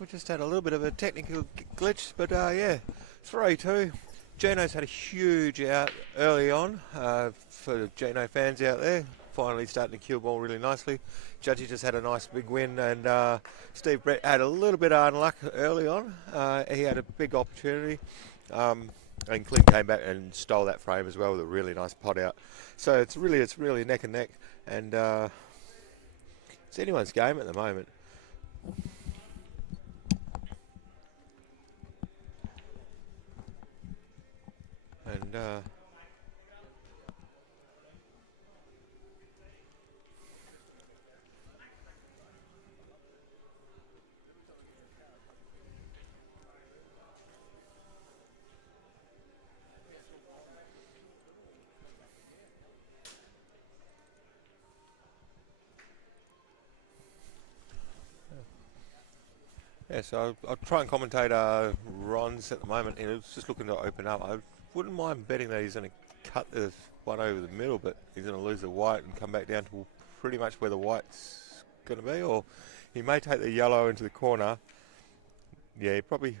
We just had a little bit of a technical glitch, but yeah, 3-2. Gino's had a huge out early on for Gino fans out there. Finally starting to cue ball really nicely. Judgy just had a nice big win, and Steve Brett had a little bit of unluck early on. He had a big opportunity, and Clint came back and stole that frame as well with a really nice pot out. So it's really neck and neck, and it's anyone's game at the moment. And yeah, so I'll try and commentate Ron's at the moment. He was just looking to open up. I wouldn't mind betting that he's going to cut the one over the middle, but he's going to lose the white and come back down to pretty much where the white's going to be, or he may take the yellow into the corner. Yeah, he probably...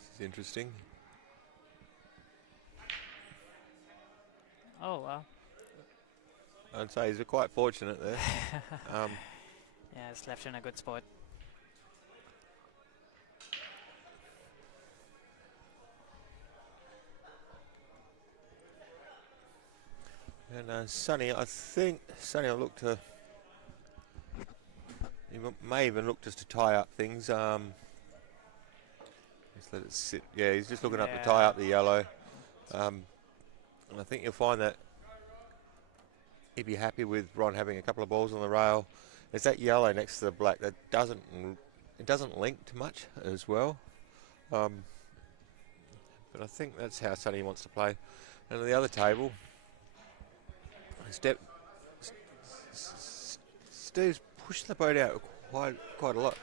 This is interesting. Oh, wow. I'd say he's quite fortunate there. Yeah, it's left in a good spot. And Sonny, I think Sonny will look to... He may even look just to tie up things. Just let it sit. Yeah, he's just looking up to tie up the yellow. And I think you'll find that he'd be happy with Ron having a couple of balls on the rail. There's that yellow next to the black that doesn't link too much as well. But I think that's how Sonny wants to play. And on the other table, Steve's pushed the boat out quite a lot.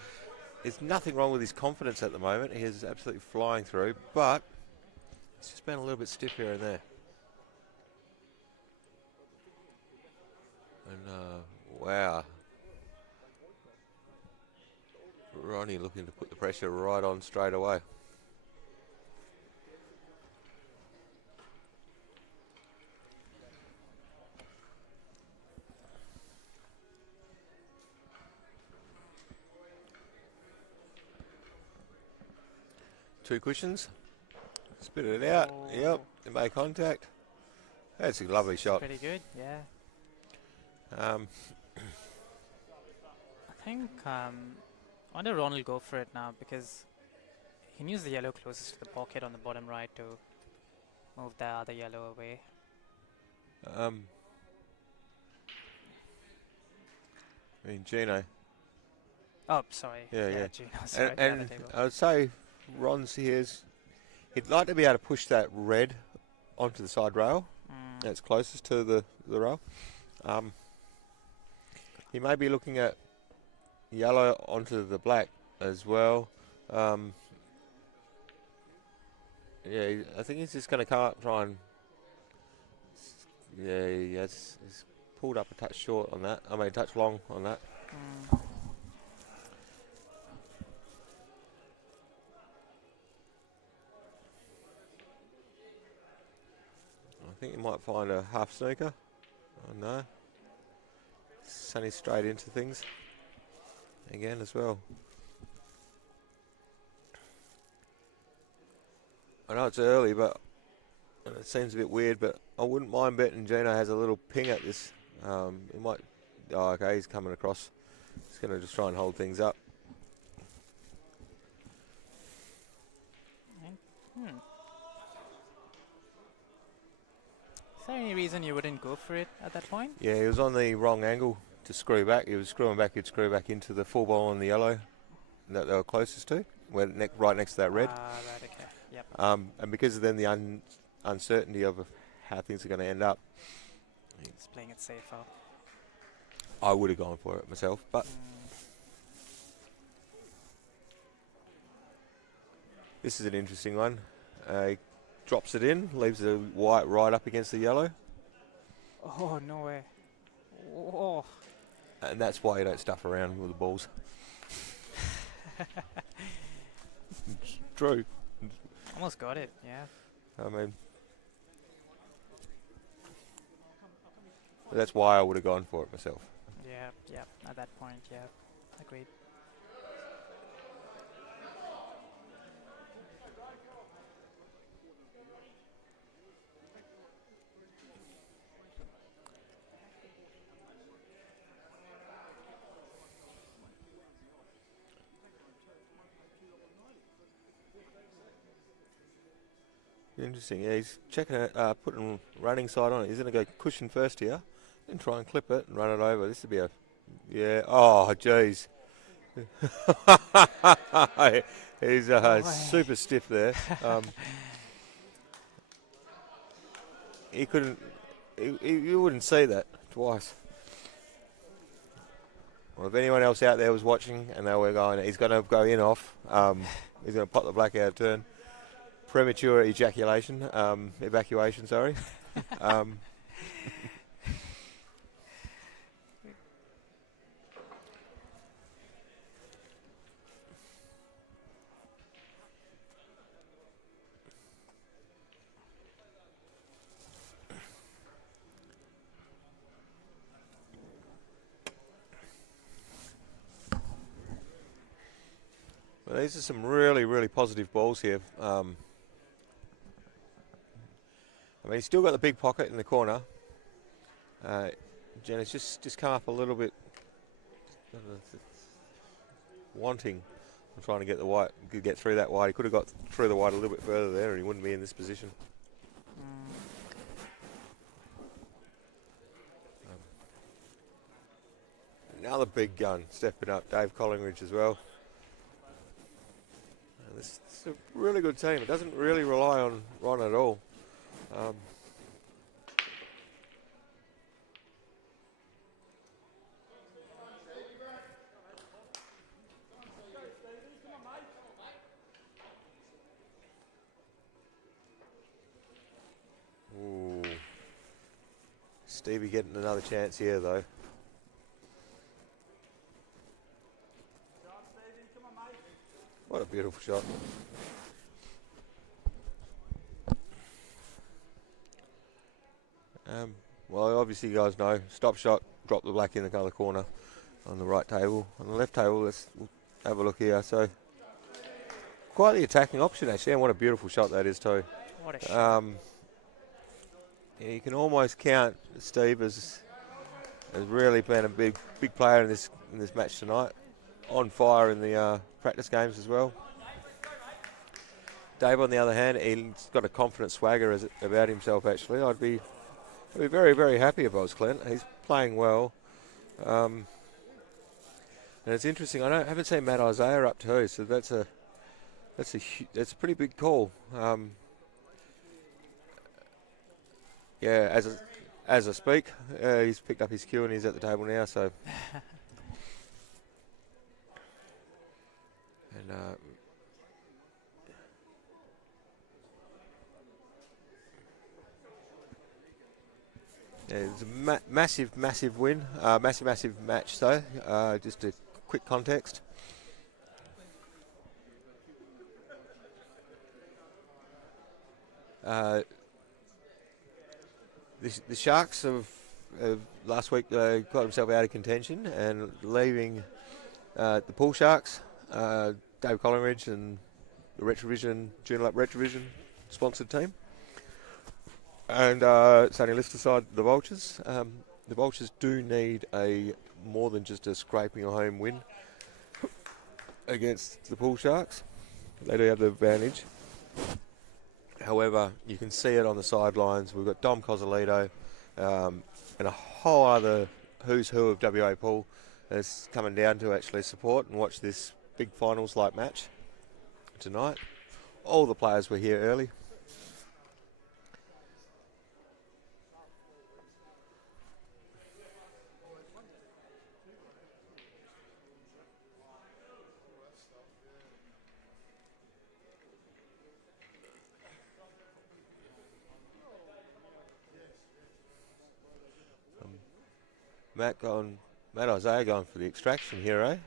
There's nothing wrong with his confidence at the moment. He is absolutely flying through, but it's just been a little bit stiff here and there. And wow, Ronnie looking to put the pressure right on straight away. Two cushions, spit it out. Oh. Yep, they make contact. That's a lovely shot. Pretty good, yeah. I I think I wonder Ron will go for it now because he needs the yellow closest to the pocket on the bottom right to move the other yellow away. I mean, Gino. Oh, sorry. Yeah. Gino, sorry, the And other table. I would say Ron's here's... He'd like to be able to push that red onto the side rail. That's closest to the rail. He may be looking at yellow onto the black as well. Yeah, I think he's just going to come up, try and... Yeah, he's pulled up a touch short on that. I mean, a touch long on that. I think you might find a half snooker. Oh no. Sunny straight into things again as well. I know it's early, but it seems a bit weird, but I wouldn't mind betting Gino has a little ping at this. He might... Oh, okay, he's coming across. He's going to just try and hold things up. Is there any reason you wouldn't go for it at that point? Yeah, he was on the wrong angle to screw back. He was screwing back, he'd screw back into the full ball on the yellow that they were closest to, where right next to that red. Right, okay. Yep. And because of then the uncertainty of how things are going to end up, He's playing it safer. I would have gone for it myself, but this is an interesting one. He drops it in, leaves the white right up against the yellow. Oh, no way. Oh. and that's why you don't stuff around with the balls. It's true. Almost got it, yeah. I mean, that's why I would have gone for it myself. Yeah, yeah, at that point, yeah. Agreed. Interesting. Yeah, he's checking it, putting running side on it. He's going to go cushion first here, then try and clip it and run it over. This would be a, yeah. Oh, jeez. He's Oh, super stiff there. He couldn't. You wouldn't see that twice. Well, if anyone else out there was watching and they were going, he's going to go in off. He's going to pop the black out of turn. Premature evacuation. Sorry. Well, these are some really, really positive balls here. I mean, he's still got the big pocket in the corner. Jenna's just come up a little bit, wanting. I'm trying to get the white, get through that wide. He could have got through the white a little bit further there, and he wouldn't be in this position. Another big gun stepping up, Dave Collingridge as well. And this is a really good team. It doesn't really rely on Ron at all. Ooh. Stevie getting another chance here though. What a beautiful shot. Well, obviously you guys know, stop shot, drop the black in the other corner on the right table. On the left table, we'll have a look here. So, quite the attacking option actually, and what a beautiful shot that is too. What a shot. Yeah, you can almost count Steve as really been a big player in this match tonight. On fire in the practice games as well. Dave, on the other hand, he's got a confident swagger about himself. Actually, I'd be very, very happy if I was Clint. He's playing well, and it's interesting. I haven't seen Matt Isaiah up too, so that's a pretty big call. Yeah, as I speak, he's picked up his cue and he's at the table now. So, and yeah, it's a massive win, massive match though. Just a quick context. The Sharks have last week got themselves out of contention and leaving the Pool Sharks, Dave Collingridge and the Retrovision, Joondalup Retrovision sponsored team. And it's only left aside the Vultures. The Vultures do need a more than just a scraping a home win against the Pool Sharks. They do have the advantage. However, you can see it on the sidelines. We've got Dom Cosolito and a whole other who's who of W.A.E.B.F pool that's coming down to actually support and watch this big finals-like match tonight. All the players were here early. Matt going Matt Isaiah going for the extraction here, eh?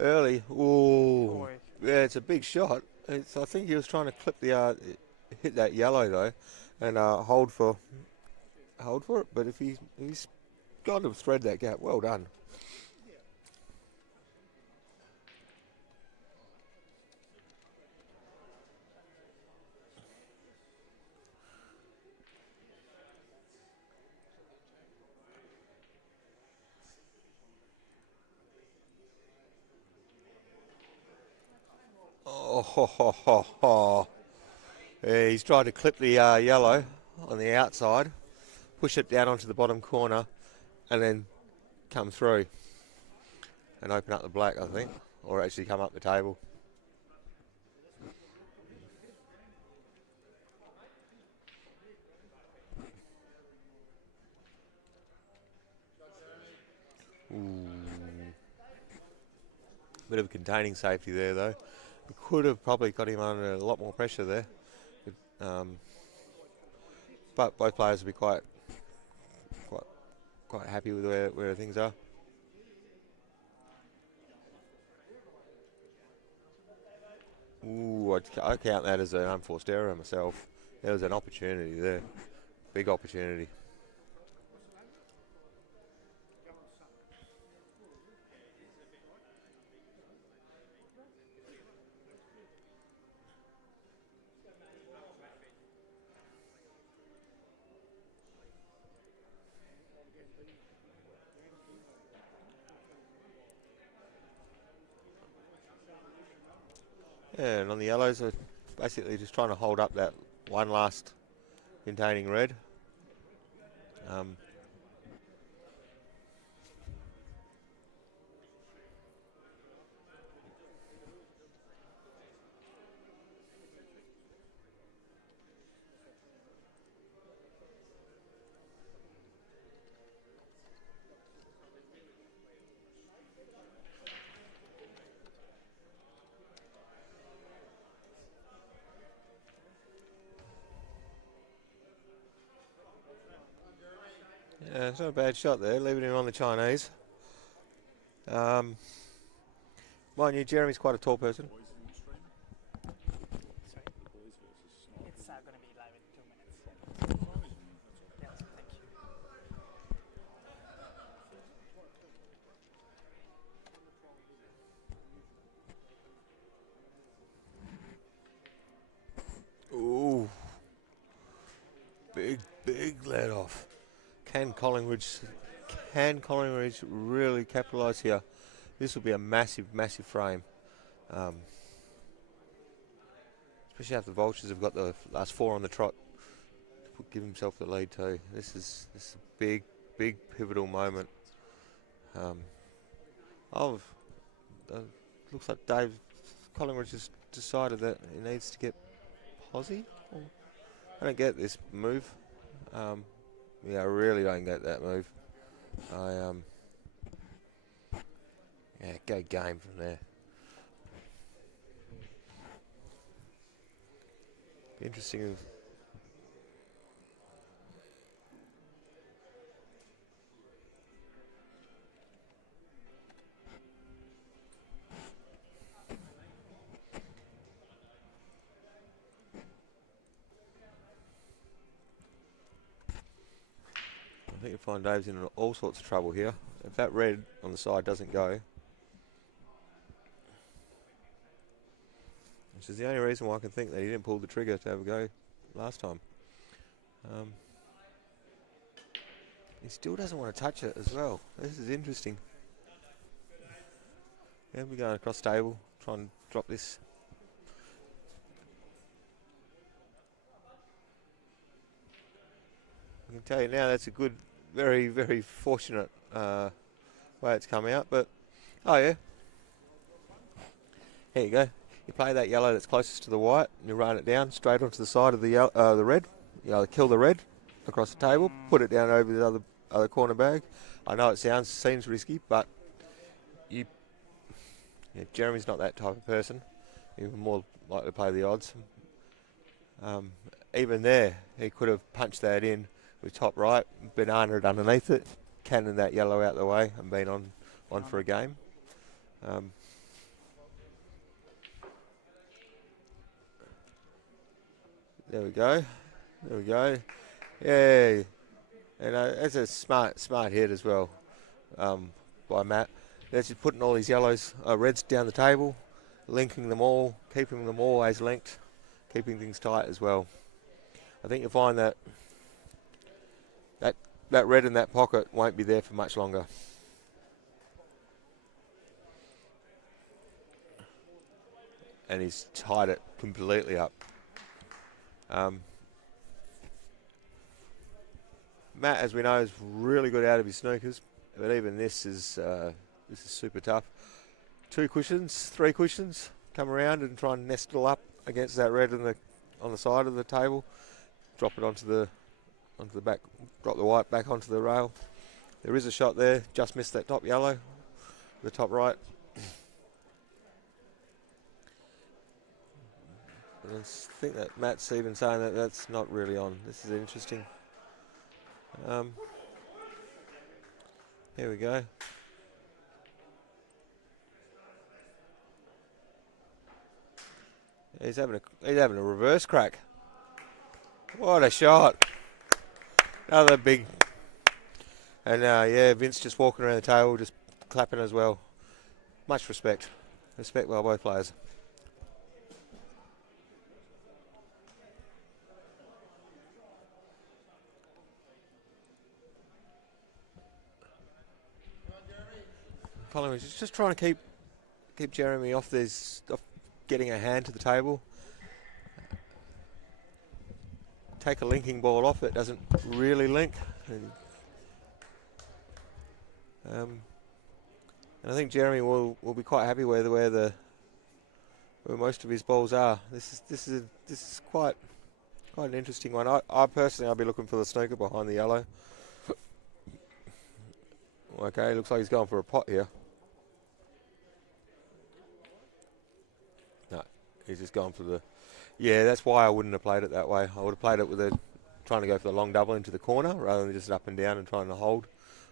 Early. Ooh. Boy. Yeah, it's a big shot. I think he was trying to clip the hit that yellow though, and hold for it. But if he's gone to thread that gap, well done. Oh, ho, ho, ho, ho. Yeah, he's tried to clip the yellow on the outside, push it down onto the bottom corner, and then come through and open up the black, I think, or actually come up the table. Ooh. Bit of containing safety there, though. We could have probably got him under a lot more pressure there. But both players will be quite happy with where things are. Ooh, I count that as an unforced error myself. There was an opportunity there. Big opportunity. Yeah, and on the yellows, are basically just trying to hold up that one last containing red. Yeah, it's not a bad shot there, leaving him on the Chinese. Mind you, Jeremy's quite a tall person. Sorry. It's going to be live in 2 minutes. Yeah, thank you. Ooh. Big let off. Can Collingwood really capitalise here? This will be a massive frame. Especially after the Vultures have got the last 4 on the trot to give himself the lead too. This is a big pivotal moment. Looks like Dave Collingwood just decided that he needs to get Posy. I don't get this move. Yeah, I really don't get that move. Yeah, go game from there. Interesting. I think you'll find Dave's in all sorts of trouble here. If that red on the side doesn't go, which is the only reason why I can think that he didn't pull the trigger to have a go last time. He still doesn't want to touch it as well. This is interesting. Yeah, we're going across table, try and drop this. I can tell you now that's a good, very fortunate way it's come out. But, oh yeah. Here you go. You play that yellow that's closest to the white, and you run it down straight onto the side of the red. You kill the red across the table, put it down over the other corner bag. I know it seems risky, but Jeremy's not that type of person. He's more likely to play the odds. Even there, he could have punched that in with top right, banana underneath it, cannoned that yellow out the way and been on for a game. There we go. There we go. Yeah. And that's a smart hit as well by Matt. That's just putting all these reds down the table, linking them all, keeping them always linked, keeping things tight as well. I think you'll find that red in that pocket won't be there for much longer. And he's tied it completely up. Matt, as we know, is really good out of his snookers, but even this is super tough. 2 cushions, 3 cushions, come around and try and nest it all up against that red on the side of the table. Drop it onto the back, drop the white back onto the rail. There is a shot there, just missed that top yellow, the top right. I think that Matt's even saying that that's not really on. This is interesting. Here we go. He's having a reverse crack. What a shot! Another big. And yeah, Vince just walking around the table, just clapping as well. Much respect. Respect by both players. Collingwood just trying to keep Jeremy off getting a hand to the table. Take a linking ball off it, doesn't really link. And I think Jeremy will be quite happy where most of his balls are. This is quite an interesting one. I personally, I'll be looking for the snooker behind the yellow. Okay, looks like he's going for a pot here. No, he's just gone for the... Yeah, that's why I wouldn't have played it that way. I would have played it with trying to go for the long double into the corner rather than just up and down and trying to hold.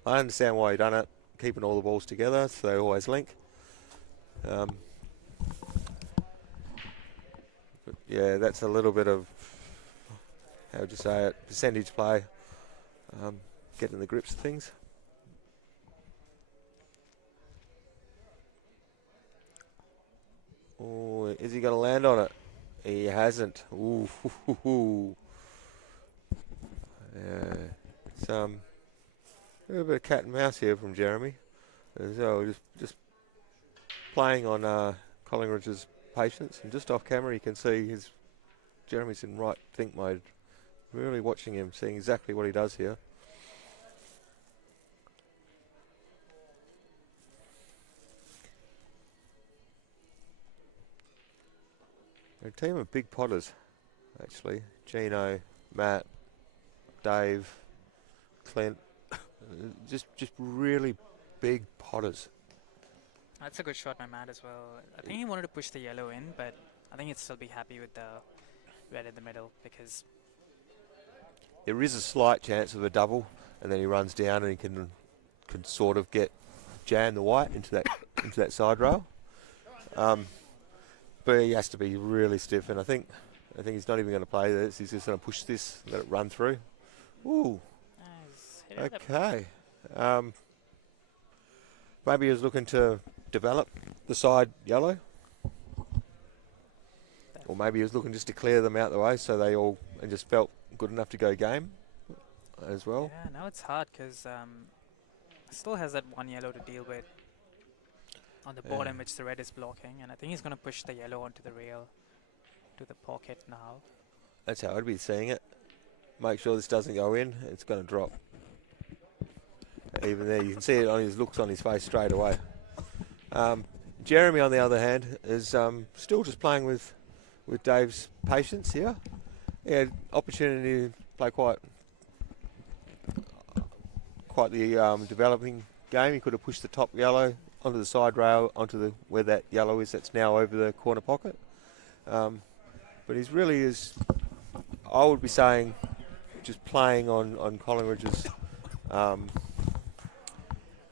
I understand why he done it, keeping all the balls together so they always link. But yeah, that's a little bit of, how would you say it, percentage play, getting the grips of things. Oh, is he going to land on it? He hasn't. Ooh, yeah. It's a little bit of cat and mouse here from Jeremy. So just playing on Collingwood's patience, and just off camera you can see Jeremy's in right think mode. Really watching him, seeing exactly what he does here. A team of big potters, actually. Gino, Matt, Dave, Clint, just really big potters. That's a good shot by Matt as well. I think he wanted to push the yellow in, but I think he'd still be happy with the red in the middle because there is a slight chance of a double, and then he runs down and he can sort of jam the white into that side rail. But he has to be really stiff, and I think he's not even going to play this. He's just going to push this, let it run through. Ooh. Nice. Okay. Maybe he was looking to develop the side yellow. Or maybe he was looking just to clear them out the way so they all and just felt good enough to go game as well. Yeah, now it's hard because still has that one yellow to deal with on the bottom, which the red is blocking, and I think he's going to push the yellow onto the rail to the pocket now. That's how I'd be seeing it. Make sure this doesn't go in, it's going to drop. Even there, you can see it on his looks on his face straight away. Jeremy, on the other hand, is still just playing with Dave's patience here. He had opportunity to play quite the developing game. He could have pushed the top yellow onto the side rail, onto where that yellow is that's now over the corner pocket. But he's really I would be saying, just playing on Collingwood's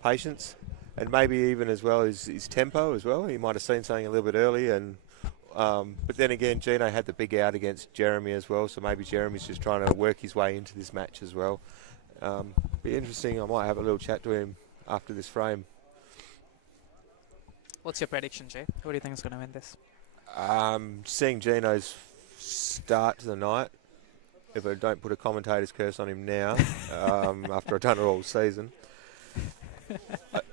patience, and maybe even as well his tempo as well. He might have seen something a little bit early, and but then again, Gino had the big out against Jeremy as well, so maybe Jeremy's just trying to work his way into this match as well. Be interesting. I might have a little chat to him after this frame. What's your prediction, Jay? Who do you think is going to win this? Seeing Gino's start to the night, if I don't put a commentator's curse on him now, after I've done it all season,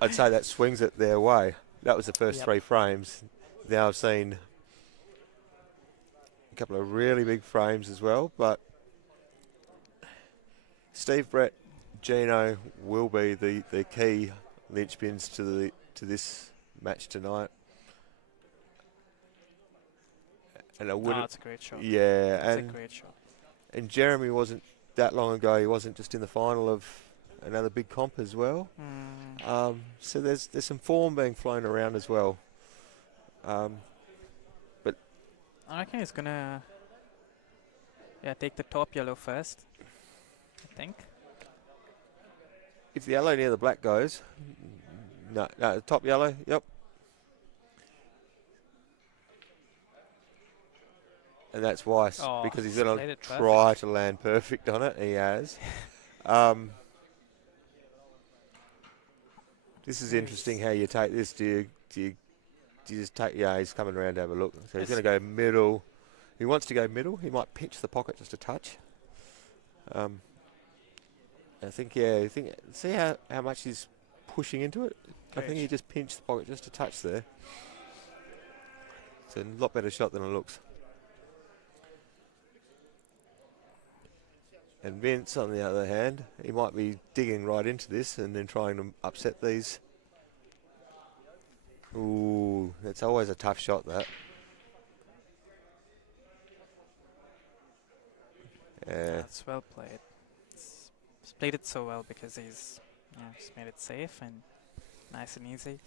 I'd say that swings it their way. That was the first 3 frames. Now I've seen a couple of really big frames as well, but Steve, Brett, Gino will be the key linchpins to this match tonight. And I wouldn't. It's a great shot. Yeah, It's a great shot. And Jeremy wasn't that long ago. He wasn't just in the final of another big comp as well. So there's some form being flown around as well. But I reckon he's gonna take the top yellow first, I think. if the yellow near the black goes, no, the top yellow, yep. And that's why, because he's going to try to land perfect on it. He has. This is interesting how you take this. Do you just take, he's coming around to have a look. So he's going to go middle. He wants to go middle. He might pinch the pocket just a touch. I think, see how much he's pushing into it? I think he just pinched the pocket just a touch there. It's a lot better shot than it looks. And Vince, on the other hand, he might be digging right into this and then trying to upset these. Ooh, that's always a tough shot, that. Yeah. That's well played. He's played it so well because he's made it safe and nice and easy.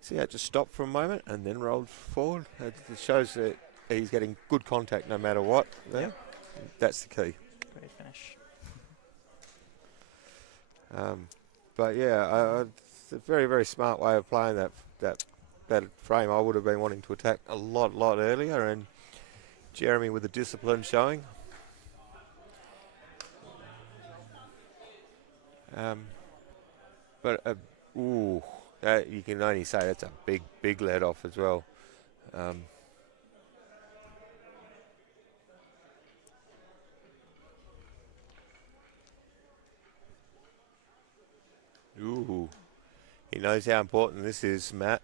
See how it just stopped for a moment and then rolled forward? It shows that he's getting good contact no matter what there. Yep. That's the key. Great finish. But yeah, it's a very, very smart way of playing that frame. I would have been wanting to attack a lot earlier, and Jeremy with the discipline showing. But you can only say that's a big let off as well. Ooh, he knows how important this is, Matt.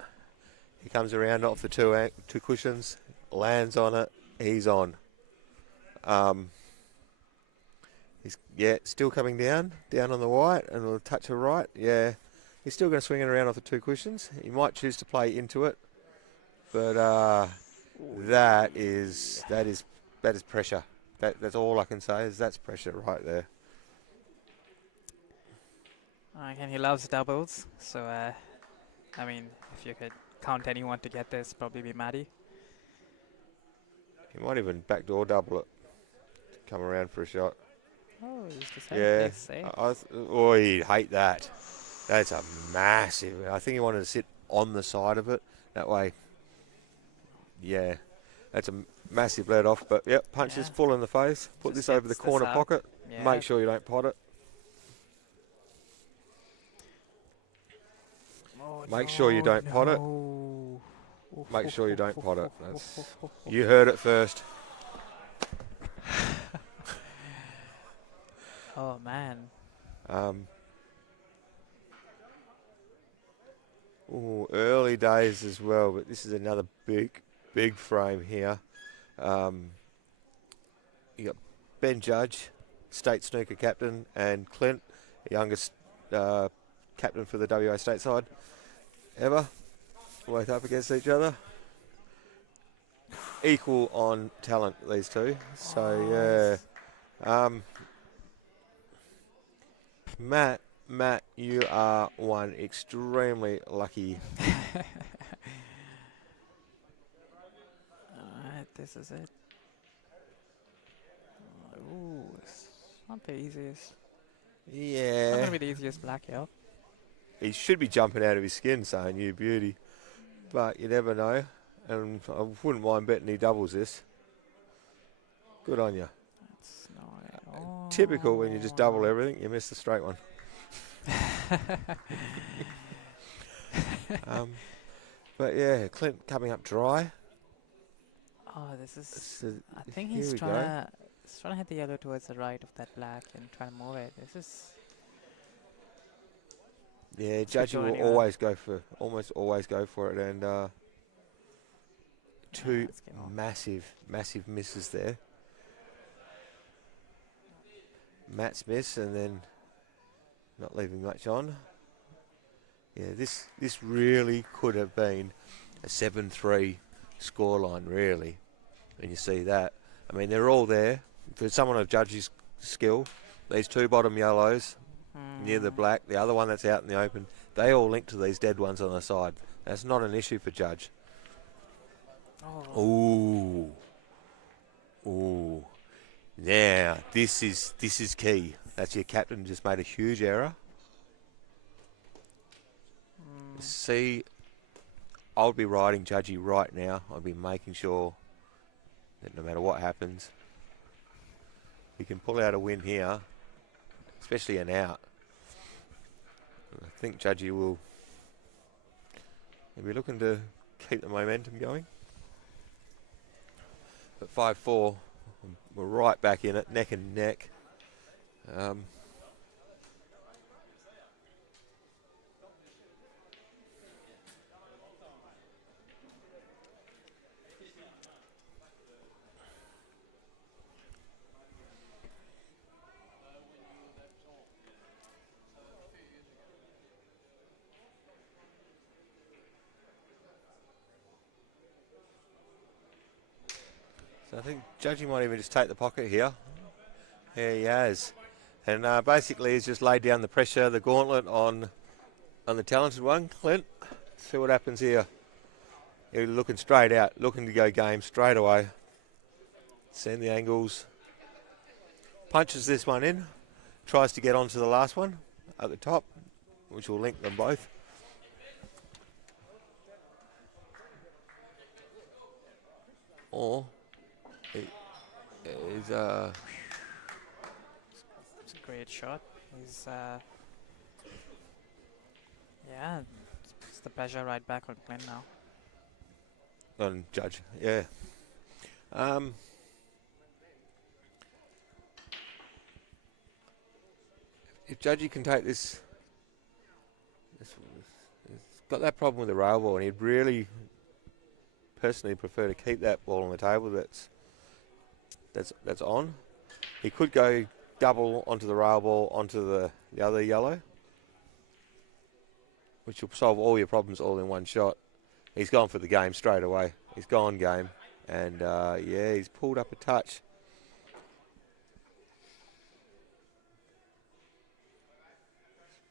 He comes around off the two cushions, lands on it, he's on. He's still coming down on the white and a touch of right. Yeah, he's still going to swing it around off the two cushions. He might choose to play into it, but that is pressure. That's all I can say is that's pressure right there. And he loves doubles, so I mean, if you could count anyone to get this, probably be Maddie. He might even backdoor double it, come around for a shot. Oh, he's decided to play safe. He'd hate that. That's a massive. I think he wanted to sit on the side of it that way. Yeah, that's a massive let off. But yep, punches full in the face. Put this over the corner pocket. Yeah. Make sure you don't pot it. Make sure you don't pot it. Make sure you don't pot it. You heard it first. Oh, man. Early days as well, but this is another big frame here. You got Ben Judge, state snooker captain, and Clint, the youngest captain for the WA stateside ever. Both up against each other. Equal on talent, these two. So, yeah. Matt, you are one extremely lucky. Alright, this is it. Ooh, it's not the easiest. Yeah. It's not going to be the easiest black, yeah. he should be jumping out of his skin saying, "You beauty." But you never know. And I wouldn't mind betting he doubles this. Good on you. That's no. Typical when you just double no. everything, you miss the straight one. But yeah, Clint coming up dry. Oh, this is. So I think here he's we trying go. to. He's trying to hit the yellow towards the right of that black and trying to move it. This is. Yeah, could Judgy go will anywhere. almost always go for it, and two let's get on. massive misses there. Matt's miss, and then not leaving much on. Yeah, this really could have been a 7-3 scoreline, really. When you see that, I mean, they're all there. For someone of Judge's skill, these two bottom yellows near the black, the other one that's out in the open, they all link to these dead ones on the side. That's not an issue for Judge. Oh. Ooh. Now, this is key. That's your captain just made a huge error. See, I'll be riding Judgy right now. I'll be making sure that no matter what happens, he can pull out a win here, especially an out. I think Judgy will be looking to keep the momentum going. But 5-4, we're right back in it, neck and neck. So I think Judgy might even just take the pocket here. Yeah, he has. And basically he's just laid down the pressure, the gauntlet on the talented one, Clint. See what happens here. He's looking straight out, looking to go game straight away. Seeing the angles. Punches this one in. Tries to get onto the last one at the top, which will link them both. Or it is It's a great shot. He's. Yeah, it's the pressure right back on Clint now. on Judge, yeah. If Judgy can take this, he's got that problem with the rail ball, and he'd really personally prefer to keep that ball on the table. That's on. He could go double onto the rail ball onto the other yellow, which will solve all your problems all in one shot. He's gone for the game straight away. He's gone game, and yeah, he's pulled up a touch.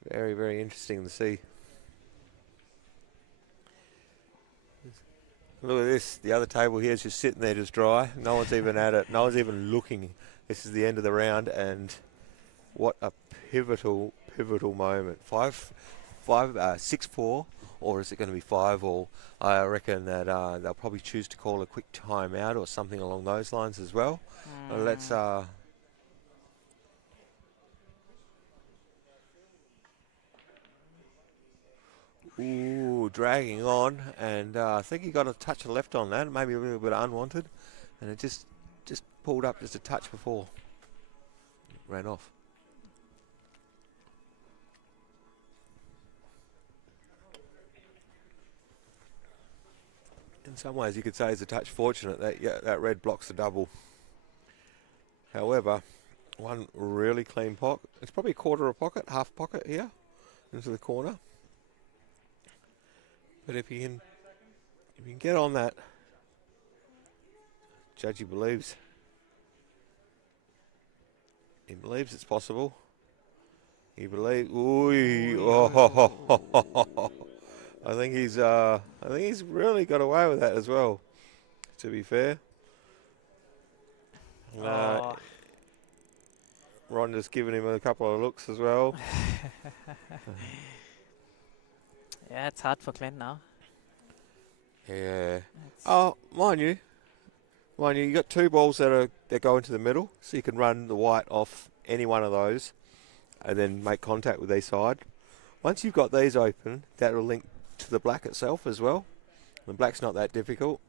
Very, very interesting to see. Look at this. The other table here is just sitting there just dry. No one's even at it. No one's even looking. This is the end of the round, and what a pivotal moment. 6-4, or is it going to be 5-all? I reckon that they'll probably choose to call a quick timeout or something along those lines as well. Let's ooh, dragging on, and I think he got a touch of left on that, maybe a little bit unwanted, and it just pulled up just a touch before it ran off. In some ways, you could say it's a touch fortunate that that red blocks the double. However, one really clean pocket. It's probably a quarter of a pocket, half pocket here into the corner. But if you can get on that, Judgy believes. He believes it's possible. He believes. Ooh, oh, I think he's really got away with that as well. To be fair, Ron just giving him a couple of looks as well. Yeah, it's hard for Clint now. Yeah. It's Oh, mind you got two balls that go into the middle, so you can run the white off any one of those, and then make contact with each side. Once you've got these open, that will link to the black itself as well. The black's not that difficult.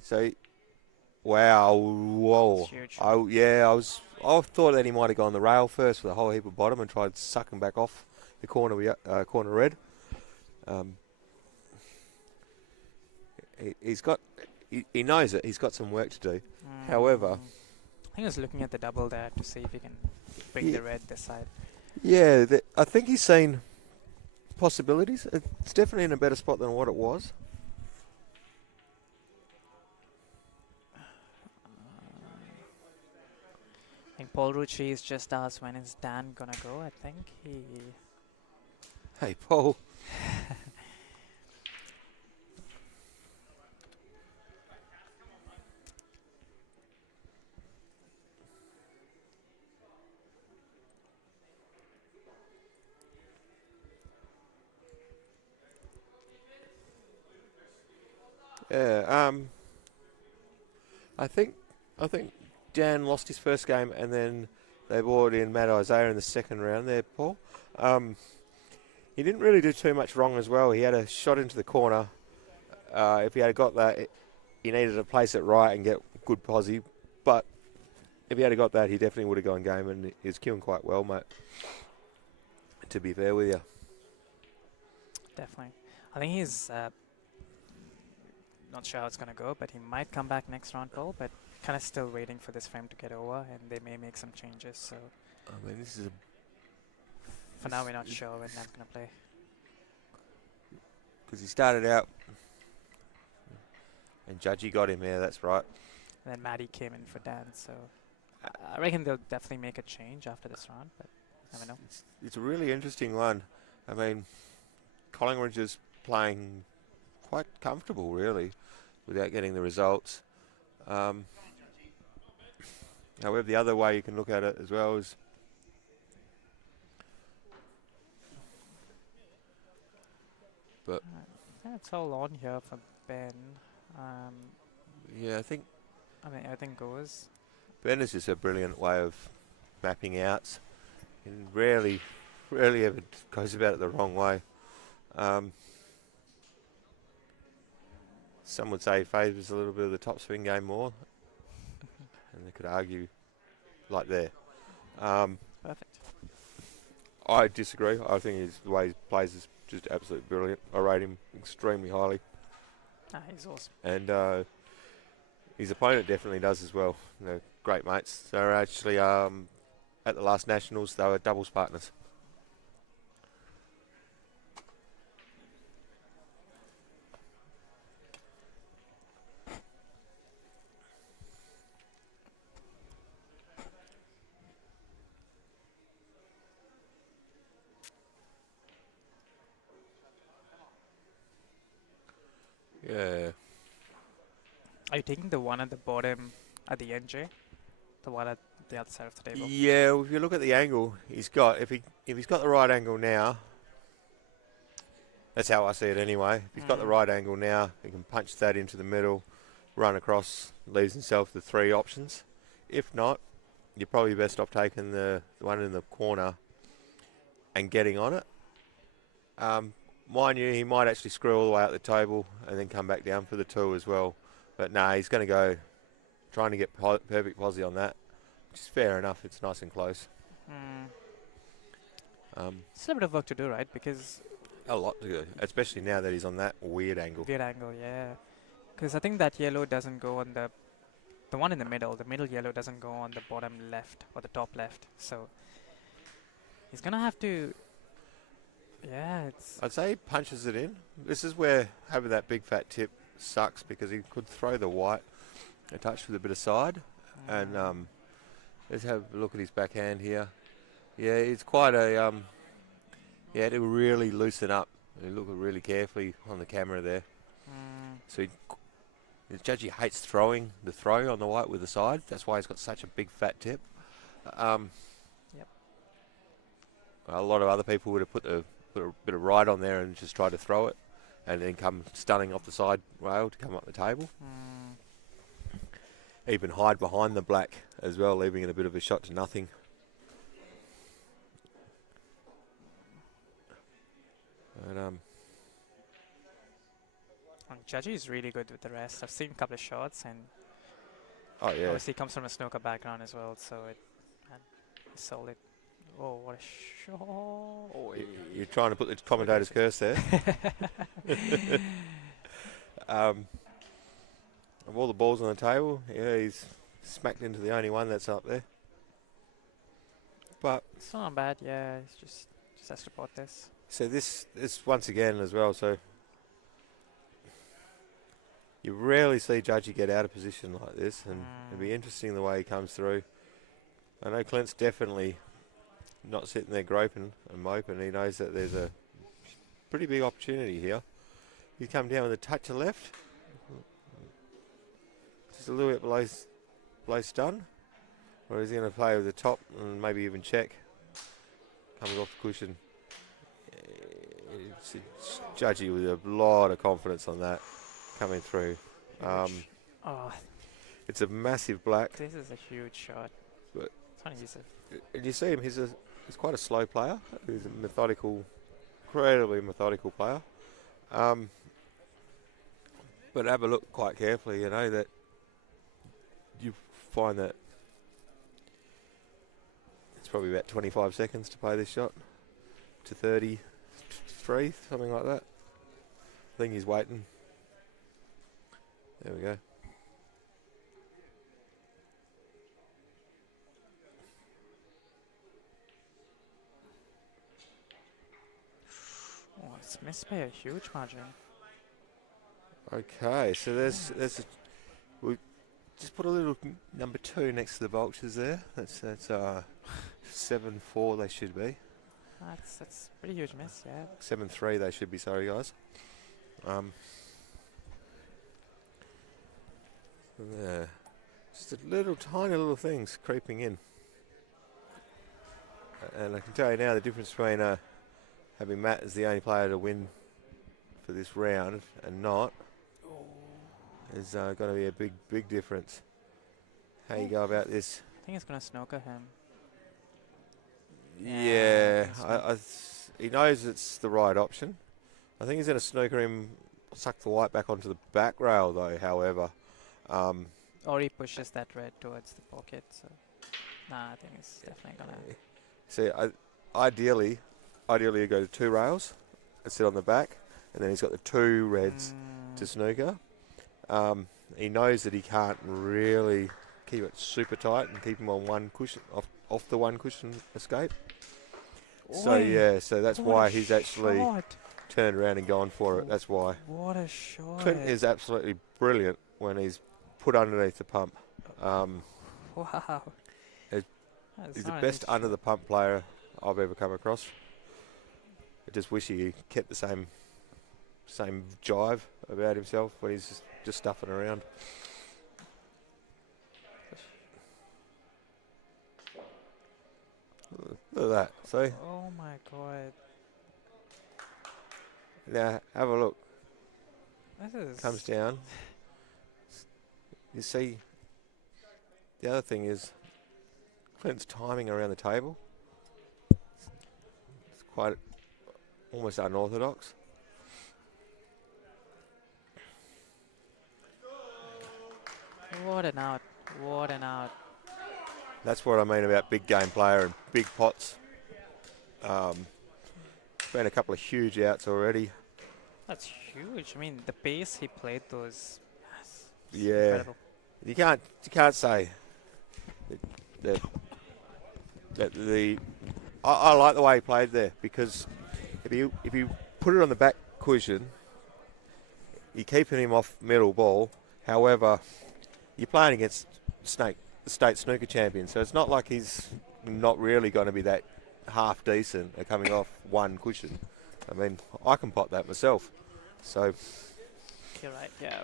So, wow, whoa. it's huge. I thought that he might have gone the rail first with a whole heap of bottom and tried sucking back off the corner red. Um, he knows it. He's got some work to do. However, I think he was looking at the double there to see if he can bring the red this side. yeah, I think he's seen possibilities. It's definitely in a better spot than what it was. I think Paul Rucci's just asked when is Dan gonna go. I think he. Hey, Paul. Yeah, I think Dan lost his first game, and then they brought in Matt Isaiah in the second round there, Paul. He didn't really do too much wrong as well. He had a shot into the corner. If he had got that, he needed to place it right and get good posse. But if he had got that, he definitely would have gone game, and he was queuing quite well, mate. To be fair with you. Definitely. I think he's not sure how it's going to go, but he might come back next round, Paul, but kind of still waiting for this frame to get over, and they may make some changes. So I mean, this is for now, we're not sure when Dan's going to play. because he started out, and Judgy got him. Yeah, that's right. And then Maddie came in for Dan, so I reckon they'll definitely make a change after this round, but never know. It's a really interesting one. I mean, Collingwood is playing quite comfortable, really, without getting the results. However, the other way you can look at it as well is Yeah, it's all on here for Ben. yeah, I think I mean, everything goes. Ben is just a brilliant way of mapping outs. He rarely ever goes about it the wrong way. Some would say he favours a little bit of the top spin game more, and they could argue like there. Perfect. I disagree. I think the way he plays is just absolutely brilliant. I rate him extremely highly, He's awesome. and his opponent definitely does as well. They're great mates. They're actually at the last Nationals, they were doubles partners. Yeah. Are you taking the one at the bottom at the end, Jay? The one at the other side of the table? Yeah, well, if you look at the angle he's got, if he's got the right angle now, that's how I see it anyway. If he's got the right angle now, he can punch that into the middle, run across, leaves himself the three options. If not, you're probably best off taking the one in the corner and getting on it. Mind you, he might actually screw all the way out the table and then come back down for the two as well. But no, he's going to go trying to get perfect posse on that, which is fair enough. It's nice and close. Still a bit of work to do, right? Because A lot to go, especially now that he's on that weird angle. weird angle, yeah. Because I think that yellow doesn't go on the one in the middle. The middle yellow doesn't go on the bottom left or the top left. So he's gonna have to. Yeah, it's. I'd say he punches it in. This is where having that big fat tip sucks, because he could throw the white a touch with a bit of side. And let's have a look at his backhand here. Yeah, it's quite a. He had to really loosen up. He looked really carefully on the camera there. So the judge hates throwing the throw on the white with the side. That's why he's got such a big fat tip. Yep. A lot of other people would have put the put a bit of ride on there and just try to throw it, and then come stunning off the side rail to come up the table. Even hide behind the black as well, leaving it a bit of a shot to nothing. But, Judgy is really good with the rest. I've seen a couple of shots, and oh yeah, obviously he comes from a snooker background as well, so it's solid. Oh, what a shot! Oh, you're trying to put the commentator's curse there. Of all the balls on the table, yeah, he's smacked into the only one that's up there. But it's not bad, yeah. It's just has to pot this. So this once again as well. So you rarely see Judgy get out of position like this, and it'll be interesting the way he comes through. I know Clint's definitely not sitting there groping and moping. He knows that there's a pretty big opportunity here. You come down with a touch of left, just a little bit below stun, or is he going to play with the top and maybe even check? Comes off the cushion. It's Judgy with a lot of confidence on that coming through. It's a massive black. This is a huge shot. But and you see him, he's quite a slow player. He's a methodical, incredibly methodical player. But have a look quite carefully, you know, that you find that it's probably about 25 seconds to play this shot to 33, something like that. I think he's waiting. There we go. Oh, it's missed by a huge margin. Okay, so we just put a little number 2 next to the Vultures there. That's 7-4 they should be. That's a pretty huge miss, yeah. 7-3 they should be, sorry guys. Yeah, just a tiny little things creeping in. And I can tell you now the difference between having Matt as the only player to win for this round and not is going to be a big difference. How you go about this? I think it's going to snooker him. Yeah, he knows it's the right option. I think he's going to snooker him, suck the white back onto the back rail though, however. Or he pushes that red towards the pocket. So, nah, I think it's definitely going to... See, ideally you go to 2 rails and sit on the back, and then he's got the 2 reds to snooker. He knows that he can't really keep it super tight and keep him on one cushion, off the one cushion escape. So yeah, so that's why he's actually turned around and gone for it. That's why. What a shot! Clint is absolutely brilliant when he's put underneath the pump. Wow. He's the best under the pump player I've ever come across. I just wish he kept the same jive about himself when he's just stuffing around. Look at that. See? Oh my god. Now have a look. This is... Comes down. You see, the other thing is Clint's timing around the table. It's quite almost unorthodox. What an out. What an out. That's what I mean about big game player and big pots. Been a couple of huge outs already. That's huge. I mean, the pace he played those. Yeah, incredible. you can't say that the. I like the way he played there, because if you put it on the back cushion, you're keeping him off middle ball. However, you're playing against the state snooker champion, so it's not like he's not really going to be that half decent at coming off one cushion. I mean, I can pot that myself. So you're right. Yeah,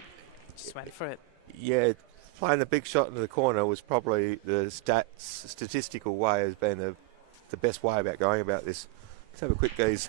just went for it. Yeah, playing the big shot into the corner was probably the statistical way has been the best way about going about this. Let's have a quick gaze.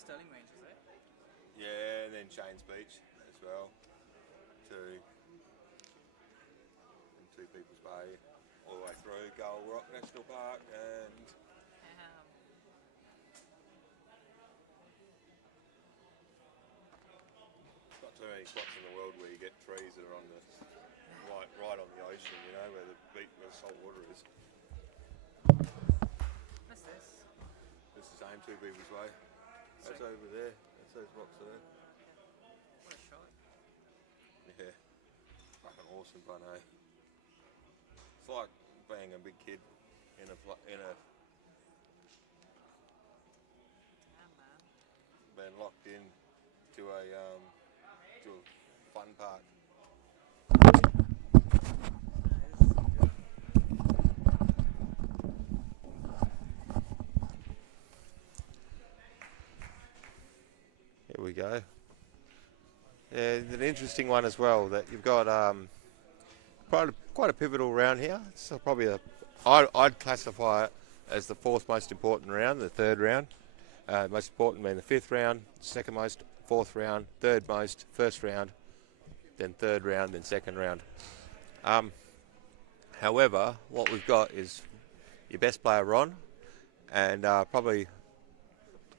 Sterling range, is it? Yeah, and then Shane's Beach as well. And Two People's Bay, all the way through Gull Rock National Park, and not too many spots in the world where you get trees that are on the right on the ocean, you know, where the beach, where the salt water is. What's this? This is the same Two People's Way. That's over there. That's those rocks there. What a shot. Yeah. Fucking awesome fun, eh? It's like being a big kid in a Damn, man. being locked in to a fun park. Here we go. Yeah, it's an interesting one as well. That you've got quite a pivotal round here. So probably I'd classify it as the fourth most important round, the third round. Most important being the fifth round, second most, fourth round, third most, first round, then third round, then second round. However, what we've got is your best player Ron, and probably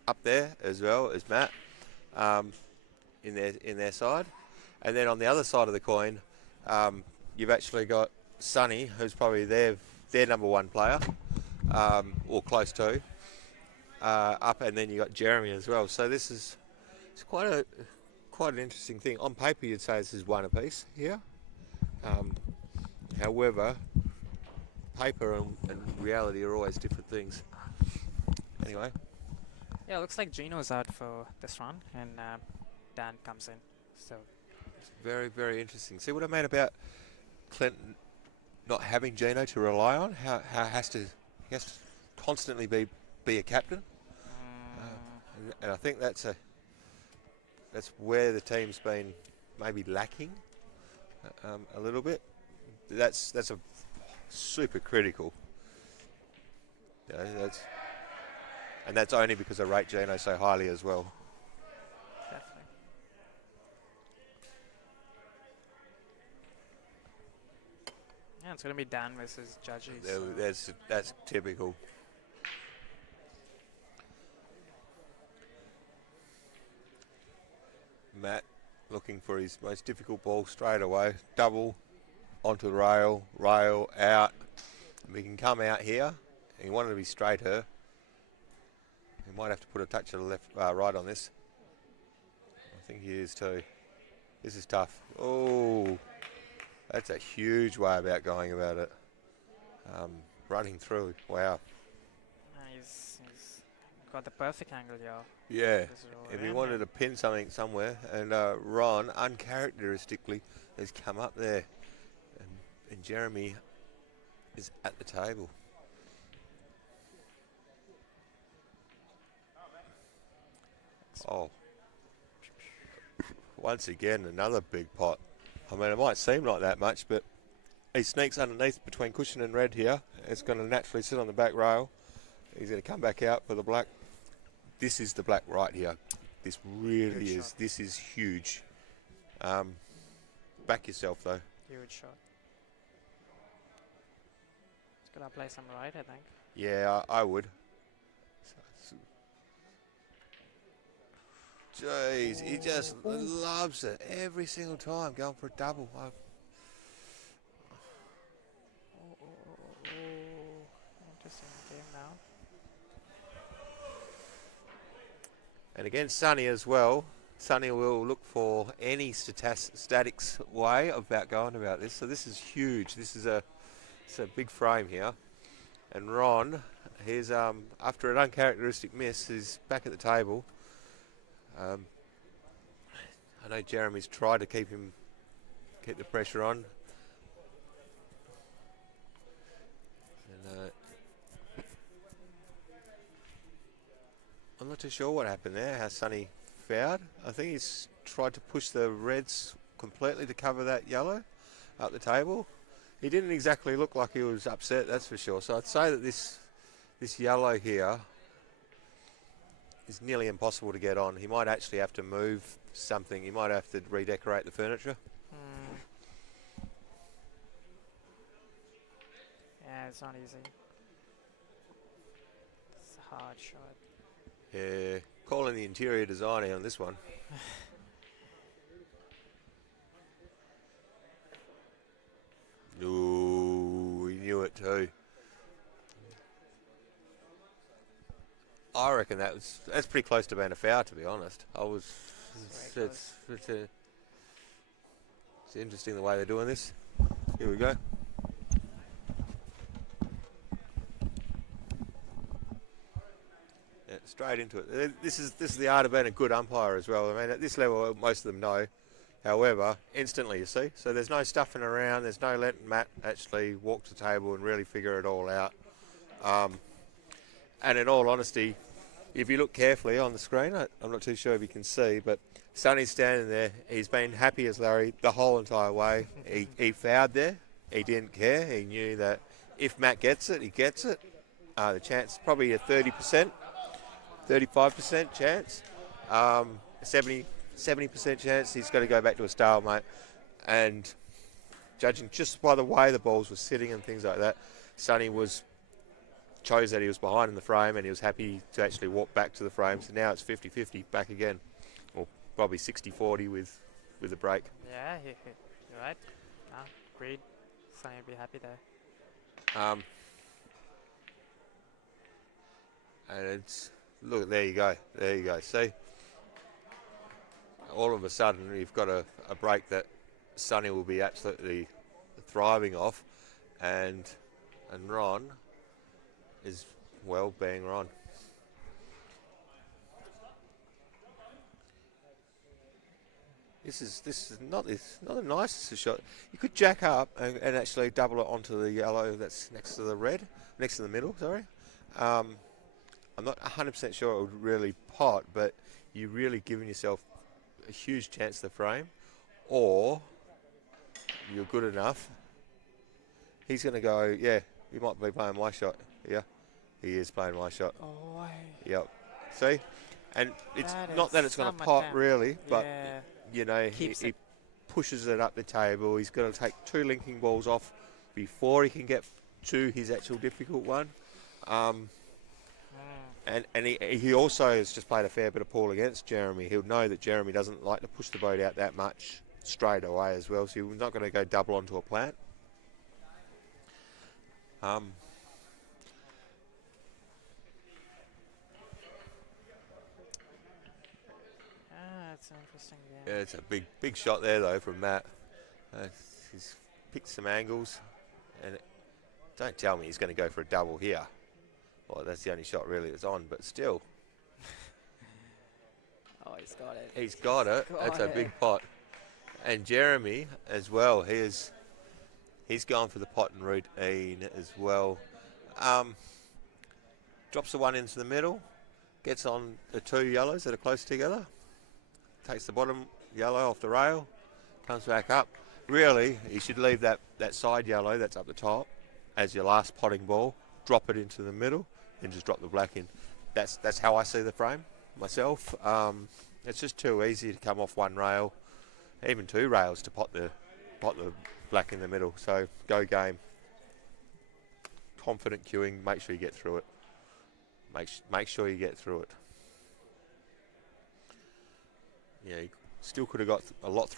up there as well as Matt in their side, and then on the other side of the coin, you've actually got Sonny, who's probably their number one player, or close to, up, and then you got Jeremy as well. So it's quite an interesting thing. On paper, you'd say this is one apiece here. However, paper and reality are always different things. Anyway. Yeah, looks like Gino's out for this run, and Dan comes in. So it's very, very interesting. See what I mean about Clinton not having Gino to rely on? How he has to constantly be a captain. And I think that's where the team's been maybe lacking a little bit. That's a super critical. You know, that's only because I rate Gino so highly as well. definitely. Yeah, it's gonna be Dan versus Judges. That's typical. Matt looking for his most difficult ball straight away. Double onto the rail out. And we can come out here. He wanted to be straighter. He might have to put a touch of the right on this. I think he is too. This is tough. Oh, that's a huge way about going about it. Running through. Wow. He's got the perfect angle here. Yeah, if he wanted to pin something somewhere, and Ron, uncharacteristically, has come up there, and Jeremy is at the table. Oh, once again, another big pot. I mean, it might seem like that much, but he sneaks underneath between cushion and red here. It's going to naturally sit on the back rail. He's going to come back out for the black. This is the black right here. This really Huge is. shot. This is huge. Back yourself, though. Huge shot. It's gonna play some right, I think. Yeah, I would. Jeez, he just loves it every single time, going for a double. Interesting game now. And again, Sonny as well. Sonny will look for any statics way about going about this. So this is huge. It's a big frame here. And Ron, he's after an uncharacteristic miss, he's back at the table. I know Jeremy's tried to keep the pressure on. And I'm not too sure what happened there, how Sonny fouled. I think he's tried to push the reds completely to cover that yellow up the table. He didn't exactly look like he was upset, that's for sure. So I'd say that this yellow here is nearly impossible to get on. He might actually have to move something. He might have to redecorate the furniture. Yeah, it's not easy. It's a hard shot. Yeah, calling the interior designer on this one. Ooh, he knew it too. I reckon that's pretty close to being a foul, to be honest. It's interesting the way they're doing this. Here we go. Yeah, straight into it. This is the art of being a good umpire as well. I mean, at this level, most of them know. However, instantly, you see. So there's no stuffing around. There's no letting Matt actually walk to the table and really figure it all out. And in all honesty, if you look carefully on the screen, I'm not too sure if you can see, but Sonny's standing there. He's been happy as Larry the whole entire way. He fouled there. He didn't care. He knew that if Matt gets it, he gets it. The chance probably a 30%, 35% chance, 70% chance he's got to go back to a stalemate. And judging just by the way the balls were sitting and things like that, Sonny chose that he was behind in the frame and he was happy to actually walk back to the frame. So now it's 50-50 back again, or probably 60-40 with a break. Yeah, you're right. No, agreed. Sonny would be happy there. And it's, look, there you go. See, all of a sudden you've got a break that Sonny will be absolutely thriving off, and Ron is, well, being Ron. This is not the nicest shot. You could jack up and actually double it onto the yellow that's next to the red, next to the middle. Sorry, I'm not 100% sure it would really pot, but you're really giving yourself a huge chance to frame, or you're good enough. He's going to go, yeah, he might be playing my shot. Yeah, he is playing my shot. Oh, yep. See? And it's that not that it's going to pot really, but yeah. you know, he pushes it up the table. He's going to take 2 linking balls off before he can get to his actual difficult one. And he also has just played a fair bit of pool against Jeremy. He'll know that Jeremy doesn't like to push the boat out that much straight away as well, so he's not going to go double onto a plant. It's an interesting game. Yeah, it's a big shot there though from Matt. He's picked some angles, and don't tell me he's going to go for a double here. Well, that's the only shot really that's on, but still. Oh, he's got it. He's got it. That's a big pot. And Jeremy as well. He's gone for the pot and routine as well. Drops the one into the middle, gets on the 2 yellows that are close together, takes the bottom yellow off the rail, comes back up. Really, you should leave that side yellow that's up the top as your last potting ball, drop it into the middle, and just drop the black in. That's how I see the frame myself. It's just too easy to come off one rail, even 2 rails to pot the black in the middle. So go game. Confident queuing. Make sure you get through it. Make sure you get through it. Yeah, you still could have got a lot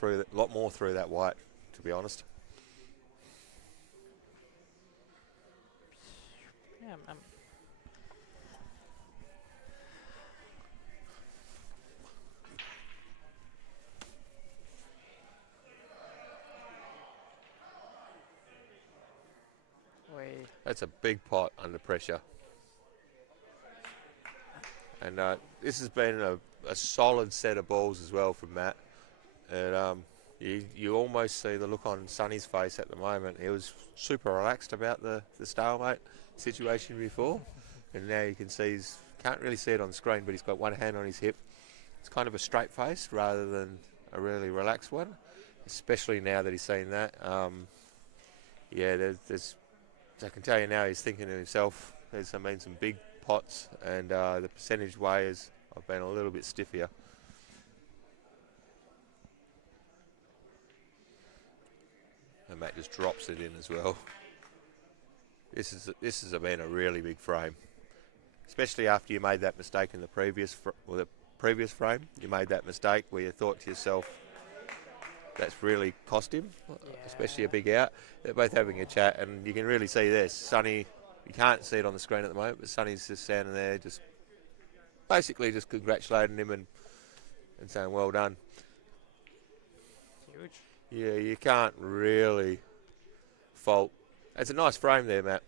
more through that white, to be honest. Yeah, That's a big pot under pressure. And this has been a solid set of balls as well from Matt. And you almost see the look on Sonny's face at the moment. He was super relaxed about the stalemate situation before. And now you can see can't really see it on screen, but he's got one hand on his hip. It's kind of a straight face rather than a really relaxed one, especially now that he's seen that. Yeah, there's I can tell you now he's thinking to himself, there's some big pots, and the percentage way is I've been a little bit stiff here. And Matt just drops it in as well. This has been a really big frame, especially after you made that mistake in the previous frame. You made that mistake where you thought to yourself, that's really cost him, especially a big out. They're both having a chat, and you can really see this. Sonny, you can't see it on the screen at the moment, but Sonny's just standing there, just basically just congratulating him and saying well done. Huge. Yeah, you can't really fault. It's a nice frame there, Matt.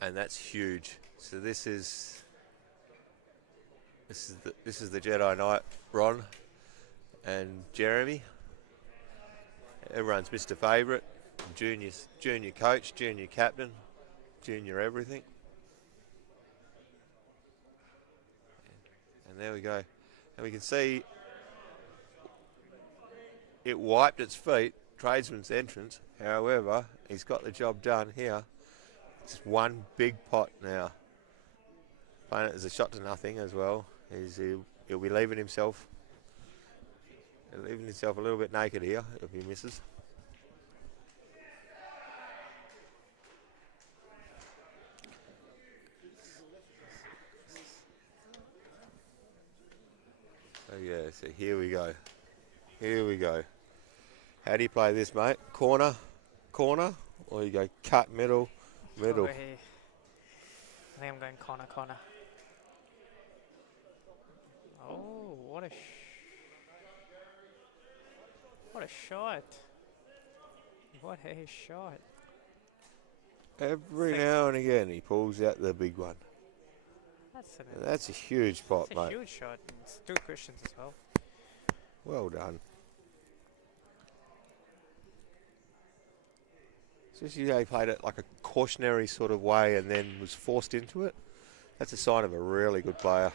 And that's huge. So this is the Jedi Knight, Ron and Jeremy. Everyone's Mr. Favourite, junior coach, junior captain, junior everything. And there we go. And we can see it wiped its feet, tradesman's entrance. However, he's got the job done here. It's one big pot now. Playing it as a shot to nothing as well. He'll be leaving himself a little bit naked here if he misses. So yeah, so here we go. Here we go. How do you play this, mate? Corner, or you go cut, middle? Over here. I think I'm going corner. Oh, what a shot. What a shot. Every now and again he pulls out the big one. That's a huge pot, mate. That's a huge shot. It's 2 cushions as well. Well done. Especially they played it like a cautionary sort of way and then was forced into it. That's a sign of a really good player.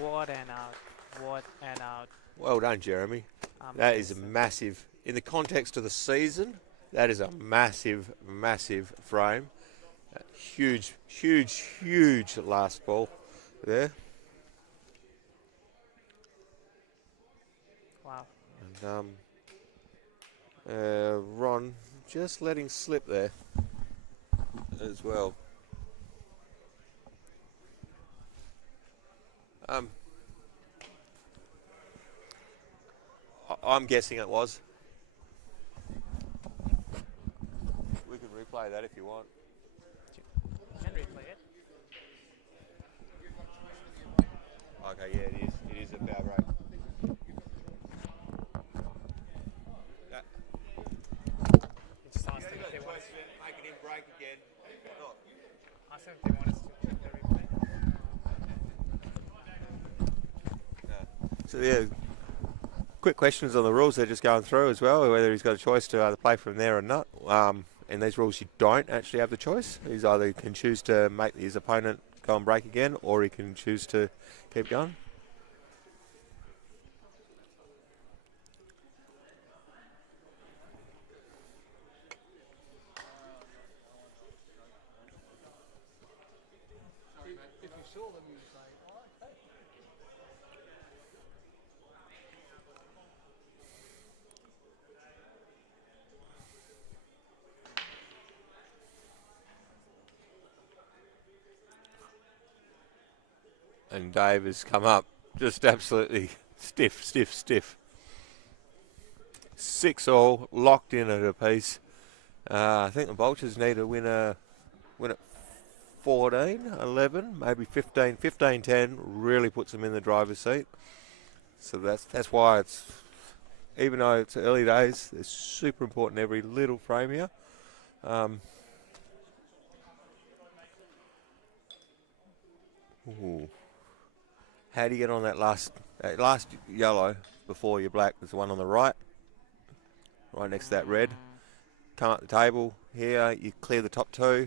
What an out. Well done, Jeremy. That is a massive, in the context of the season, that is a massive, massive frame. Huge last ball there. Wow. And Ron just letting slip there as well. I'm guessing it was. We can replay that if you want. You can replay it. Okay, yeah, it is a foul break. Just ask them if they want us to Making him break again. ask them if they want us to check the replay. So yeah, quick questions on the rules they're just going through as well, whether he's got a choice to either play from there or not. In these rules you don't actually have the choice. He's either can choose to make his opponent go and break again, or he can choose to keep going. If you saw them, you would say, oh, okay. And Dave has come up just absolutely stiff. 6-all, locked in at a piece. I think the Vultures need to win at 14, 11, maybe 15, 10, really puts them in the driver's seat. So that's why it's, even though it's early days, it's super important every little frame here. Ooh. How do you get on that last yellow before your black? There's the one on the right next to that red. Come up the table here, you clear the top 2.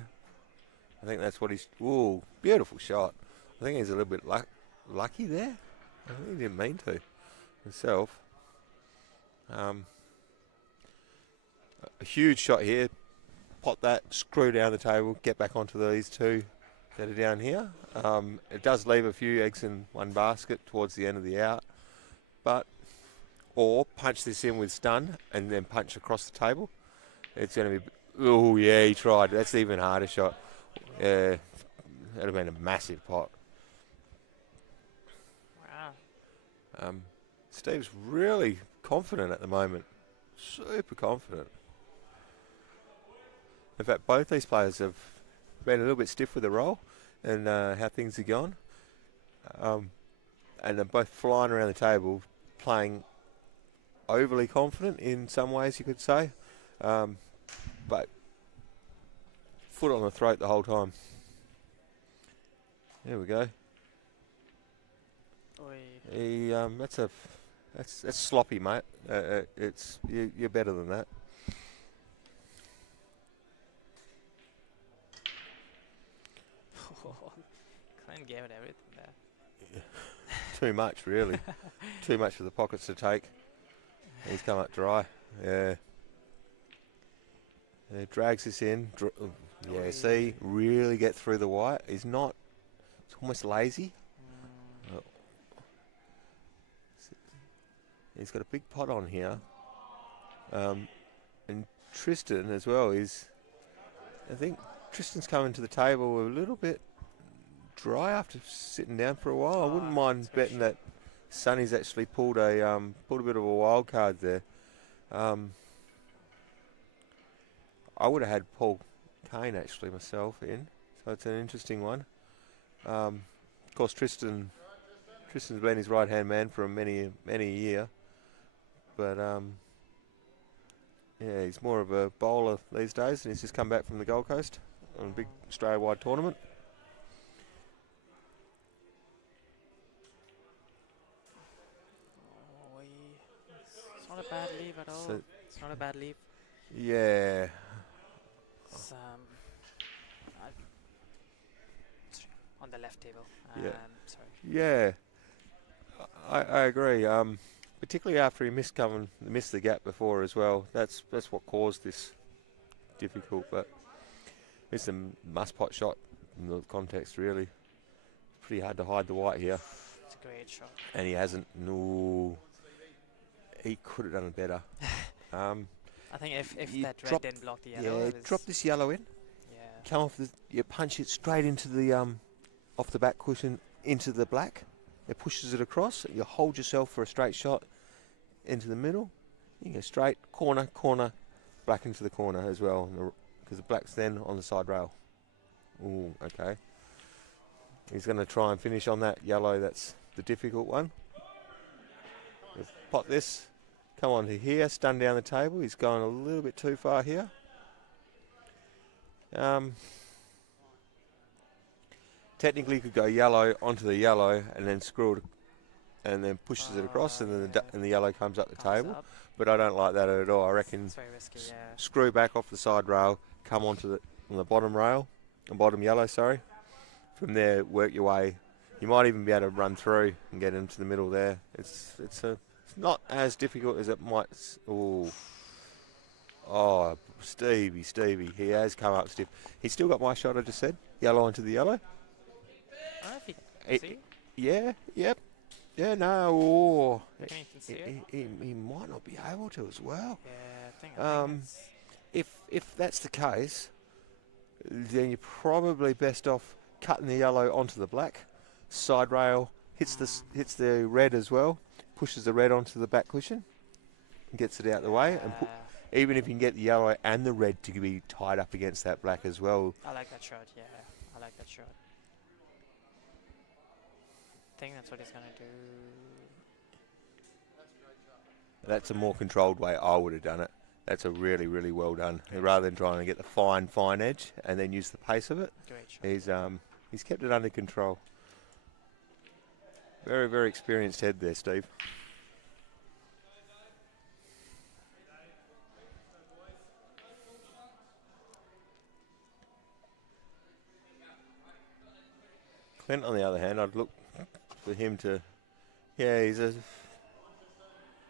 I think that's what he's... Ooh, beautiful shot. I think he's a little bit lucky there. I think he didn't mean to himself. A huge shot here. pot that, screw down the table, get back onto these two that are down here. It does leave a few eggs in one basket towards the end of the out, but or punch this in with stun and then punch across the table. It's going to be, oh yeah, he tried. That's the even harder shot. Yeah, that'd have been a massive pot. Wow. Steve's really confident at the moment. Super confident. In fact, both these players have been a little bit stiff with the roll and how things are going. And they're both flying around the table, playing overly confident in some ways, you could say. But foot on the throat the whole time. There we go. Oi. That's sloppy, mate. You're better than that. Clint gave it everything there. Too much, really. Too much for the pockets to take. He's come up dry. Yeah. Drags this in. Yeah, see, really get through the white. He's not. It's almost lazy. He's got a big pot on here. And Tristan as well is. I think Tristan's coming to the table a little bit dry after sitting down for a while. I wouldn't mind betting that Sonny's actually pulled a bit of a wild card there. I would have had Paul Kane actually myself in, so it's an interesting one. Of course, Tristan's been his right hand man for many a year, but yeah, he's more of a bowler these days, and he's just come back from the Gold Coast on a big Australia-wide tournament. It's not a bad leave at all. It's not a bad leave. Yeah. It's, on the left table. Yeah. Sorry. Yeah, I agree. Particularly after he missed the gap before as well. That's what caused this difficult. But it's a must-pot shot in the context, really. It's pretty hard to hide the white here. It's a great shot. And he hasn't. No, he could have done it better. I think if you that red drop- didn't block the yellow. Yeah, drop this yellow in. Yeah. Come off you punch it straight into the off the back cushion into the black. It pushes it across. You hold yourself for a straight shot into the middle. You go straight corner, black into the corner as well, because the black's then on the side rail. Ooh, okay. He's going to try and finish on that yellow. That's the difficult one. Let's pot this. Come on to here, stun down the table. He's going a little bit too far here. Technically, you could go yellow onto the yellow and then screw it, and then pushes it across, and then the yellow comes up the table. Up. But I don't like that at all. I reckon It's very risky. Yeah. screw back off the side rail, come onto on the bottom rail, the bottom yellow. Sorry. From there, work your way. You might even be able to run through and get into the middle there. It's not as difficult as it might. Oh, Stevie, he has come up stiff. He's still got my shot. I just said yellow onto the yellow. I don't know if you can see. Yeah, yep. Yeah, no. Can you see it? He might not be able to as well. Yeah, I think it's If that's the case, then you're probably best off cutting the yellow onto the black. Side rail hits the red as well. Pushes the red onto the back cushion. And gets it out the way. And even if you can get the yellow and the red to be tied up against that black as well. I like that shot. Yeah, I like that shot. I think that's what he's gonna do. That's a more controlled way I would have done it. That's a really, really well done. Rather than trying to get the fine edge and then use the pace of it, Great shot. he's kept it under control. Very, very experienced head there, Steve. Clint, on the other hand, I'd look for him to,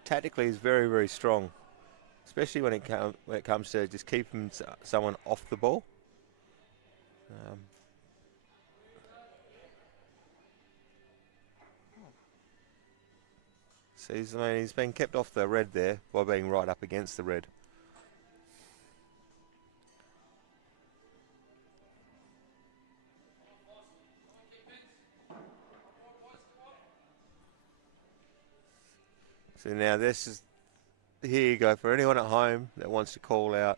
tactically he's very, very strong. especially when it comes to just keeping someone off the ball. So he's been kept off the red there by being right up against the red. So now this is, here you go, for anyone at home that wants to call out.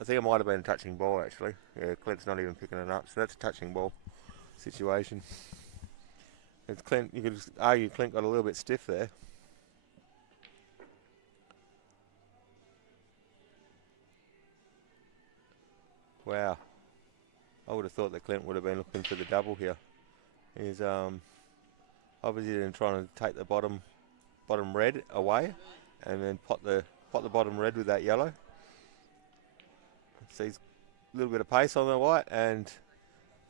I think it might have been a touching ball actually. Yeah, Clint's not even picking it up, so that's a touching ball situation. It's Clint, you could argue Clint got a little bit stiff there. Wow. I would have thought that Clint would have been looking for the double here. He's obviously then trying to take the bottom red away and then pot the bottom red with that yellow. So he's a little bit of pace on the white, and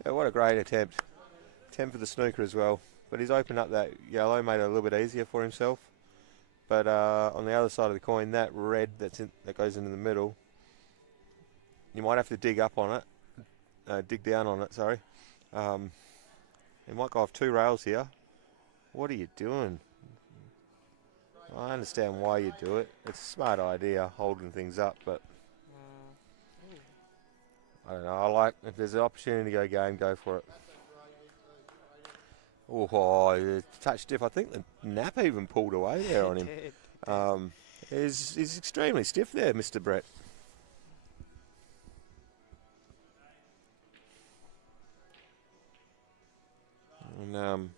yeah, what a great attempt. 10 for the snooker as well. But he's opened up that yellow, made it a little bit easier for himself. But on the other side of the coin, that red that goes into the middle, you might have to dig up on it, dig down on it, sorry. You might go off 2 rails here. What are you doing? I understand why you do it. It's a smart idea, holding things up, but I don't know. I like, if there's an opportunity to go game, go for it. Oh, touch stiff. I think the nap even pulled away there on him. He's extremely stiff there, Mr. Brett. And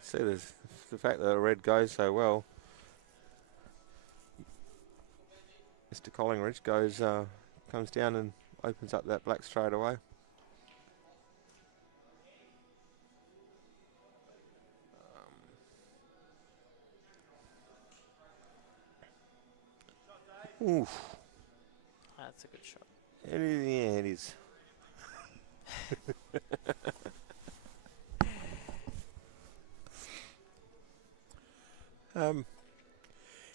see, there's the fact that the red goes so well. Mr. Collingridge comes down and opens up that black straight away. Oof. That's a good shot. It is, yeah, it is.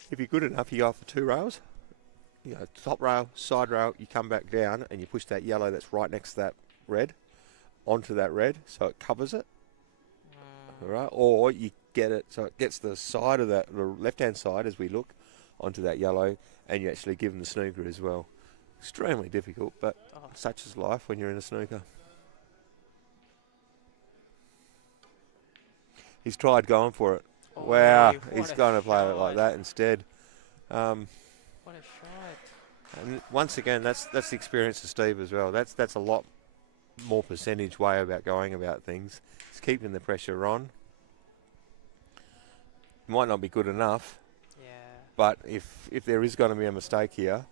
If you're good enough, you go off the 2 rails. You know, top rail, side rail, you come back down and you push that yellow that's right next to that red onto that red so it covers it. All right, or you get it so it gets the side of that, the left-hand side as we look onto that yellow, and you actually give them the snooker as well. Extremely difficult, but such is life when you're in a snooker. He's tried going for it. Wow, he's going to play it like that instead. What a shot. And once again, that's the experience of Steve as well. That's a lot more percentage way about going about things. It's keeping the pressure on. Might not be good enough. Yeah. But if there is going to be a mistake here,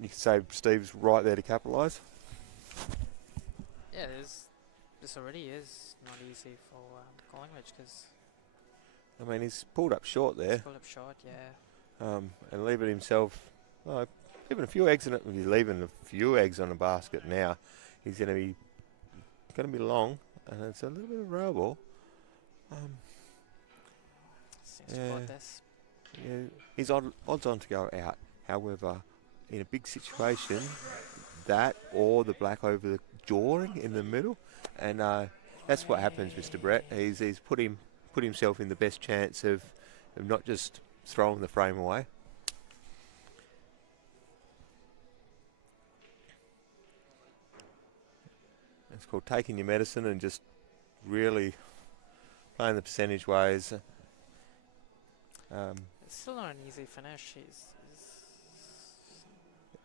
you can say Steve's right there to capitalise. Yeah, this already is not easy for Collingridge because I mean, he's pulled up short there. he's pulled up short, yeah. And leaving himself, leaving a few eggs in it. He's leaving a few eggs on the basket now. He's going to be long, and it's a little bit of rail ball. Seems to got this. Yeah, he's odds on to go out. However, in a big situation, that or the black over the jawing in the middle, and that's what happens, Mr. Brett. He's put himself in the best chance of not just throwing the frame away. It's called taking your medicine and just really playing the percentage ways. It's still not an easy finish.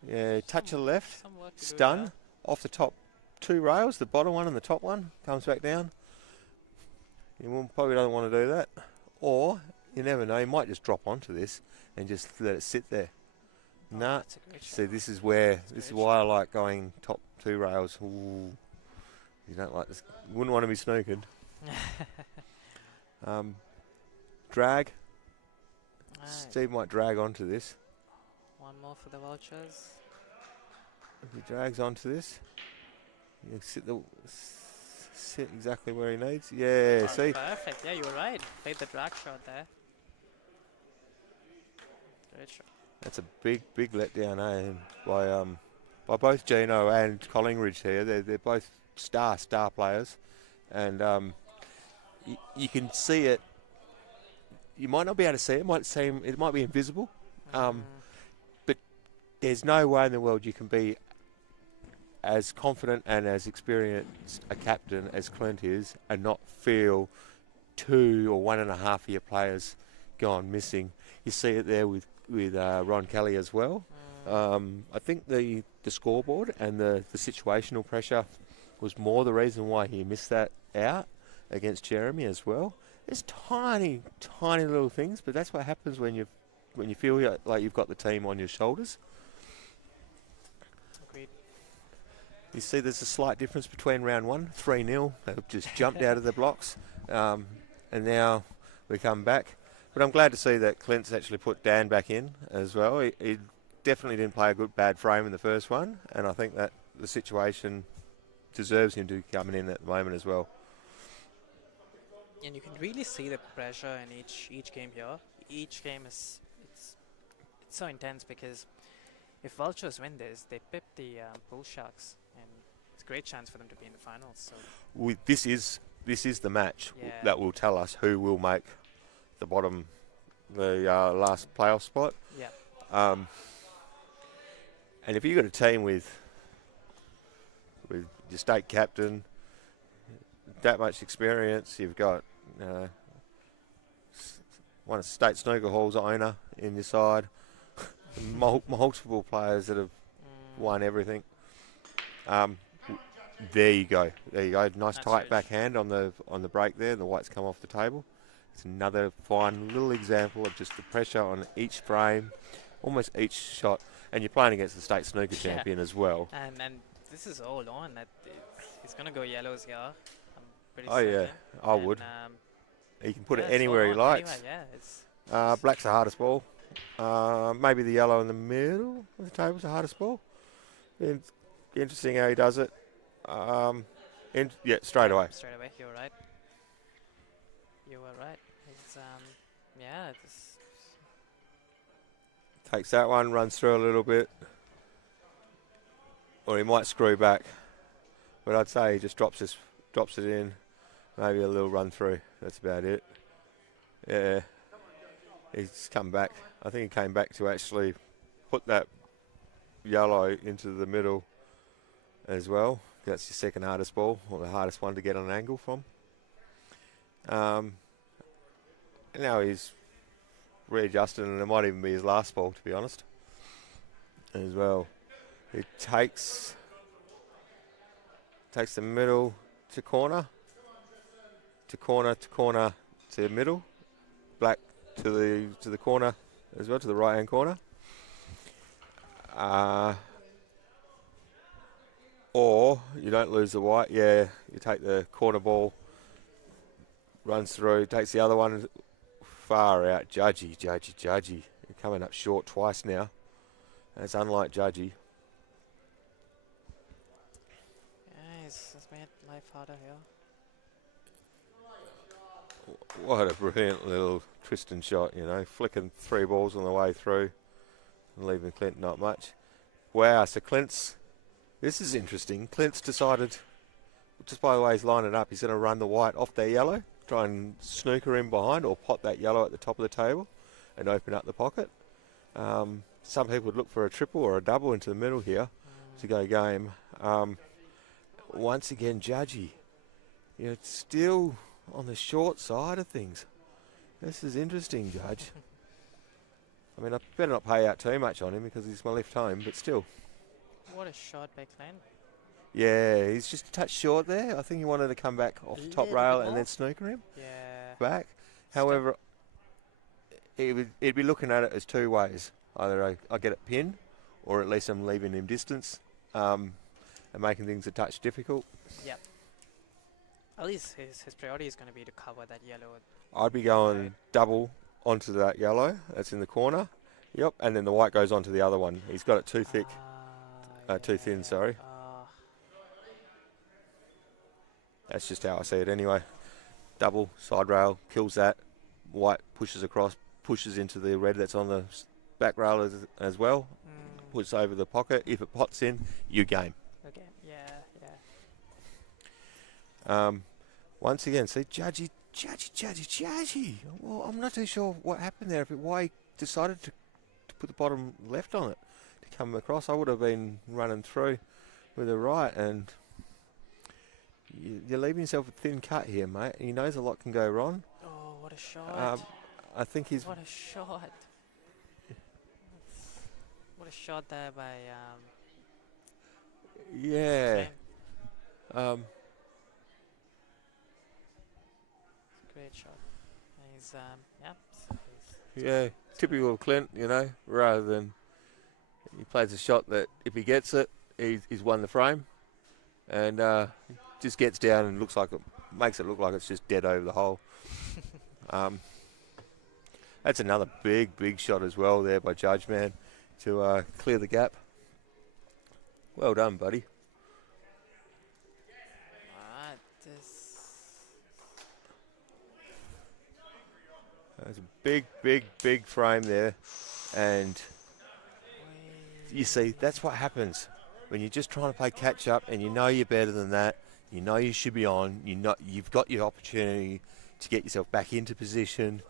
Yeah, touch of the left, Some work to do stun, there. off the top 2 rails, the bottom one and the top one, comes back down. You probably don't want to do that. Or, you never know, you might just drop onto this and just let it sit there. Nah, That's a great shot. see, this is why I like going top 2 rails. Ooh, you don't like this, you wouldn't want to be snookered. Drag. Right. Steve might drag onto this. One more for the Vultures. If he drags onto this, you sit exactly where he needs. Yeah, Oh, see? perfect. Yeah, you were right. Played the drag shot there. Very true. That's a big letdown, and by both Gino and Collingridge here. They're both star players, and you can see it. You might not be able to see it. It might be invisible, but there's no way in the world you can be as confident and as experienced a captain as Clint is, and not feel 2 or 1.5 year players gone missing. You see it there with Ron Kelly as well. I think the scoreboard and the situational pressure was more the reason why he missed that out against Jeremy as well. There's tiny little things, but that's what happens when you feel like you've got the team on your shoulders. Agreed. You see there's a slight difference between round 1, 3-0. They've just jumped out of the blocks, and now we come back. But I'm glad to see that Clint's actually put Dan back in as well. He definitely didn't play a bad frame in the first one, and I think that the situation deserves him to be coming in at the moment as well. And you can really see the pressure in each game here. Each game it's so intense because if Vultures win this, they pip the Bull Sharks, and it's a great chance for them to be in the finals. So This is the match Yeah. that will tell us who will make the last playoff spot. yeah, And if you've got a team with your state captain, that much experience, you've got one of the state snooker hall's owner in your side, multiple players that have won everything. There you go. Nice That's tight rich. backhand on the break there. The white's come off the table. It's another fine little example of just the pressure on each frame, almost each shot. And you're playing against the state snooker Yeah. champion as well. and this is all on. That it's gonna go yellows here. I'm pretty Oh, yeah. certain. I And, would. He can put yeah, it it's all anywhere he on likes. anyway, yeah, it's Black's the hardest ball. Maybe the yellow in the middle of the table's the hardest ball. Interesting how he does it. Straight away. Straight away, you're right. You were right. It's yeah, it's Takes that one, runs through a little bit. Or he might screw back. But I'd say he just drops it in. Maybe a little run through. That's about it. Yeah. He's come back. I think he came back to actually put that yellow into the middle as well. That's your second hardest ball, or the hardest one to get on an angle from. And now he's readjusting, and it might even be his last ball, to be honest, as well. He takes the middle to corner, to middle, black to the corner as well, to the right hand corner. Or you don't lose the white. Yeah, you take the corner ball, runs through, takes the other one far out. Judgy. You're coming up short twice now. That's unlike Judgy. yeah, he's made life harder here. What a brilliant little twist and shot, flicking 3 balls on the way through and leaving Clint not much. Wow, so this is interesting. Clint's decided, just by the way he's lining up, he's going to run the white off their yellow, try and snooker in behind or pot that yellow at the top of the table and open up the pocket. Some people would look for a triple or a double into the middle here to go game. Once again, Judgy, it's still on the short side of things. This is interesting, Judge. I mean, I better not pay out too much on him because he's my left home, but still. What a shot by Clint. Yeah, he's just a touch short there. I think he wanted to come back off the top Little rail bit and more. then snooker him Yeah. back. However, he'd be looking at it as 2 ways. Either I get it pinned, or at least I'm leaving him distance and making things a touch difficult. Yep. At least his priority is going to be to cover that yellow. I'd be going Right. double onto that yellow that's in the corner. Yep, and then the white goes onto the other one. He's got it too thick. Too thin, sorry. That's just how I see it anyway. Double, side rail, kills that. White pushes across, pushes into the red that's on back rail as well. Mm. Puts over the pocket. If it pots in, you game. Okay. Yeah. Yeah. Once again, see, Judgy. Well, I'm not too sure what happened there. Why he decided to put the bottom left on it to come across. I would have been running through with the right, and you're leaving yourself a thin cut here, mate. He knows a lot can go wrong. Oh, what a shot! I think he's. What a shot! What a shot there by Yeah. Flame. Great shot. And he's yeah. So he's Yeah. Typical of Clint, you know, rather than he plays a shot that if he gets it, he's won the frame, and just gets down and makes it look like it's just dead over the hole. That's another big shot as well there by Judge Man to clear the gap. Well done, buddy. alright. This. There's a big frame there, and you see that's what happens when you're just trying to play catch up, and you know you're better than that. You know you should be on. You've got your opportunity to get yourself back into position.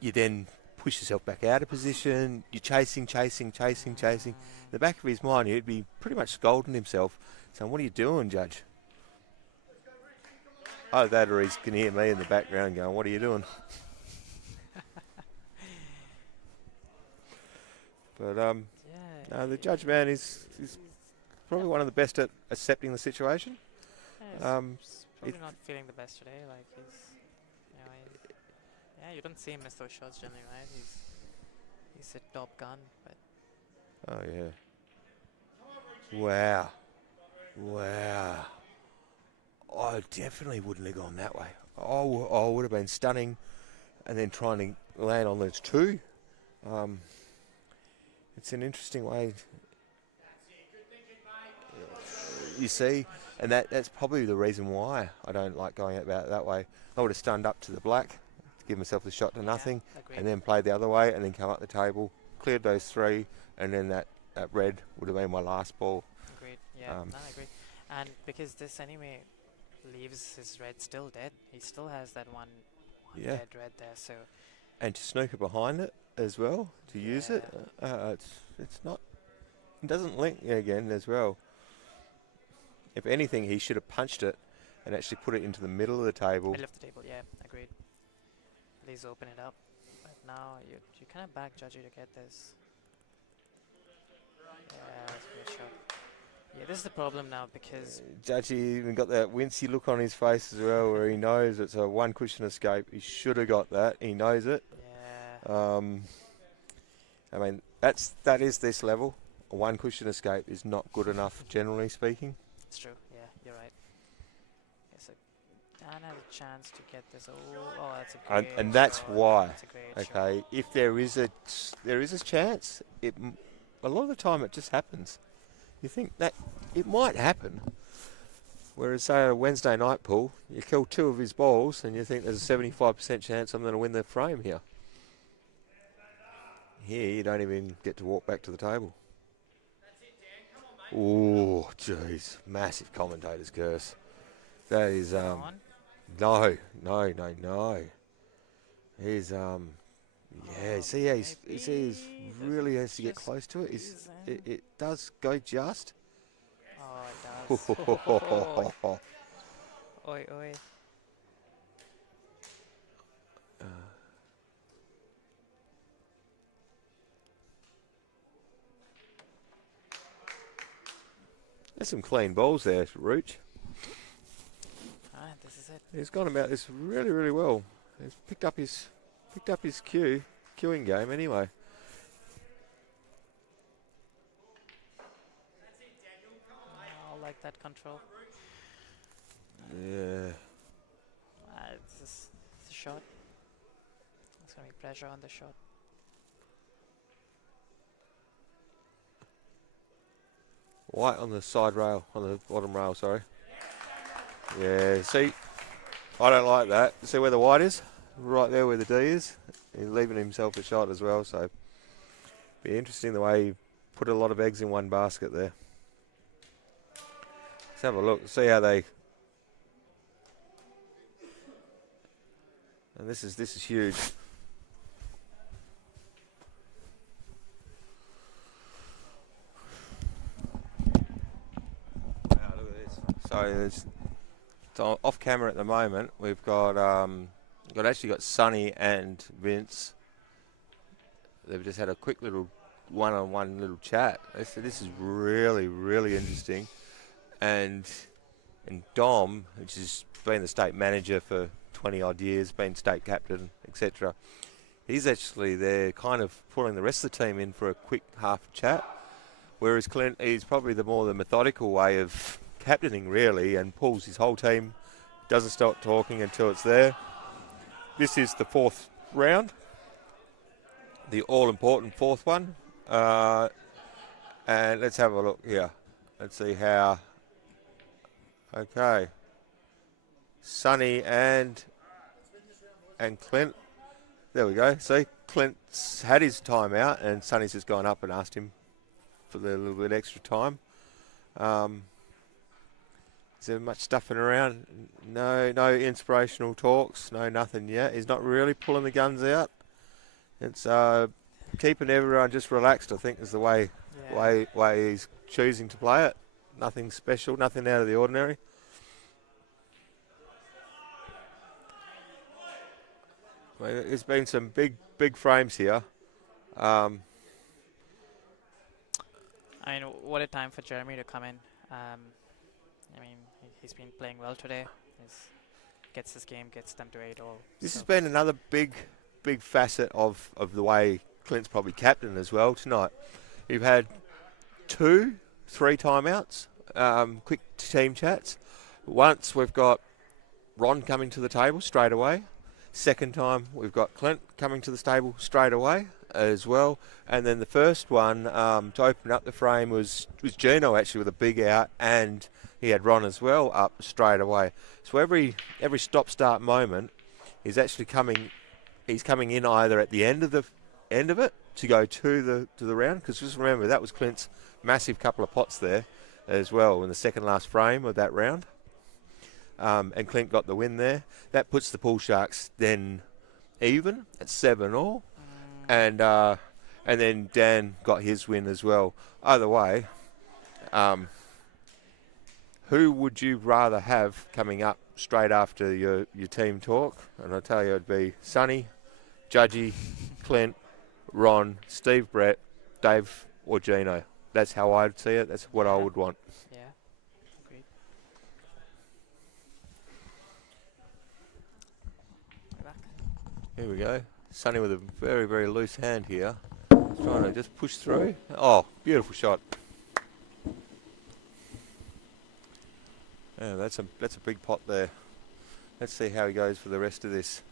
You then push yourself back out of position. You're chasing. In the back of his mind, he'd be pretty much scolding himself, saying, "What are you doing, Judge?" Oh, that or he can hear me in the background going, "What are you doing?" But Yeah. no, the Judge Man is probably one of the best at accepting the situation. Yeah, he's probably not feeling the best today. Like you don't see him miss those shots generally, right? He's a top gun, but Oh yeah. Wow. I definitely wouldn't have gone that way. I would have been stunning, and then trying to land on those two. It's an interesting way. You see, and that's probably the reason why I don't like going about it that way. I would have stunned up to the black, to give myself the shot to nothing, agreed. and then played the other way, and then come up the table, cleared those three, and then that red would have been my last ball. Agreed. Yeah, no, I agree. And because this anyway leaves his red still dead, he still has that one Yeah. dead red there. So And to snooker behind it as well, to use it, it's not. It doesn't link again as well. If anything, he should have punched it and actually put it into the middle of the table. middle of the table, yeah, agreed. Please open it up. But now you kind of back Judgy to get this. Yeah, that's a great shot. Yeah, this is the problem now because Judgy even got that wincy look on his face as well, where he knows it's a one cushion escape. He should have got that. He knows it. yeah, I mean, that is this level. A one cushion escape is not good enough, generally speaking. it's true. Yeah, you're right. Yeah, so Dan has a chance to get this. Oh, that's a great And that's shot. why. That's a great shot. Okay, if there is a chance, a lot of the time it just happens. You think that it might happen. Whereas, say, a Wednesday night pool, you kill two of his balls and you think there's a 75% chance I'm going to win the frame here. Here, you don't even get to walk back to the table. Oh, jeez. Massive commentator's curse. That is, On. no. He's, yeah, see how he's really has to get Just close to it. squeeze It does go just. Oh, it does. Oi, oi. There's some clean balls there, Rooch. Alright, this is it. He's gone about this really, really well. He's picked up his queuing game anyway. I like that control. Yeah. It's a shot. There's going to be pressure on the shot. White on the side rail, on the bottom rail, sorry. Yeah, see, I don't like that. See where the white is? Right there where the D is. He's leaving himself a shot as well, so Be interesting the way he put a lot of eggs in one basket there. Let's have a look, see how they. And this is huge. Wow, look at this. So off camera at the moment. We've got actually got Sonny and Vince. They've just had a quick little one-on-one little chat. This is really, really interesting. And Dom, which has been the state manager for 20 odd years, been state captain, etc. He's actually there kind of pulling the rest of the team in for a quick half chat. Whereas Clint, he's probably the methodical way of captaining really, and pulls his whole team, doesn't stop talking until it's there. This is the fourth round, the all-important fourth one. And let's have a look here. Let's see how. Okay. Sonny and Clint. There we go. See, Clint's had his time out, and Sonny's just gone up and asked him for the little bit extra time. Is there much stuffing around? No inspirational talks. No, nothing yet. He's not really pulling the guns out. It's keeping everyone just relaxed, I think, is the way he's choosing to play it. Nothing special, nothing out of the ordinary. There's been some big frames here. I mean, what a time for Jeremy to come in. I mean, he's been playing well today. Gets this game, gets them to 8 all. This has been another big facet of the way Clint's probably captain as well tonight. You've had 3 timeouts, quick team chats. Once we've got Ron coming to the table straight away. Second time we've got Clint coming to the table straight away as well. And then the first one to open up the frame was Gino actually with a big out, and he had Ron as well up straight away. So every stop-start moment is actually coming. He's coming in either at the end of it to go to the round, because just remember that was Clint's massive couple of pots there as well in the second last frame of that round. And Clint got the win there. That puts the Pool Sharks then even at 7 all, and then Dan got his win as well. Either way, who would you rather have coming up straight after your team talk? And I tell you, it'd be Sonny, Judgy, Clint, Ron, Steve, Brett, Dave, or Gino. That's how I'd see it. That's what I would want. Yeah, agreed. Back. Here we go. Sonny with a very, very loose hand here. He's trying to just push through. Oh, beautiful shot. Yeah, that's a big pot there. Let's see how he goes for the rest of this.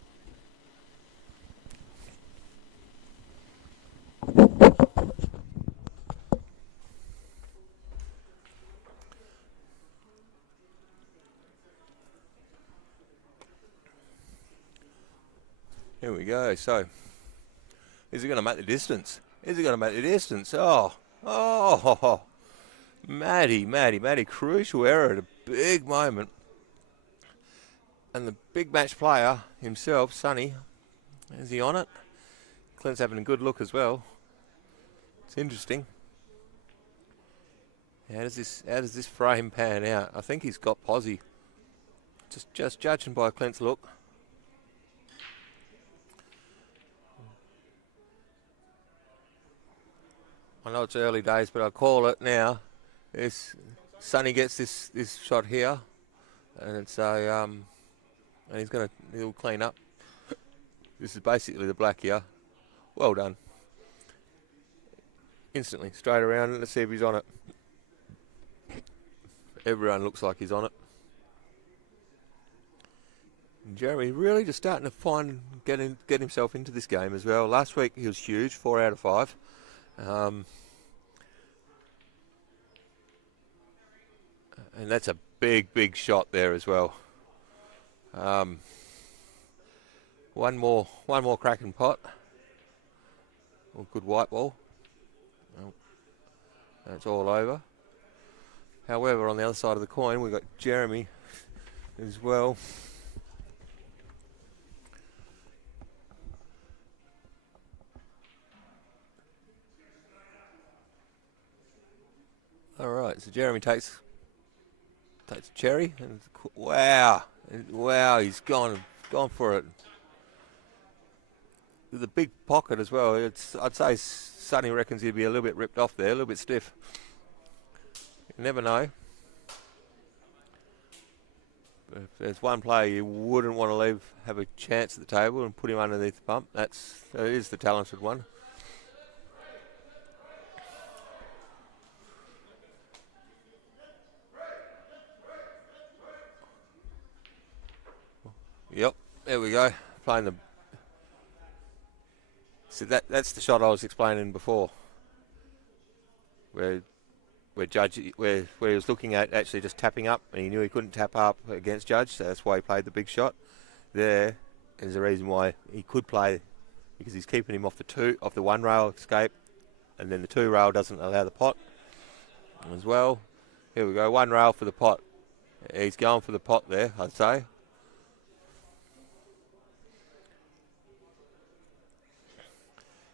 Here we go. So, is he going to make the distance? Is he going to make the distance? Oh, Matty, crucial error at a big moment. And the big match player himself, Sonny, is he on it? Clint's having a good look as well. It's interesting. How does this frame pan out? I think he's got posse. Just judging by Clint's look. I know it's early days, but I call it now. Sonny gets this shot here, and it's and he'll clean up. This is basically the black here. Well done. Instantly straight around. Let's see if he's on it. Everyone looks like he's on it. And Jeremy really just starting to get himself into this game as well. Last week he was huge, 4 out of 5. And that's a big shot there as well. One more cracking pot. Or good white ball. That's all over. However, on the other side of the coin, we've got Jeremy as well. All right, so Jeremy takes cherry, and wow, he's gone for it. With a big pocket as well. I'd say Sonny reckons he'd be a little bit ripped off there, a little bit stiff. You never know. But if there's one player you wouldn't want to have a chance at the table and put him underneath the pump, that is the talented one. Yep, there we go. Playing the. So that's the shot I was explaining before, where Judge where he was looking at actually just tapping up, and he knew he couldn't tap up against Judge, so that's why he played the big shot. There is the reason why he could play, because he's keeping him off the one rail escape, and then the two rail doesn't allow the pot as well. Here we go, one rail for the pot. He's going for the pot there, I'd say.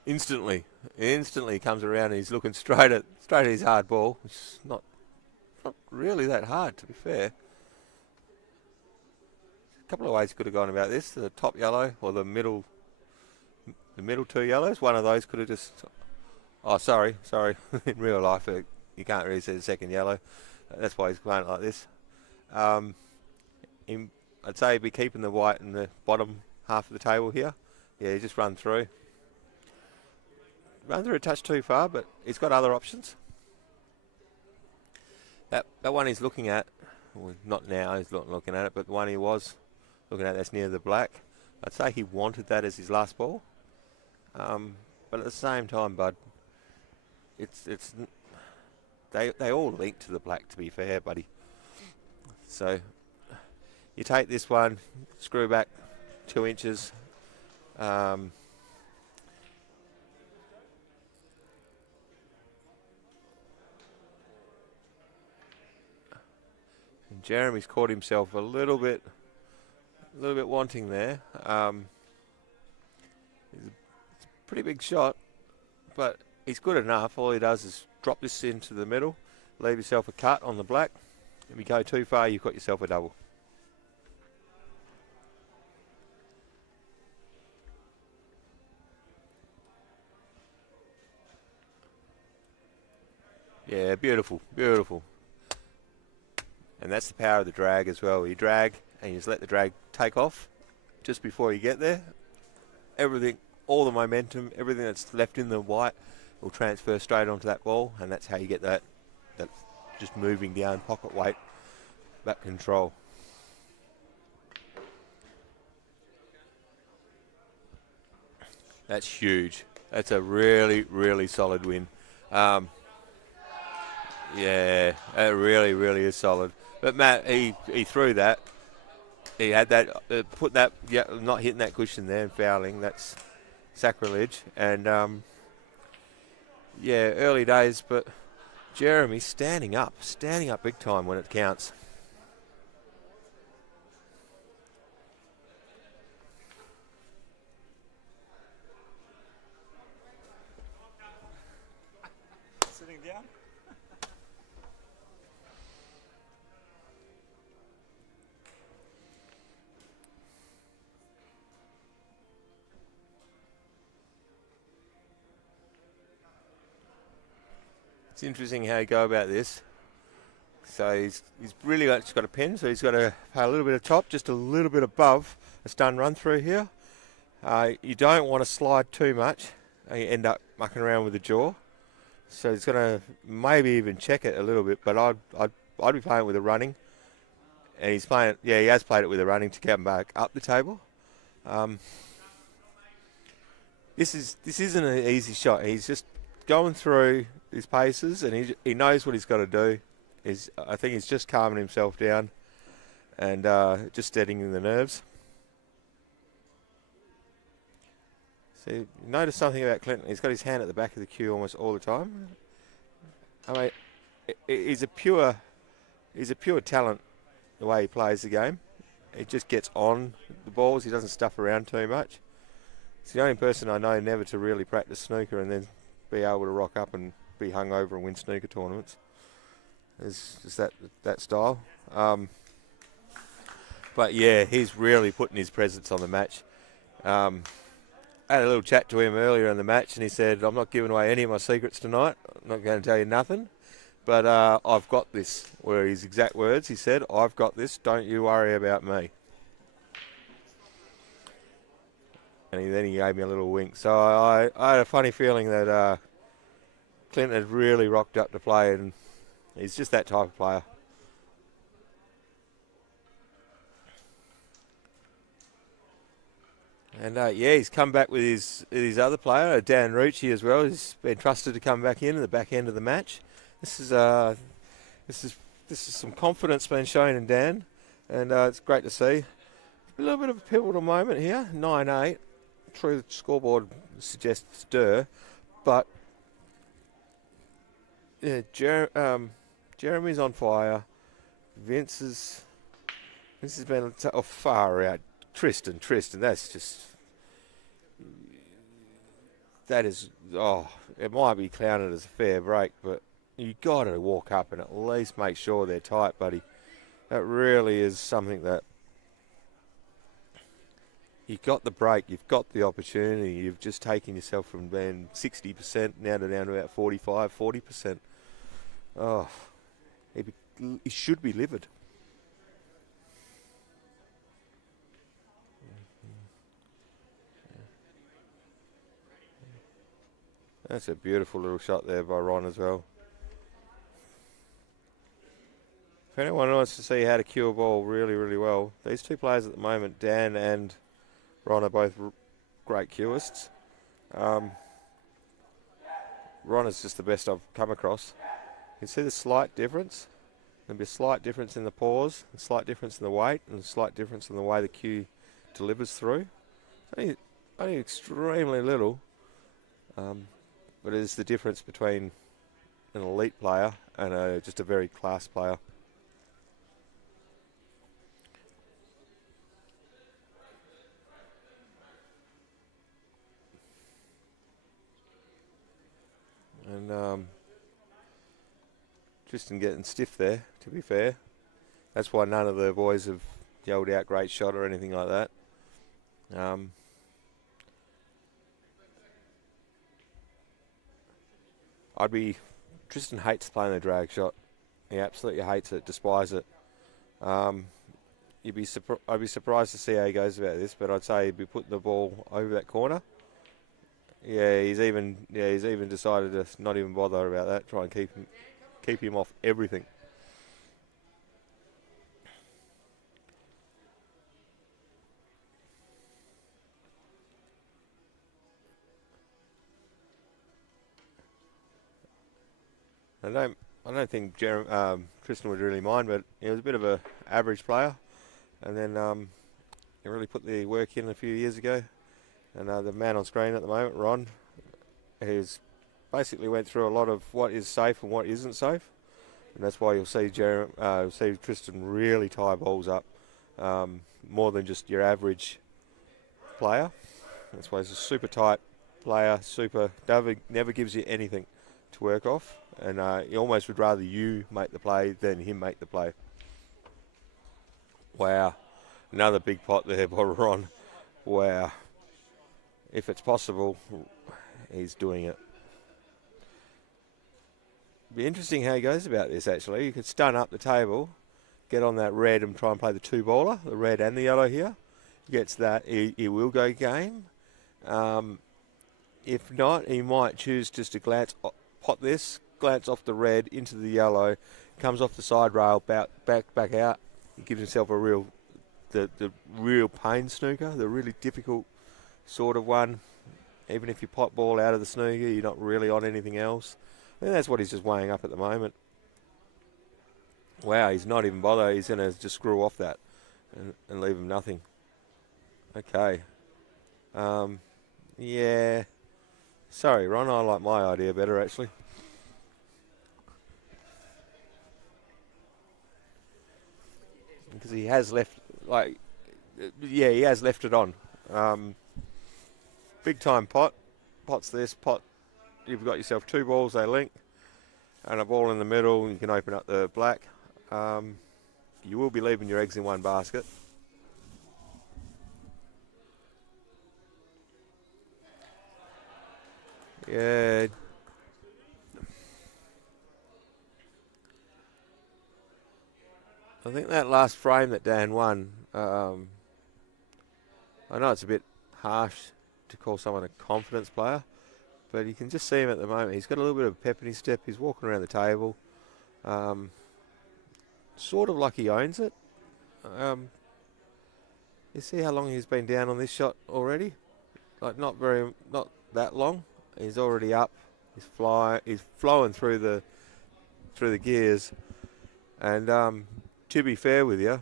Instantly comes around and he's looking straight at his hard ball, which is not really that hard, to be fair. A couple of ways he could have gone about this: the top yellow or the middle two yellows. One of those could have just. Oh, sorry. In real life, you can't really see the second yellow. That's why he's playing it like this. I'd say he'd be keeping the white in the bottom half of the table here. Yeah, he just run through. Run through a touch too far, but he's got other options. That one he's looking at, well, not now, he's not looking at it, but the one he was looking at that's near the black, I'd say he wanted that as his last ball. But at the same time, bud, they all link to the black, to be fair, buddy. So you take this one, screw back 2 inches. Jeremy's caught himself a little bit wanting there. It's a pretty big shot, but he's good enough. All he does is drop this into the middle, leave yourself a cut on the black. If you go too far, you've got yourself a double. Yeah, beautiful. And that's the power of the drag as well. You drag and you just let the drag take off just before you get there. Everything, all the momentum, everything that's left in the white will transfer straight onto that ball, and that's how you get that just moving down pocket weight, back control. That's huge. That's a really, really solid win. Yeah, it really, really is solid. But Matt, he threw that. He had that, put that, yeah, not hitting that cushion there and fouling. That's sacrilege. And yeah, early days, but Jeremy standing up big time when it counts. Sitting down. It's interesting how you go about this. So he's really just got a pen, so he's got to pay a little bit of top, just a little bit above a stun run through here. You don't want to slide too much, and you end up mucking around with the jaw. So he's going to maybe even check it a little bit, but I'd be playing it with a running. And he's playing it, yeah, he has played it with a running to come back up the table. This isn't an easy shot. He's just going through his paces, and he knows what he's got to do. I think he's just calming himself down and just steadying the nerves. So you notice something about Clinton. He's got his hand at the back of the cue almost all the time. I mean, he's a pure talent the way he plays the game. He just gets on the balls. He doesn't stuff around too much. He's the only person I know never to really practice snooker and then be able to rock up and be hungover and win snooker tournaments. It's just that style. But yeah, he's really putting his presence on the match. I had a little chat to him earlier in the match, and he said, "I'm not giving away any of my secrets tonight. I'm not going to tell you nothing, but I've got this." Were his exact words. He said, "I've got this. Don't you worry about me." And then he gave me a little wink. So I had a funny feeling that Clint had really rocked up to play, and he's just that type of player. And yeah, he's come back with his other player, Dan Rucci, as well. He's been trusted to come back in the back end of the match. This is some confidence being shown in Dan, and it's great to see. A little bit of a pivotal moment here, 9-8. True, the scoreboard suggests stir, but yeah, Jeremy's on fire. Vince has been far out. Tristan, it might be counted as a fair break, but you got to walk up and at least make sure they're tight, buddy. That really is something that you've got the break, you've got the opportunity, you've just taken yourself from being 60% now to down to about 40%. Oh, he should be livid. That's a beautiful little shot there by Ron as well. If anyone wants to see how to cue a ball really, really well, these two players at the moment, Dan and Ron, are both great cueists. Ron is just the best I've come across. You can see the slight difference. There'll be a slight difference in the pause, a slight difference in the weight, and a slight difference in the way the cue delivers through. Only extremely little. But it is the difference between an elite player and just a very class player. And Tristan getting stiff there, to be fair. That's why none of the boys have yelled out great shot or anything like that. Tristan hates playing the drag shot. He absolutely hates it, despises it. I'd be surprised to see how he goes about this, but I'd say he'd be putting the ball over that corner. Yeah, he's even decided to not even bother about that. Try and keep him off everything. I don't think Tristan would really mind, but he was a bit of an average player, and then he really put the work in a few years ago. And the man on screen at the moment, Ron, he's basically went through a lot of what is safe and what isn't safe, and that's why you'll see Tristan really tie balls up more than just your average player. That's why he's a super tight player, never gives you anything to work off, and he almost would rather you make the play than him make the play. Wow, another big pot there by Ron. Wow. If it's possible, he's doing it. Be interesting how he goes about this, actually. You could stun up the table, get on that red and try and play the two baller, the red and the yellow here. Gets that, he will go game. If not, he might choose just to glance off the red into the yellow, comes off the side rail, back out. He gives himself the real pain snooker, the really difficult sort of one. Even if you pot ball out of the snooker, you're not really on anything else. I think that's what he's just weighing up at the moment. Wow, he's not even bothered. He's going to just screw off that and leave him nothing. Okay. Yeah. Sorry, Ron, I like my idea better, actually. because he has left, he has left it on. Big time pot. Pot's this, pot, you've got yourself 2 balls, they link, and a ball in the middle, you can open up the black. You will be leaving your eggs in one basket. Yeah. I think that last frame that Dan won, I know it's a bit harsh to call someone a confidence player, but you can just see him at the moment. He's got a little bit of pep in his step. He's walking around the table, sort of like he owns it. You see how long he's been down on this shot already? Like not that long. He's already up. He's flowing through the gears. And to be fair with you,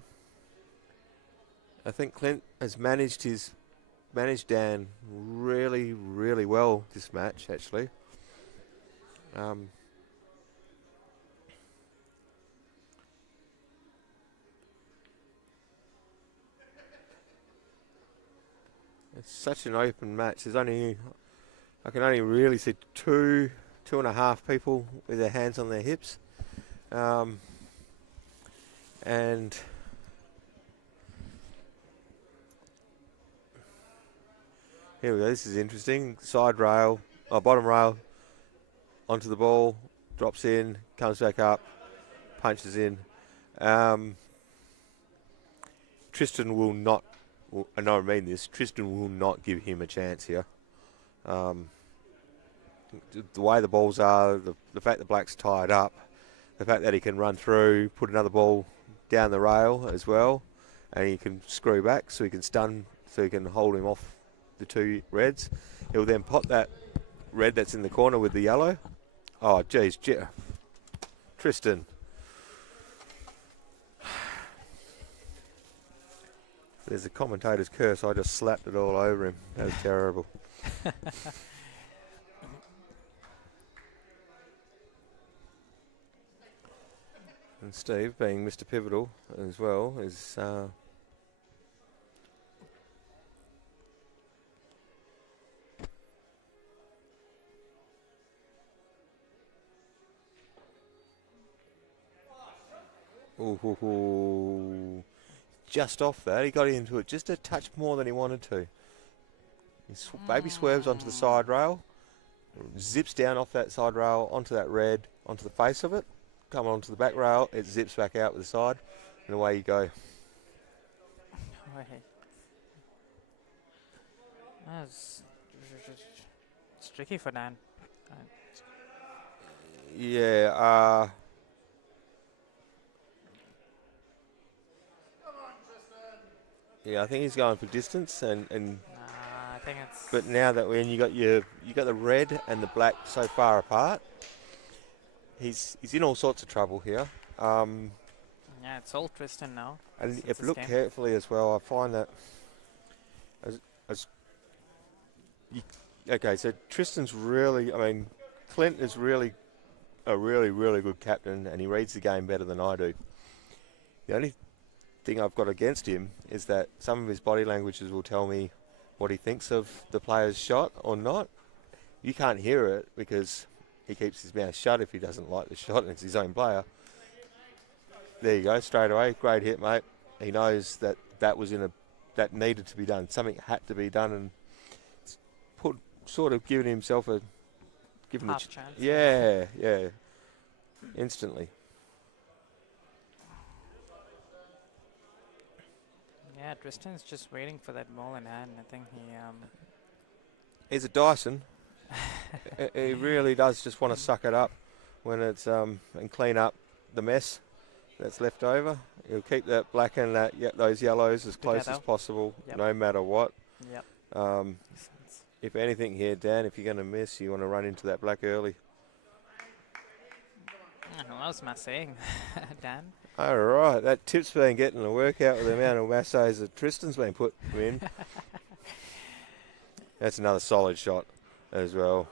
I think Clint has managed Dan really, really well this match, actually. It's such an open match. I can only really see two and a half people with their hands on their hips. And here we go. This is interesting. Side rail, bottom rail, onto the ball, drops in, comes back up, punches in. Tristan will not. And I mean this. Tristan will not give him a chance here. The way the balls are, the fact that Black's tied up, the fact that he can run through, put another ball down the rail as well, and he can screw back, so he can stun, so he can hold him off the 2 reds. He'll then pot that red that's in the corner with the yellow. Oh, geez, Tristan. There's a commentator's curse. I just slapped it all over him. That was terrible. And Steve, being Mr. Pivotal as well, is just off that. He got into it just a touch more than he wanted to. Baby swerves onto the side rail, zips down off that side rail onto that red, onto the face of it, come onto the back rail, it zips back out with the side, and away you go. It's tricky for Dan. Yeah, I think he's going for distance, and I think it's. but now that when you got the red and the black so far apart, he's in all sorts of trouble here. Yeah, it's all Tristan now. And if you look carefully as well, I find that so Tristan's really, Clint is really a really, really good captain, and he reads the game better than I do. The only thing I've got against him is that some of his body languages will tell me what he thinks of the player's shot or not. You can't hear it because he keeps his mouth shut if he doesn't like the shot and it's his own player. There you go, straight away. Great hit, mate. He knows that needed to be done. Something had to be done, and giving himself half chance. Yeah, instantly. Yeah, Tristan's just waiting for that ball in hand. I think He's a Dyson. He really does just want to suck it up when it's and clean up the mess that's left over. He'll keep that black and those yellows as close as possible, no matter what. Yep. If anything here, Dan, if you're going to miss, you want to run into that black early. What was I saying, Dan? All right, that tip's been getting a workout with the amount of massages that Tristan's been put in. That's another solid shot as well.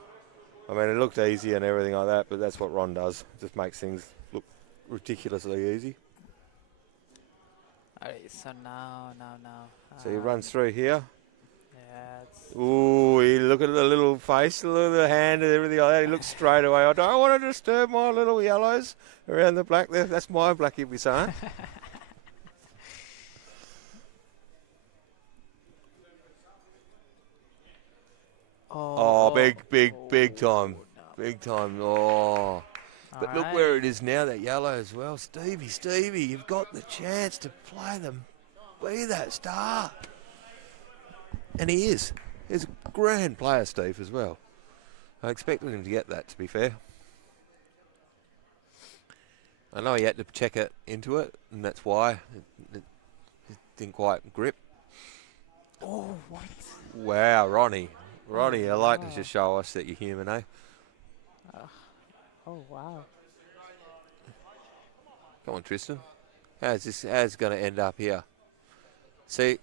I mean, it looked easy and everything like that, but that's what Ron does. Just makes things look ridiculously easy. Alright, so now. So he runs through here. Yeah, it's Ooh, he look at the little face, the little hand and everything like that. He looks straight away. I don't want to disturb my little yellows around the black there. That's my black, he'll be saying. Oh, big time. no. Big time. Oh. But look Alright. where it is now, that yellow as well. Stevie, you've got the chance to play them. Be that star. And he is. He's a grand player, Steve, as well. I expected him to get that, to be fair. I know he had to check it into it, and that's why it didn't quite grip. Oh, what? Wow, Ronnie, I like to wow. just show us that you're human, eh? Oh, wow. Come on, Tristan. How's it going to end up here? See,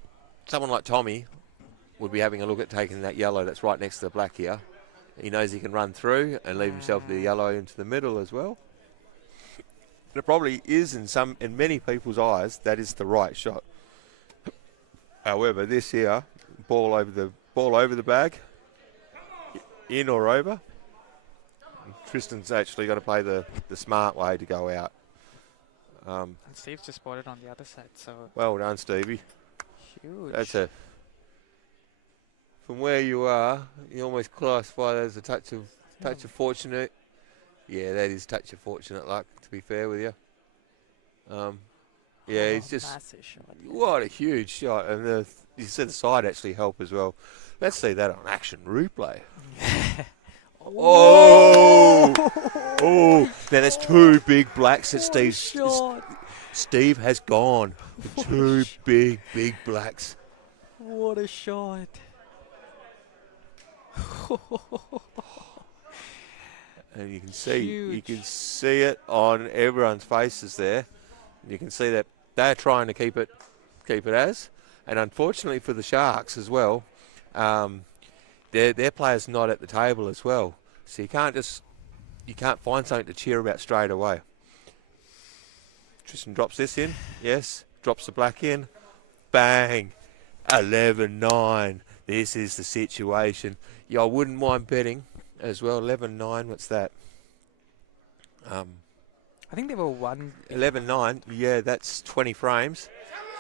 someone like Tommy would be having a look at taking that yellow that's right next to the black here. He knows he can run through and leave himself the yellow into the middle as well. And it probably is in many people's eyes, that is the right shot. However, this here, ball over the bag, in or over. And Tristan's actually got to play the smart way to go out. And Steve's just spotted on the other side, so Well done, Stevie. huge. That's from where you are, you almost classify that as a touch of fortunate. Yeah, that is touch of fortunate luck, to be fair with you. Yeah, he's just massive shot. what a huge shot, and you said the side actually help as well. Let's see that on action replay. Oh, oh! Now that's two big blacks that Steve has gone. For two big blacks. What a shot. And you can see Huge. it on everyone's faces there. You can see that they're trying to keep it as, and unfortunately for the Sharks as well, their players not at the table as well. So you can't find something to cheer about straight away. Tristan drops this in, yes, drops the black in, bang, 11-9. This is the situation. Yeah, I wouldn't mind betting as well. 11-9. What's that? I think they were 11-9. Yeah, that's 20 frames.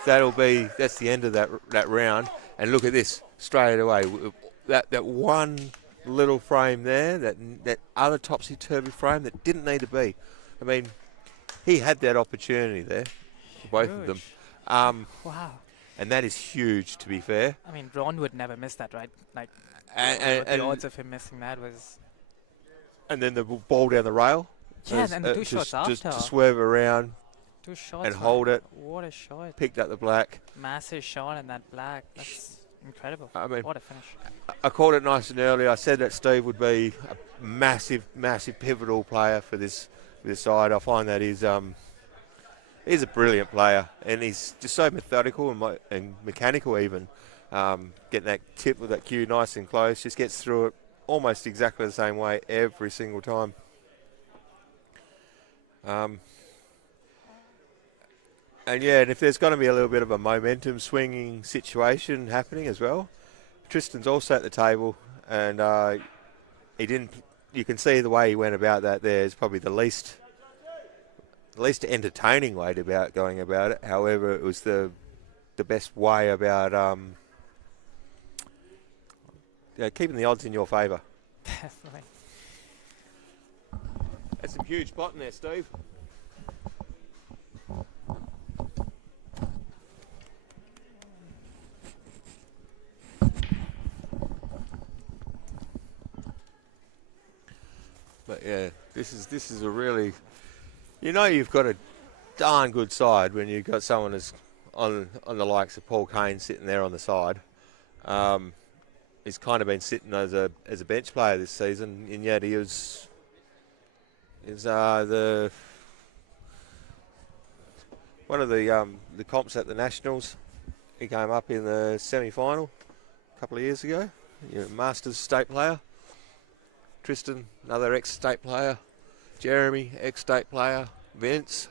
That's the end of that round. And look at this straight away. That one little frame there, that other topsy-turvy frame that didn't need to be. I mean, he had that opportunity there, for both of them. Wow. And that is huge, to be fair. I mean, Ron would never miss that, right? Like, And the odds of him missing that was... And then the ball down the rail. Yeah, and the two shots just after. to swerve around, Two shots. and hold it. What a shot. Picked up the black. Massive shot in that black. That's incredible. I mean, What a finish. I called it nice and early. I said that Steve would be a massive pivotal player for this side. I find that he's a brilliant player, and he's just so methodical and mechanical even. Getting that tip with that cue nice and close, just gets through it almost exactly the same way every single time. And if there's going to be a little bit of a momentum swinging situation happening as well, Tristan's also at the table, and he didn't. You can see the way he went about that. There is probably the least entertaining way going about it. However, it was the best way about keeping the odds in your favour. Definitely. That's a huge pot in there, Steve. But yeah, this is a really, you've got a darn good side when you've got someone as on the likes of Paul Kane sitting there on the side. He's kind of been sitting as a bench player this season, and yet he was one of the comps at the Nationals. He came up in the semi-final a couple of years ago. Masters state player. Tristan, another ex-state player. Jeremy, ex-state player. Vince,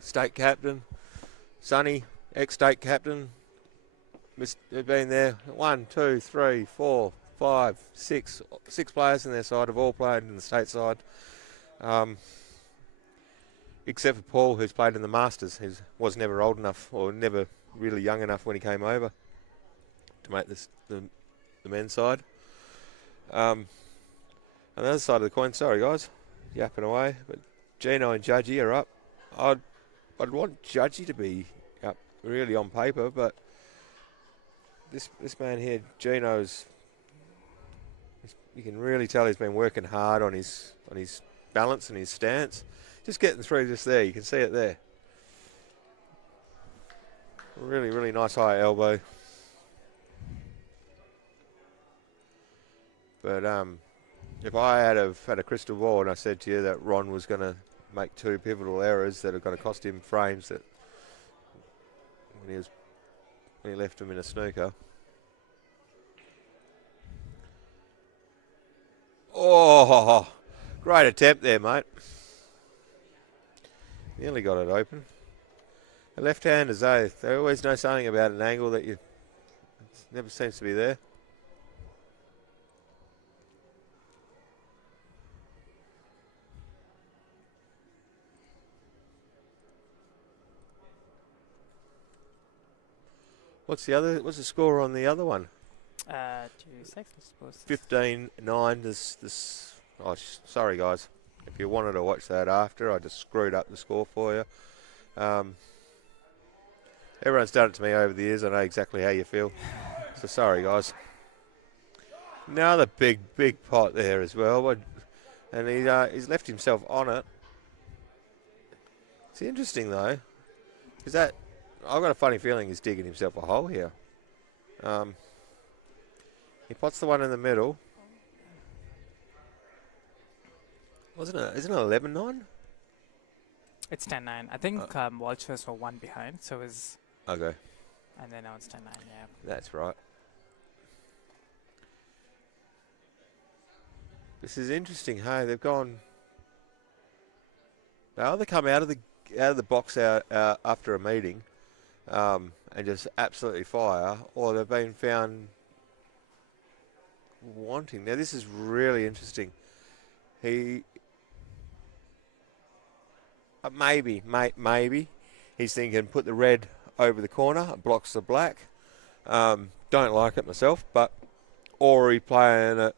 state captain. Sonny, ex-state captain. Been there 1, 2, 3, 4, 5, 6 players in their side have all played in the state side. Except for Paul, who's played in the Masters. He was never old enough or never really young enough when he came over to make this the men's side. On the other side of the coin, sorry guys, yapping away, but Gino and Judgy are up. I'd want Judgy to be up really on paper, but this man here, Gino's, you can really tell he's been working hard on his balance and his stance. Just getting through just there, you can see it there. Really, really nice high elbow. But if I had had a crystal ball and I said to you that Ron was going to make 2 pivotal errors that are going to cost him frames that when he left him in a snooker. Oh, great attempt there, mate. Nearly got it open. The left-handers, they always know something about an angle that never seems to be there. What's the score on the other one? 2-6, I suppose. 15-9. Sorry guys. If you wanted to watch that after, I just screwed up the score for you. Everyone's done it to me over the years. I know exactly how you feel. So sorry guys. Another big pot there as well. And he's left himself on it. It's interesting though. Is that... I've got a funny feeling he's digging himself a hole here. He pots the one in the middle. Isn't it 11-9? It's 10-9. I think Vultures were 1 behind, so it's... Okay. And then now it's 10-9, yeah. That's right. This is interesting, hey? They've gone... They either come out of the box after a meeting and just absolutely fire, or they've been found wanting. Now, this is really interesting. Maybe he's thinking put the red over the corner, it blocks the black. Don't like it myself, or he playing it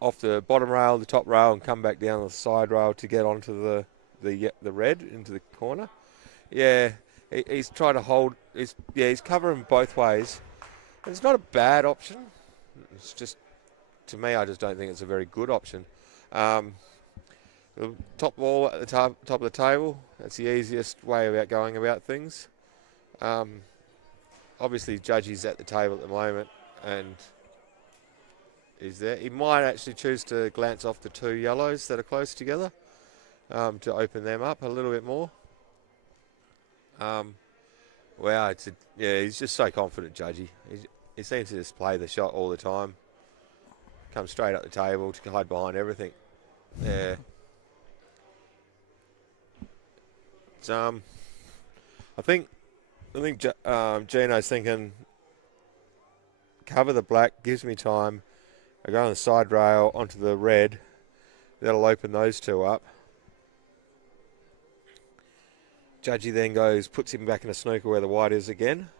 off the bottom rail, the top rail, and come back down the side rail to get onto the red into the corner. Yeah, he's trying to hold. He's covering both ways. It's not a bad option. It's just, to me, I just don't think it's a very good option. The top ball at the top of the table, that's the easiest way about going about things. Obviously, Judgy's at the table at the moment, and he's there. He might actually choose to glance off the 2 yellows that are close together to open them up a little bit more. Wow, he's just so confident, Judgy. He seems to just play the shot all the time. Comes straight up the table to hide behind everything. Yeah. I think Gino's thinking, cover the black, gives me time. I go on the side rail onto the red. That'll open those 2 up. Judgy then puts him back in a snooker where the white is again.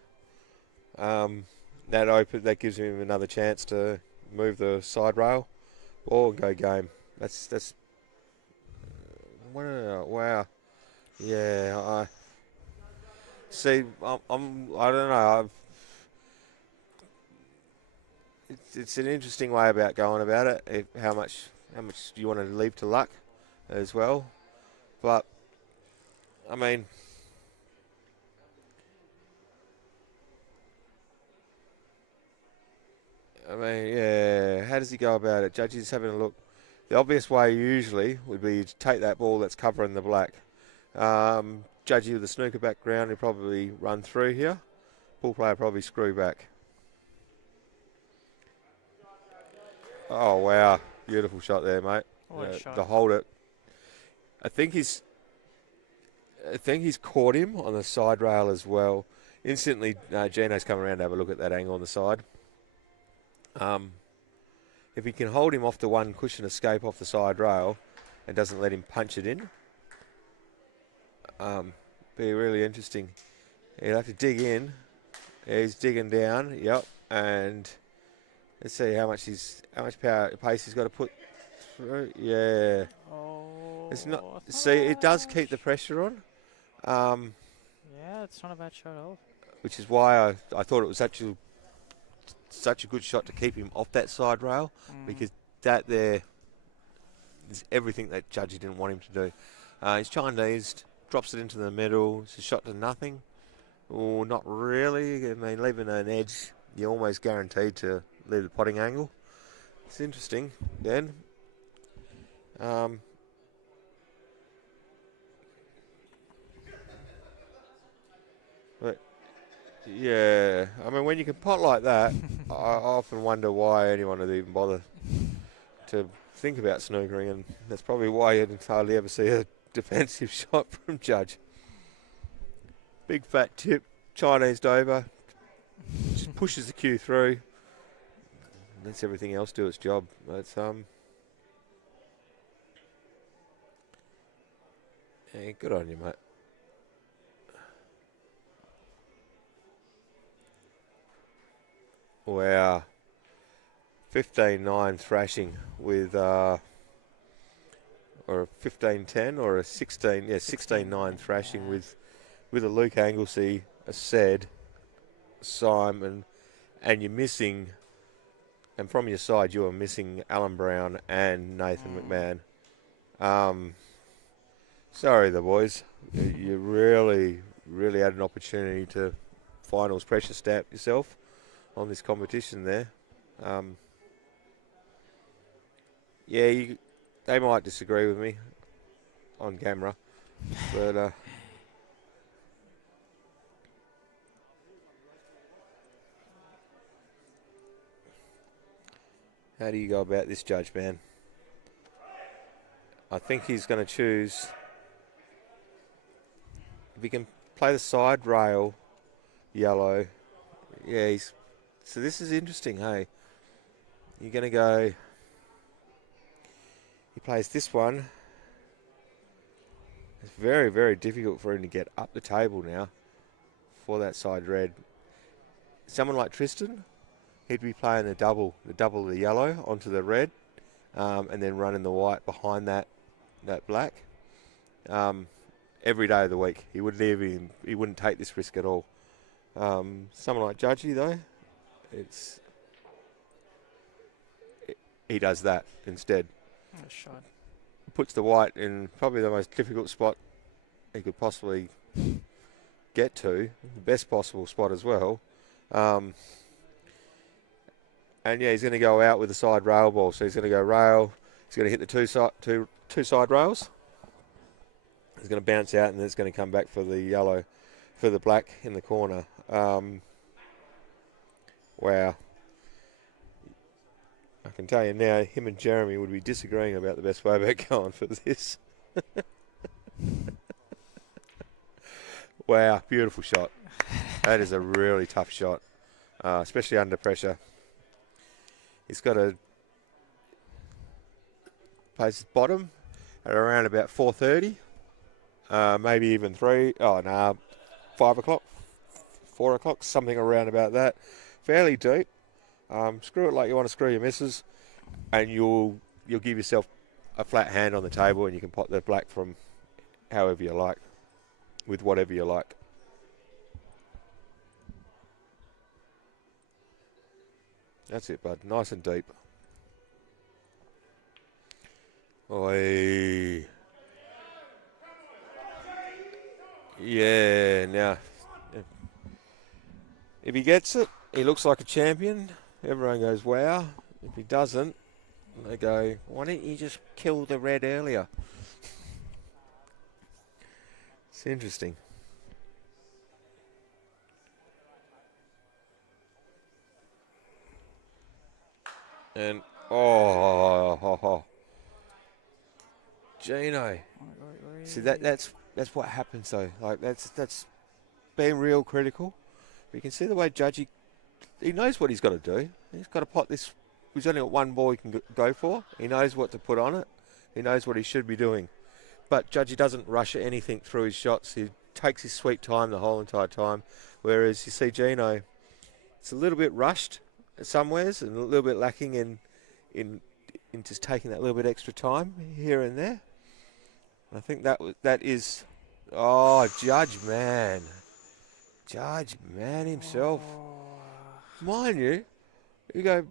That gives him another chance to move the side rail or go game. That's wow. Yeah, I see. I don't know. It's an interesting way about going about it. How much do you want to leave to luck, as well? But I mean, yeah. How does he go about it? Judgy's having a look. The obvious way usually would be to take that ball that's covering the black. Judgy with the snooker background, he'll probably run through here. Pool player probably screw back. Oh wow, beautiful shot there, mate. What a shot. To hold it. I think he's caught him on the side rail as well. Instantly, Gino's come around to have a look at that angle on the side. If he can hold him off the one cushion escape off the side rail and doesn't let him punch it in, be really interesting. He'll have to dig in. He's digging down. Yep, and let's see how much pace he's got to put through. Yeah, Oh, it's not. See, it does keep the pressure on. Yeah, it's not a bad shot at all. Which is why I thought it was such a good shot to keep him off that side rail, because that there is everything that Judgy didn't want him to do. He's Chinese, drops it into the middle. It's a shot to nothing. Or not really. I mean, leaving an edge, you're almost guaranteed to leave the potting angle. It's interesting then. But yeah, I mean, when you can pot like that, I often wonder why anyone would even bother to think about snookering, and that's probably why you hardly ever see a defensive shot from Judge. Big fat tip, Chinese over, just pushes the cue through, lets everything else do its job. It's yeah, good on you, mate. Wow. 15-9 thrashing with, or a 15-10 or a 16-9 thrashing with a Luke Anglesey, a Sed, Simon, and you're missing, and from your side you are missing Alan Brown and Nathan McMahon. Sorry, the boys. You really, really had an opportunity to finals pressure stamp yourself on this competition there. Yeah, they might disagree with me on camera, but how do you go about this, Judge, man? I think he's going to choose, if he can play the side rail yellow. Yeah, so this is interesting, hey. You're going to go, he plays this one. It's very, very difficult for him to get up the table now for that side red. Someone like Tristan, he'd be playing the double of the yellow onto the red, and then running the white behind that black. Every day of the week, he wouldn't take this risk at all. Someone like Judgy though, he does that instead. Nice shot. Puts the white in probably the most difficult spot he could possibly get to, the best possible spot as well. And yeah, he's going to go out with the side rail ball. So he's going to go rail. He's going to hit the two side rails. He's going to bounce out, and then it's going to come back for the yellow, for the black in the corner. Wow. I can tell you now, him and Jeremy would be disagreeing about the best way about going for this. Wow, beautiful shot. That is a really tough shot, especially under pressure. He's got to place his bottom at around about 4:30, maybe even 3. Oh no, 5 o'clock, 4 o'clock, something around about that. Fairly deep. Screw it like you want to screw your missus, and you'll give yourself a flat hand on the table, and you can pot the black from however you like, with whatever you like. That's it, bud. Nice and deep. Oi. Yeah, now, if he gets it, he looks like a champion. Everyone goes, wow. If he doesn't, they go, why didn't you just kill the red earlier? It's interesting. And, Gino. See, that's what happens though. Like, that's being real critical. But you can see the way Judgy, he knows what he's got to do. He's got to pot this. He's only got one ball he can go for. He knows what to put on it. He knows what he should be doing. But Judgy doesn't rush anything through his shots. He takes his sweet time the whole entire time. Whereas you see Gino, it's a little bit rushed somewheres and a little bit lacking in just taking that little bit extra time here and there. I think that is, Judge man himself. Mind you, you go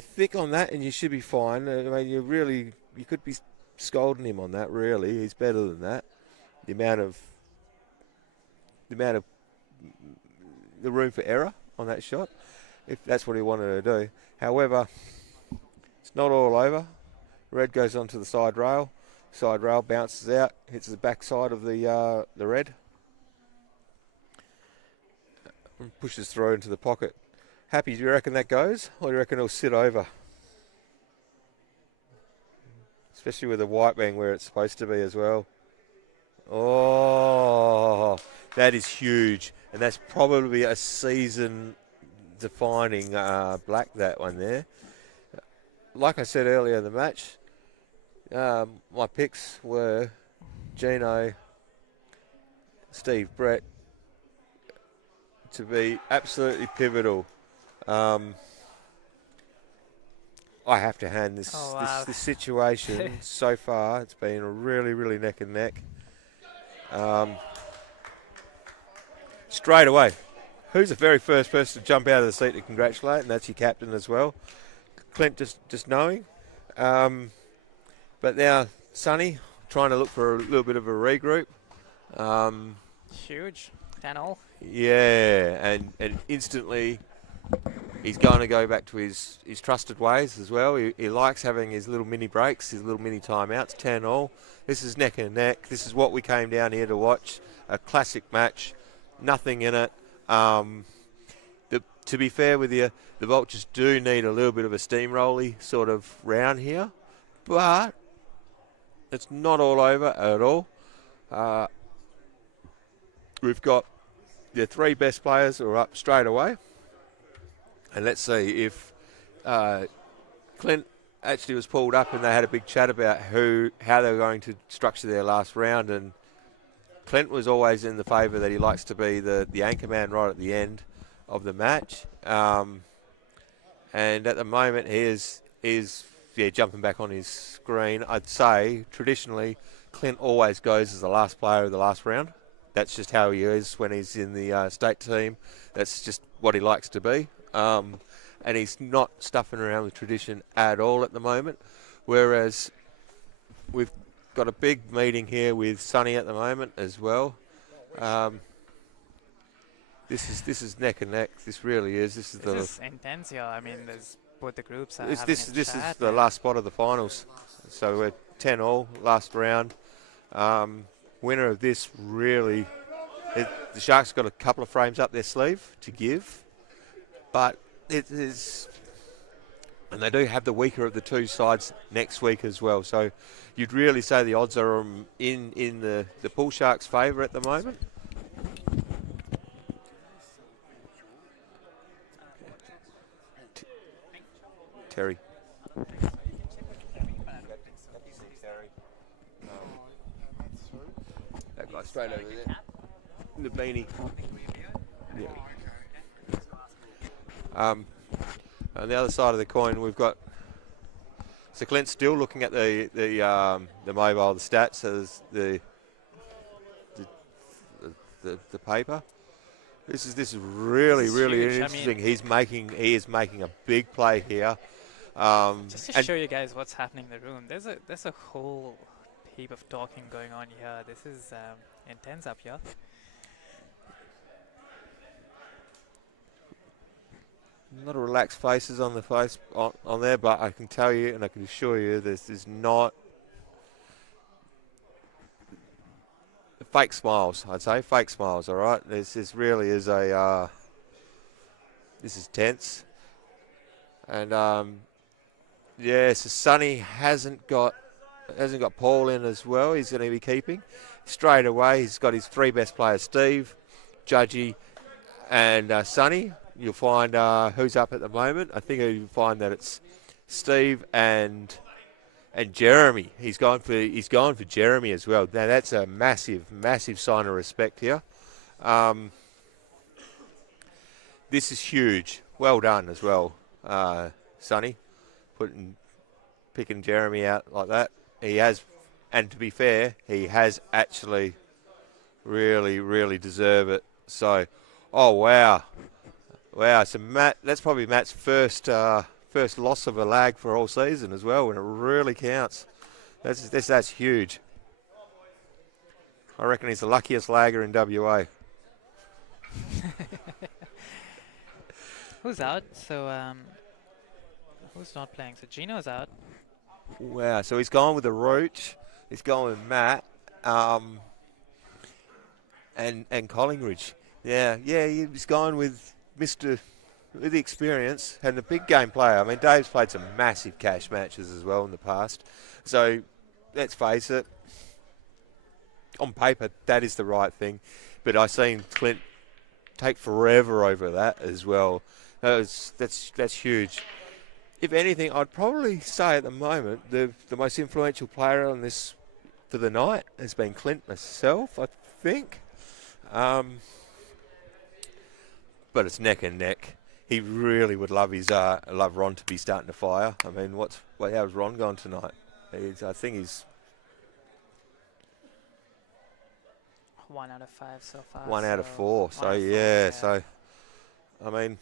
thick on that and you should be fine. I mean, you could be scolding him on that. Really, he's better than that. The amount of the room for error on that shot, if that's what he wanted to do. However, it's not all over. Red goes onto the side rail. Side rail bounces out, hits the back side of the red, and pushes through into the pocket. Happy, do you reckon that goes, or do you reckon it'll sit over? Especially with the white being where it's supposed to be as well. Oh, that is huge, and that's probably a season-defining black, that one there. Like I said earlier in the match, my picks were Gino, Steve, Brett to be absolutely pivotal. I have to hand this situation so far. It's been really, really neck and neck. Straight away, who's the very first person to jump out of the seat to congratulate? And that's your captain as well, Clint. Just knowing. But now Sonny trying to look for a little bit of a regroup. Huge. 10-all. Yeah, and instantly he's going to go back to his trusted ways as well. He likes having his little mini breaks, his little mini timeouts. 10-all. This is neck and neck. This is what we came down here to watch. A classic match. Nothing in it. To be fair with you, the Vultures do need a little bit of a steamrolly sort of round here, but it's not all over at all. We've got the three best players are up straight away. And let's see if Clint actually was pulled up and they had a big chat about how they were going to structure their last round. And Clint was always in the favour that he likes to be the anchor man right at the end of the match. And at the moment he is jumping back on his screen. I'd say traditionally Clint always goes as the last player of the last round. That's just how he is when he's in the state team. That's just what he likes to be. And he's not stuffing around with tradition at all at the moment. Whereas we've got a big meeting here with Sonny at the moment as well. This is neck and neck. This really is. This is intense here. I mean, there's both the groups are this is the last spot of the finals. So we're 10-all last round. Winner of this really, the Sharks got a couple of frames up their sleeve to give, but it is, and they do have the weaker of the two sides next week as well. So you'd really say the odds are in the Pool Sharks' favour at the moment. Terry. That guy straight over there. The beanie. Yeah. On the other side of the coin, we've got. So Clint's still looking at the mobile, the stats as the paper. This is really interesting. I mean, he is making a big play here. Just to show you guys what's happening in the room, there's a whole heap of talking going on here. This is intense up here. A lot of relaxed faces on the face on there, but I can tell you and I can assure you this is not fake smiles. I'd say fake smiles. All right, this really is a this is tense, and so Sonny hasn't got Paul in as well. He's going to be keeping straight away. He's got his three best players: Steve, Judgy, and Sonny, you'll find who's up at the moment. I think you'll find that it's Steve and Jeremy. He's gone for Jeremy as well. Now that's a massive sign of respect here. This is huge. Well done as well, Sonny, picking Jeremy out like that. He has, and to be fair, he has actually really deserve it. So, oh wow. So Matt, that's probably Matt's first loss of a lag for all season as well, and it really counts. That's huge. I reckon he's the luckiest lagger in WA. Who's out? So, who's not playing? So Gino's out. Wow, so he's gone with the Roach. He's gone with Matt, and Collingridge. Yeah, he's gone with Mr. with the experience and the big game player. I mean, Dave's played some massive cash matches as well in the past. So let's face it, on paper that is the right thing. But I've seen Clint take forever over that as well. That's huge. If anything, I'd probably say at the moment the most influential player on this for the night has been Clint myself, I think. But it's neck and neck. He really would love Ron to be starting to fire. I mean, how's Ron gone tonight? I think he's 1 out of 5 so far. 1 out of 4. So yeah. So I mean,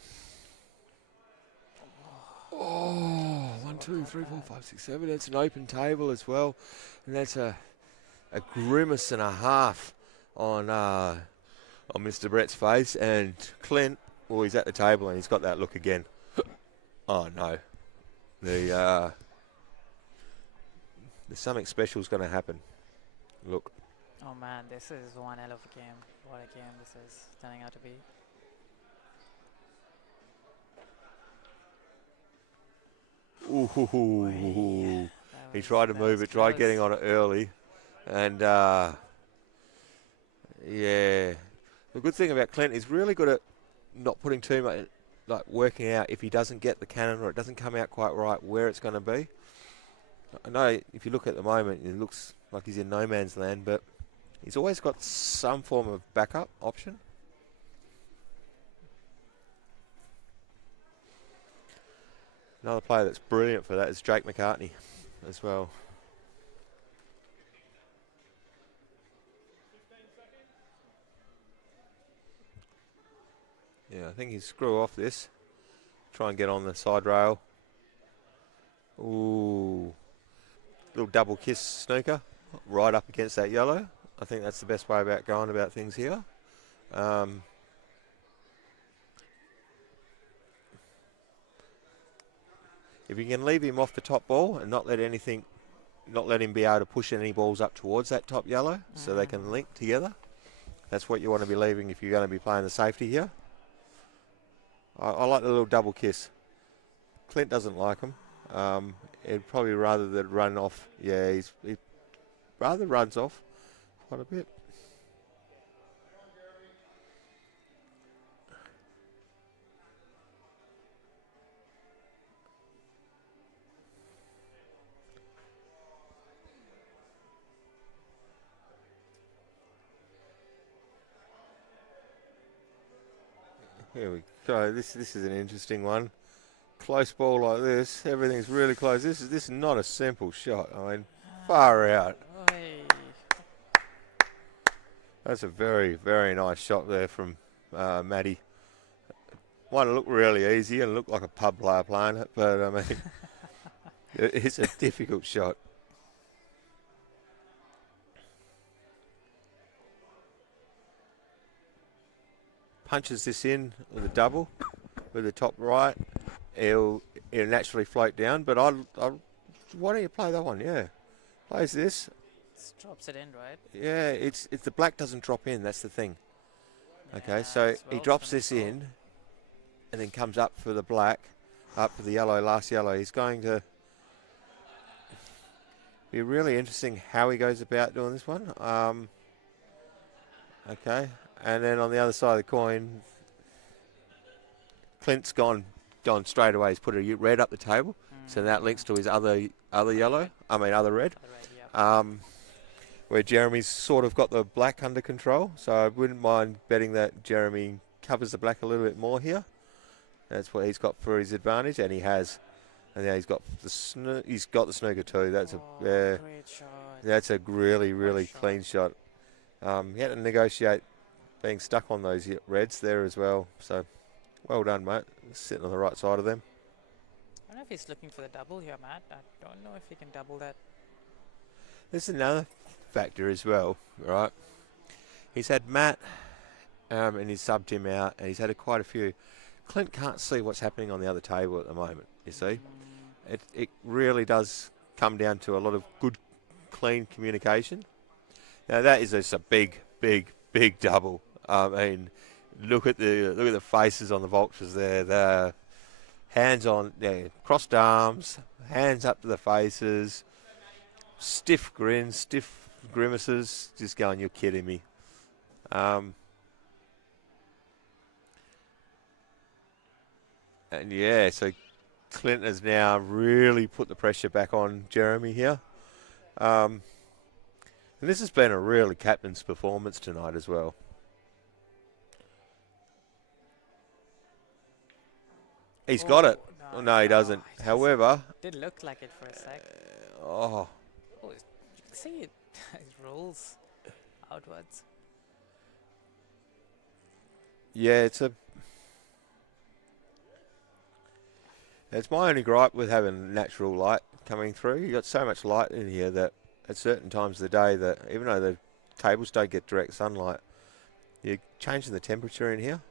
1, 2, 3, 4, 5, 6, 7. That's an open table as well, and that's a grimace and a half on Mr. Brett's face. And Clint, well, he's at the table and he's got that look again. Oh no, there's something special's going to happen. Look. Oh man, this is one hell of a game. What a game this is turning out to be. Ooh. He tried to move it, tried getting on it early. And, yeah. The good thing about Clint is really good at not putting too much, like working out if he doesn't get the cannon or it doesn't come out quite right where it's going to be. I know if you look at the moment, it looks like he's in no man's land, but he's always got some form of backup option. Another player that's brilliant for that is Jake McCartney as well. Yeah, I think he's screw off this. Try and get on the side rail. Ooh. Little double kiss snooker right up against that yellow. I think that's the best way about going about things here. If you can leave him off the top ball and not let him be able to push any balls up towards that top yellow so they can link together. That's what you want to be leaving if you're going to be playing the safety here. I like the little double kiss. Clint doesn't like him. He'd probably rather than run off. Yeah, he rather runs off quite a bit. Here we go. This is an interesting one. Close ball like this, everything's really close. This is not a simple shot. I mean, far out. That's a very, very nice shot there from Matty. One looked really easy and looked like a pub player playing it, but I mean, it's a difficult shot. Punches this in with a double with the top right. It'll naturally float down, but why don't you play that one? Yeah, plays this. Just drops it in, right? Yeah, it's the black doesn't drop in. That's the thing. Okay, so he drops this in, and then comes up for the black, up for the yellow, last yellow. He's going to be really interesting how he goes about doing this one. Okay, and then on the other side of the coin, Clint's gone straight away. He's put a red up the table, so that links to his other yellow. red. Other red. Other red, yeah. Where Jeremy's sort of got the black under control, so I wouldn't mind betting that Jeremy covers the black a little bit more here. That's what he's got for his advantage, and he has. And now he's got the snooker too. That's great shot. That's a really Shot. clean shot. He had to negotiate being stuck on those reds there as well. So well done, mate. Sitting on the right side of them. I don't know if he's looking for the double here, Matt. I don't know if he can double that. There's another factor as well, right? He's had Matt and he's subbed him out, and he's had quite a few. Clint can't see what's happening on the other table at the moment, you see. It really does come down to a lot of good, clean communication. Now that is just a big double. I mean, look at the faces on the Vultures there. They're hands on, crossed arms, hands up to the faces, stiff grins, stiff grimaces, just going, you're kidding me. And yeah, so Clint has now really put the pressure back on Jeremy here. And this has been a really captain's performance tonight as well. He's got it. No, he doesn't. However, Did look like it for a sec. oh, You can see it. It rolls outwards. yeah, it's my only gripe with having natural light coming through. You got so much light in here that at certain times of the day, that even though the tables don't get direct sunlight, you're changing the temperature in here.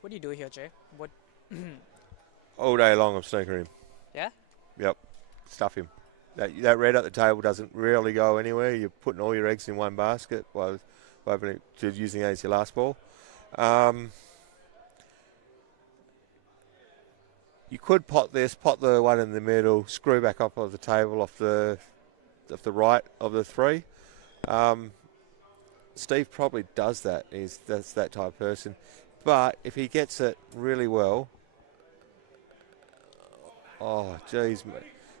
What do you do here, Jay? What? All day long, I'm sneakering him. Yeah? Yep, stuff him. That red at the table doesn't really go anywhere. You're putting all your eggs in one basket by using that as your last ball. You could pot the one in the middle, screw back up of the table off the right of the three. Steve probably does that. That's that type of person. But if he gets it really well, oh, geez, mate.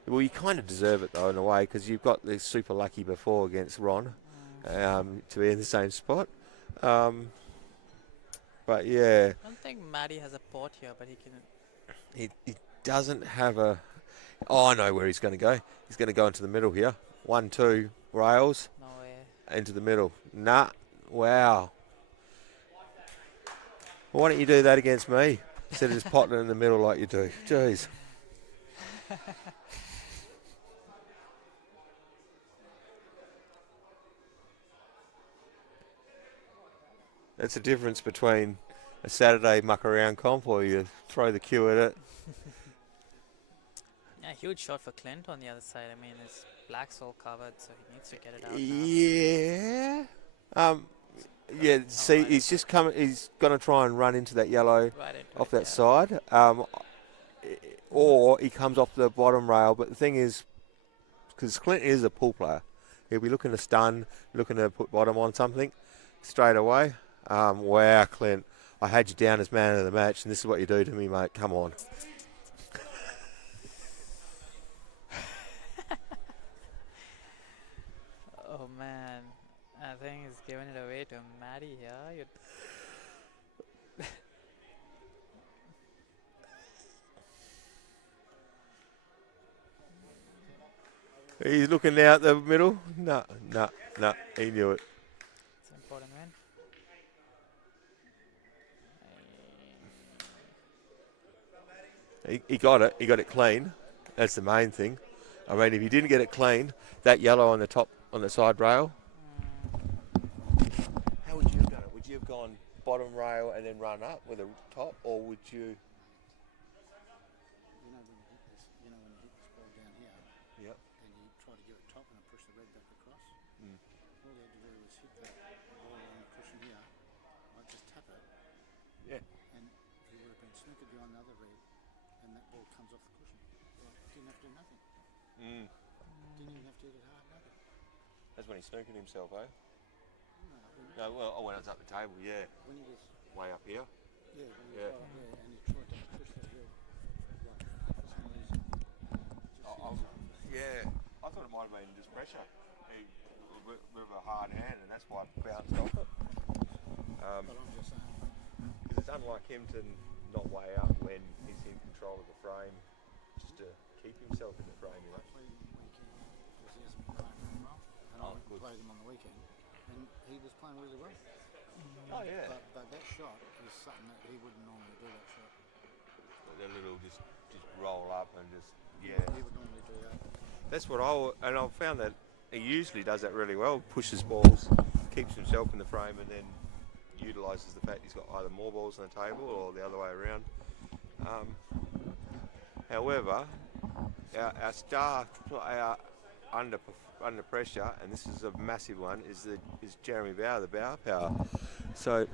Well, you kind of deserve it, though, in a way, because you've got the super lucky before against Ron to be in the same spot. But, yeah. I don't think Matty has a pot here, but he can... He doesn't have a... Oh, I know where he's going to go. He's going to go into the middle here. 1, 2, rails. No way. Into the middle. Nah. Wow. Well, why don't you do that against me instead of just potting it in the middle like you do? Jeez. That's the difference between a Saturday muck around comp or you throw the cue at it. Yeah, huge shot for Clint on the other side. I mean, his black's all covered, so he needs to get it out now. Yeah. Yeah, see, he's just coming. He's going to try and run into that yellow Right into off it, that side. Or he comes off the bottom rail. But the thing is, because Clint is a pool player, he'll be looking to stun, looking to put bottom on something straight away. Wow, Clint, I had you down as man of the match, and this is what you do to me, mate. Come on. Oh, man. I think he's giving it away to Matty here. He's looking now at the middle. No, he knew it. It's an important win. He got it. He got it clean. That's the main thing. I mean, if he didn't get it clean, that yellow on the top, on the side rail. How would you have done it? Would you have gone bottom rail and then run up with a top, or would you? When he hit this ball down here, Yep. and he tried to get it top and I pushed the red back across. Mm. All he had to do was hit that ball on the cushion here, I just tap it, Yeah. and he would have been snookered behind the other red, and that ball comes off the cushion. Well, didn't have to do nothing. Mm. didn't even have to hit it hard, nothing. That's when he's snooking himself, eh? No, No, well, when I was up the table, yeah. when he was, Way up here. yeah, when he Yeah. was right there, and he tried to push that hill, like, for some reason, Yeah. I thought it might have been just pressure. A bit of a hard hand, and that's why it bounced off it. but I'm just saying, Because it's unlike him to not weigh up when he's in control of the frame, just to keep himself in the frame, you I know. played him on the weekend because he hasn't been playing very well, and I went and played him on the weekend, and he was playing really well. Oh yeah. But that shot is something that he wouldn't normally do. That shot. The little just roll up and just He would normally do that. That's what I've found that he usually does that really well. Pushes balls, keeps himself in the frame, and then utilises the fact he's got either more balls on the table or the other way around. However, our star player under pressure, and this is a massive one, is Jeremy Bauer, the Bauer power. So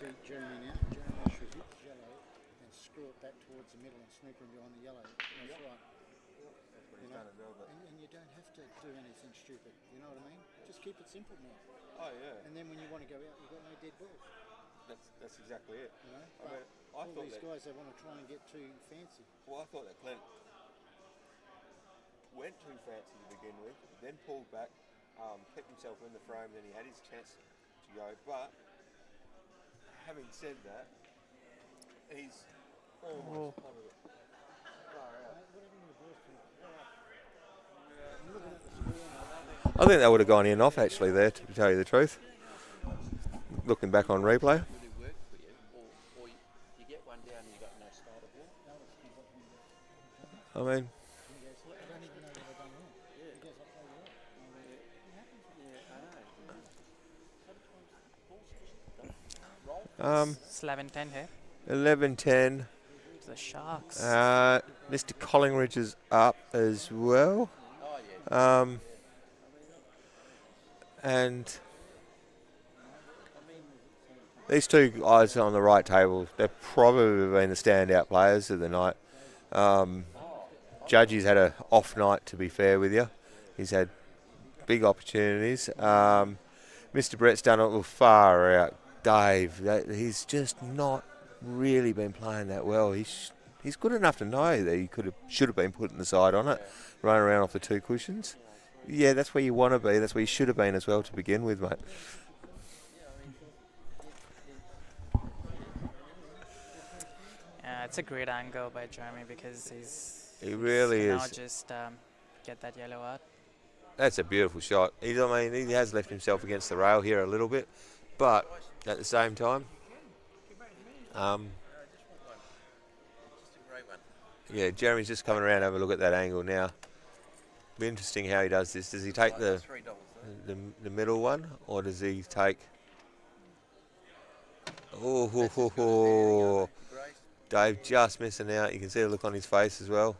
See Jeremy now. Jeremy should hit the yellow and screw it back towards the middle and snoop him behind the yellow. That's right. that's what You he's know, done as well. But and you don't have to do anything stupid. You know what I mean? Just keep it simple now. oh yeah, And then when you want to go out, you've got no dead balls. that's exactly it. You know. I But mean, I all thought these that. guys, they want to try and get too fancy. Well, I thought that Clint went too fancy to begin with, then pulled back, kept himself in the frame, then he had his chance to go. But having said that, he's almost kind of far out. What happened to the balls I'm looking at the score now. I think that would have gone in off actually there, to tell you the truth. Looking back on replay. Would it work for you, or you get one down and you got no starter ball? I mean, He goes, I don't even know what I've done wrong. He goes, I played well. It's 11-10 here. 11-10. To the Sharks. Mr. Collingridge is up as well. Oh yeah. And these two guys on the right table, they've probably been the standout players of the night. Judgy's had an off night, to be fair with you. He's had big opportunities. Mr. Brett's done it a little far out. Dave, he's just not really been playing that well. He's good enough to know that he should have been putting the side on it, running around off the two cushions. Yeah, that's where you want to be. That's where you should have been as well to begin with, mate. Yeah, it's a great angle by Jeremy because He really he's now is. just get that yellow out. That's a beautiful shot. He has left himself against the rail here a little bit, but at the same time, yeah, Jeremy's just coming around to have a look at that angle now. Be interesting how he does this. Does he take the middle one, or does he take? Oh, Dave just missing out. You can see the look on his face as well.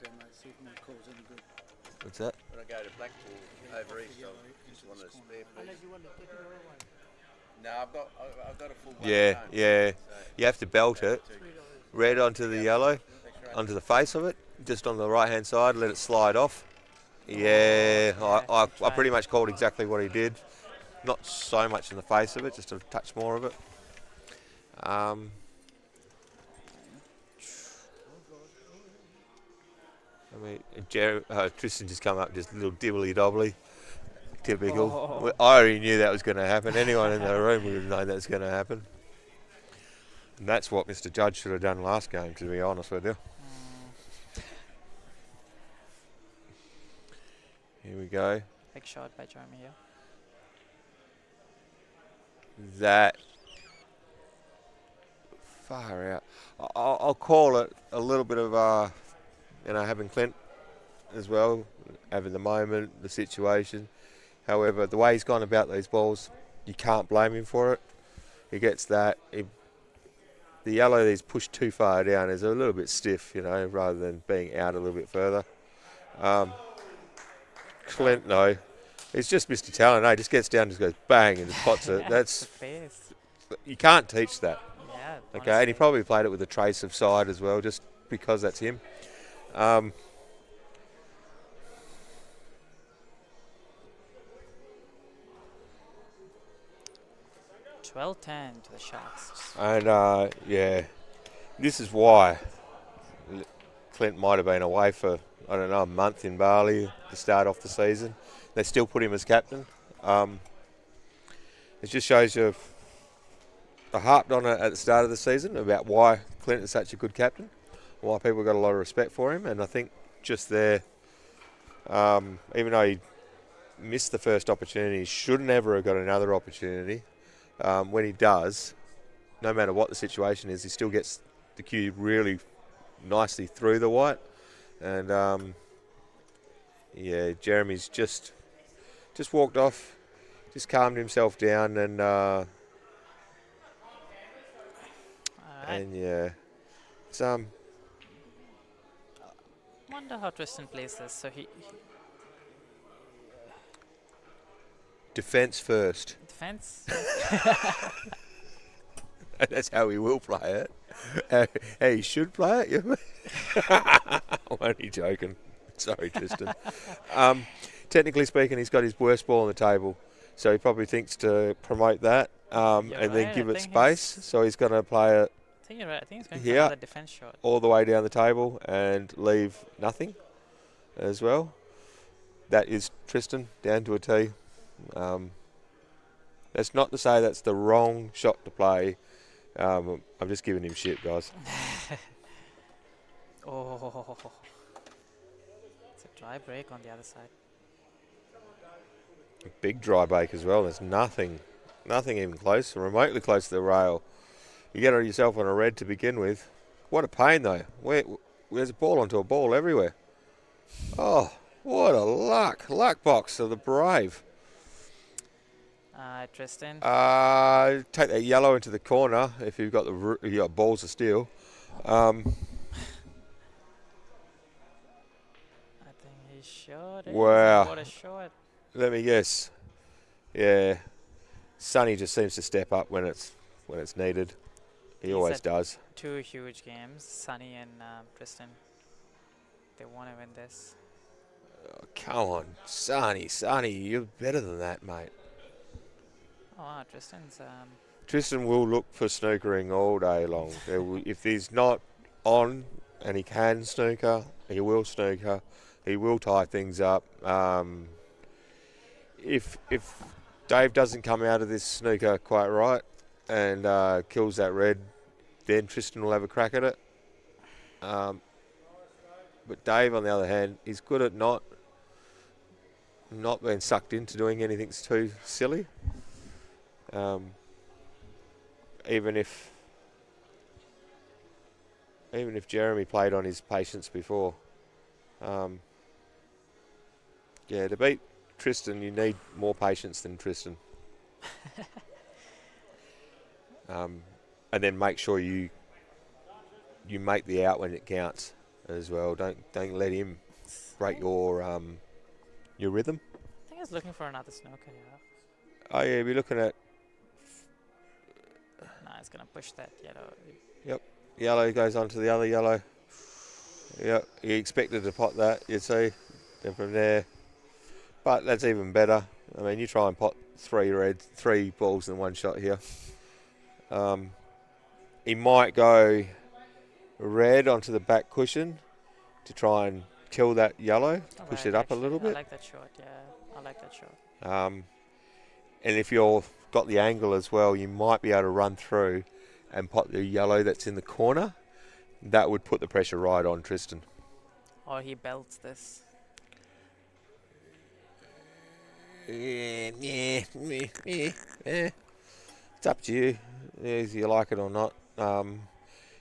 Okay, mate, see if my call's any good. What's that? When I go to Blackpool over east, I just want a spare piece. No, I've got a full one Yeah, at home. yeah. So, You have to belt it. Red onto the yellow, onto the face of it, just on the right hand side, let it slide off. Yeah, I pretty much called exactly what he did. Not so much in the face of it, just a touch more of it. I mean, Tristan just come up, just a little dibbly dobbly. Typical. Oh. I already knew that was going to happen. Anyone in the room would have known that was going to happen. And that's what Mr. Judge should have done last game, to be honest with you. Here we go. Big shot by Jeremy here. That far out. I'll call it a little bit of having Clint as well, having the moment, the situation. However, the way he's gone about these balls, you can't blame him for it. He gets that. The yellow that he's pushed too far down is a little bit stiff, rather than being out a little bit further. Clint, no. It's just Mr. Talent, just gets down, just goes bang and just pots it. That's the face. You can't teach that. Yeah. Okay, and he probably played it with a trace of side as well, just because that's him. 12-10 to the Sharks. And yeah, this is why Clint might have been away for, I don't know, a month in Bali to start off the season. They still put him as captain. It just shows you, I harped on it at the start of the season about why Clint is such a good captain, why people got a lot of respect for him, and I think just there, even though he missed the first opportunity, he should never have got another opportunity. When he does, no matter what the situation is, he still gets the cue really nicely through the white. And yeah, Jeremy's just walked off, just calmed himself down, and Alright. and yeah, it's Wonder how Tristan plays this. So he defence first. defense. That's how he will play it. How he should play it. You I'm only joking. Sorry, Tristan. Technically speaking, he's got his worst ball on the table, so he probably thinks to promote that and You're then right, give I it think space. So he's going to play it I think you're right. I think he's going for Yeah. another defense shot. all the way down the table and leave nothing as well. That is Tristan down to a T. That's not to say that's the wrong shot to play. I'm just giving him shit, guys. Oh, it's a dry break on the other side. Big dry bake as well. There's nothing even close, remotely close to the rail. You get yourself on a red to begin with. What a pain, though. There's a ball onto a ball everywhere. Oh, what a luck box of the brave. Tristan. Take that yellow into the corner if you've got balls of steel. I think he shot it. Wow. What a shot. Let me guess. Yeah, Sonny just seems to step up when it's needed. He He's always at does. 2 huge games, Sonny and Tristan. They want to win this. Oh, come on, Sonny, you're better than that, mate. Oh, wow, Tristan's Tristan will look for snookering all day long. If he's not on and he can snooker, he will snooker. He will tie things up. If Dave doesn't come out of this snooker quite right and kills that red, then Tristan will have a crack at it. But Dave, on the other hand, is good at not being sucked into doing anything too silly. Even if Jeremy played on his patience before, yeah, to beat Tristan, you need more patience than Tristan. And then make sure you make the out when it counts as well. Don't let him break your rhythm. I think he's looking for another snooker here. Oh yeah, we're looking at Nah, he's gonna push that yellow. yellow goes on to the other yellow. Yep, he expected to pot that, you see. Then from there, but that's even better. I mean, you try and pot 3 balls in one shot here. He might go red onto the back cushion to try and kill that yellow, push Alright, it up a actually, little I bit. like that shot. Yeah, I like that shot. And if you've got the angle as well, you might be able to run through and pot the yellow that's in the corner. That would put the pressure right on Tristan. Or he belts this. Yeah. It's up to you, if you like it or not.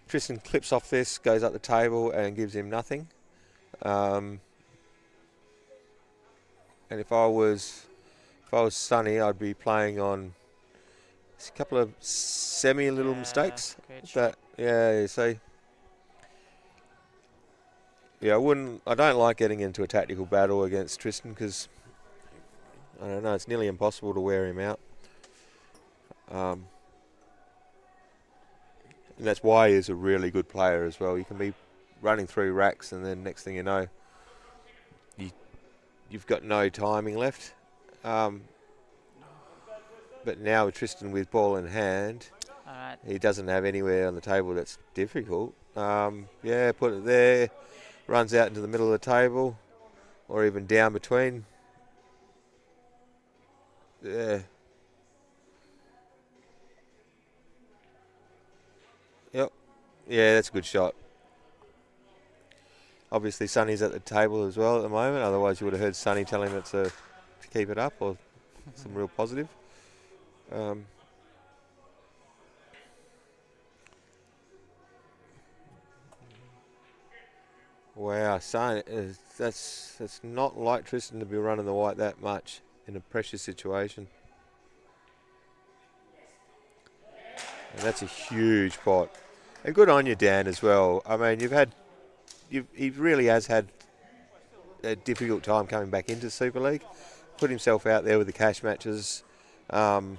Tristan clips off this, goes up the table and gives him nothing. And if I was Sonny, I'd be playing on a couple of little mistakes. Great shot. You see. Yeah, I don't like getting into a tactical battle against Tristan because I don't know, it's nearly impossible to wear him out. And that's why he's a really good player as well. You can be running through racks and then next thing you know, you've got no timing left. but now with Tristan with ball in hand, Alright. he doesn't have anywhere on the table that's difficult. Yeah, put it there, runs out into the middle of the table, or even down between. Yeah. Yep. Yeah, that's a good shot. Obviously, Sonny's at the table as well at the moment. Otherwise, you would have heard Sonny tell him to keep it up, or some real positive. Wow, Sonny, that's not like Tristan to be running the white that much in a pressure situation. And that's a huge pot. And good on you, Dan, as well. I mean, he really has had a difficult time coming back into Super League. Put himself out there with the cash matches. And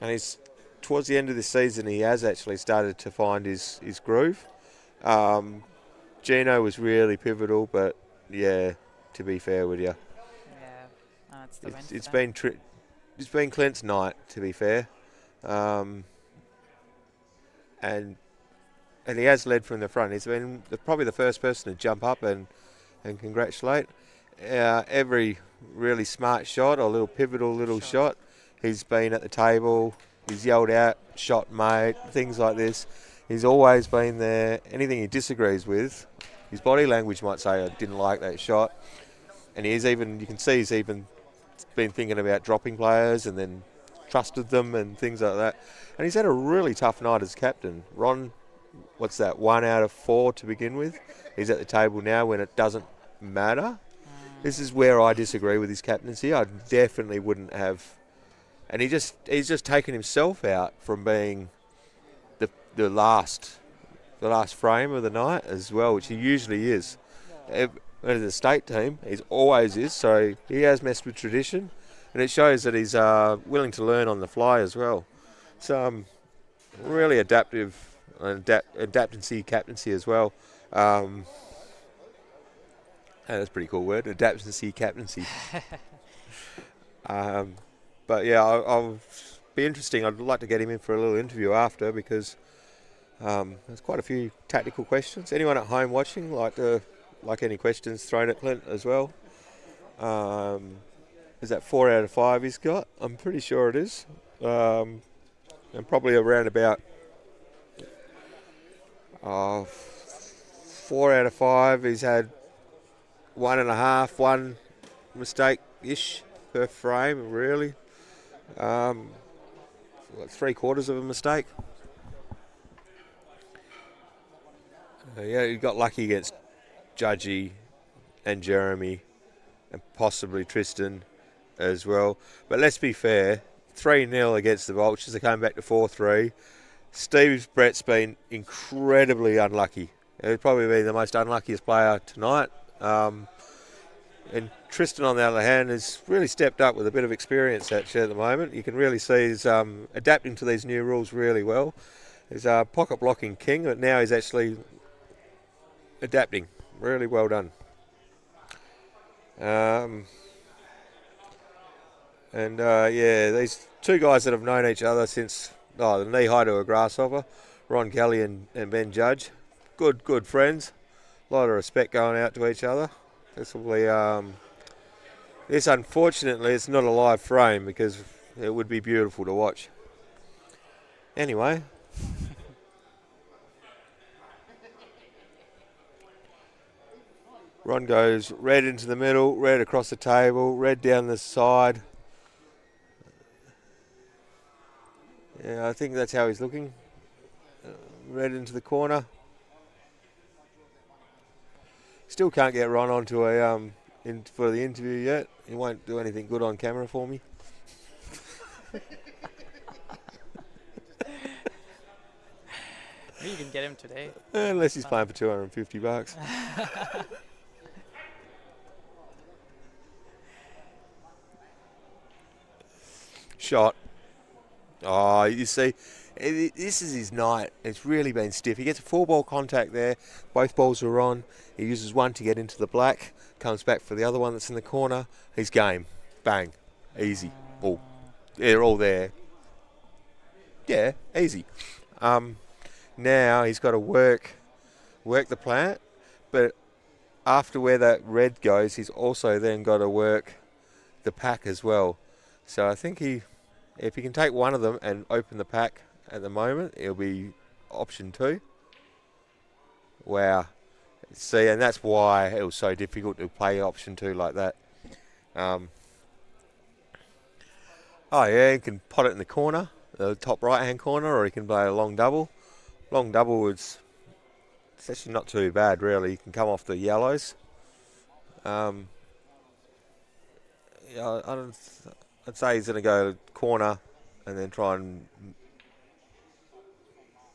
he's towards the end of this season, he has actually started to find his groove. Gino was really pivotal, but yeah, to be fair with you, Yeah. That's the win for it's them. been Clint's night, to be fair, and he has led from the front. He's been probably the first person to jump up and congratulate. Every really smart shot or little pivotal little shot, he's been at the table. He's yelled out, "Shot, mate!" Things like this. He's always been there. Anything he disagrees with, his body language might say, "I didn't like that shot," and you can see he's even been thinking about dropping players and then trusted them and things like that. And he's had a really tough night as captain. Ron, what's that? 1 out of 4 to begin with. He's at the table now when it doesn't matter. This is where I disagree with his captaincy. I definitely wouldn't have. And he's just taken himself out from being the last frame of the night as well, which he usually is. As a state team, he always is. So he has messed with tradition, and it shows that he's willing to learn on the fly as well. So really adaptive and adaptancy captaincy as well. That's a pretty cool word, adaptancy captaincy. But yeah, I'll be interesting. I'd like to get him in for a little interview after, because there's quite a few tactical questions. Anyone at home watching like any questions thrown at Clint as well? Is that 4 out of 5 he's got? I'm pretty sure it is. And probably around about 4 out of 5 he's had 1 mistake-ish per frame, really. 3/4 of a mistake. Yeah, he got lucky against Judgy and Jeremy and possibly Tristan as well. But let's be fair, 3-0 against the Vultures. They came back to 4-3. Steve Brett's been incredibly unlucky. He'd probably be the most unluckiest player tonight. And Tristan, on the other hand, has really stepped up with a bit of experience actually at the moment. You can really see he's adapting to these new rules really well. He's a pocket blocking king, but now he's actually adapting. Really well done. Yeah, these two guys that have known each other since the knee high to a grasshopper, Ron Kelly and Ben Judge. Good friends. A lot of respect going out to each other. This will be, this unfortunately it's not a live frame because it would be beautiful to watch. Anyway. Ron goes red into the middle, red across the table, red down the side. Yeah, I think that's how he's looking. Red into the corner. Still can't get Ron onto for the interview yet. He won't do anything good on camera for me. Maybe you can get him today. Unless he's playing for $250. Shot. Oh, you see, this is his night. It's really been stiff. He gets a 4-ball contact there. Both balls are on. He uses one to get into the black. Comes back for the other one that's in the corner. He's game. Bang. Easy. Oh, they're all there. Yeah, easy. Now he's got to work the plant, but after where that red goes, he's also then got to work the pack as well. So I think if he can take one of them and open the pack at the moment, it'll be option 2. Wow. See, and that's why it was so difficult to play option 2 like that. Oh yeah, he can pot it in the corner, the top right hand corner, or he can play a long double. Long double it's actually not too bad really. You can come off the yellows. Yeah, I'd say he's going to go corner and then try and...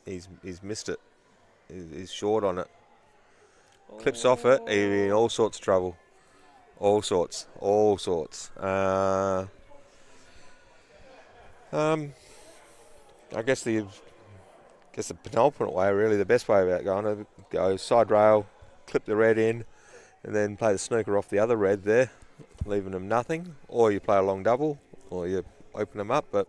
He's missed it. He's short on it. Clips off it, he's in all sorts of trouble. All sorts. I guess the penultimate way, really, the best way about going to go side rail, clip the red in, and then play the snooker off the other red there, leaving them nothing. Or you play a long double, or you open them up. But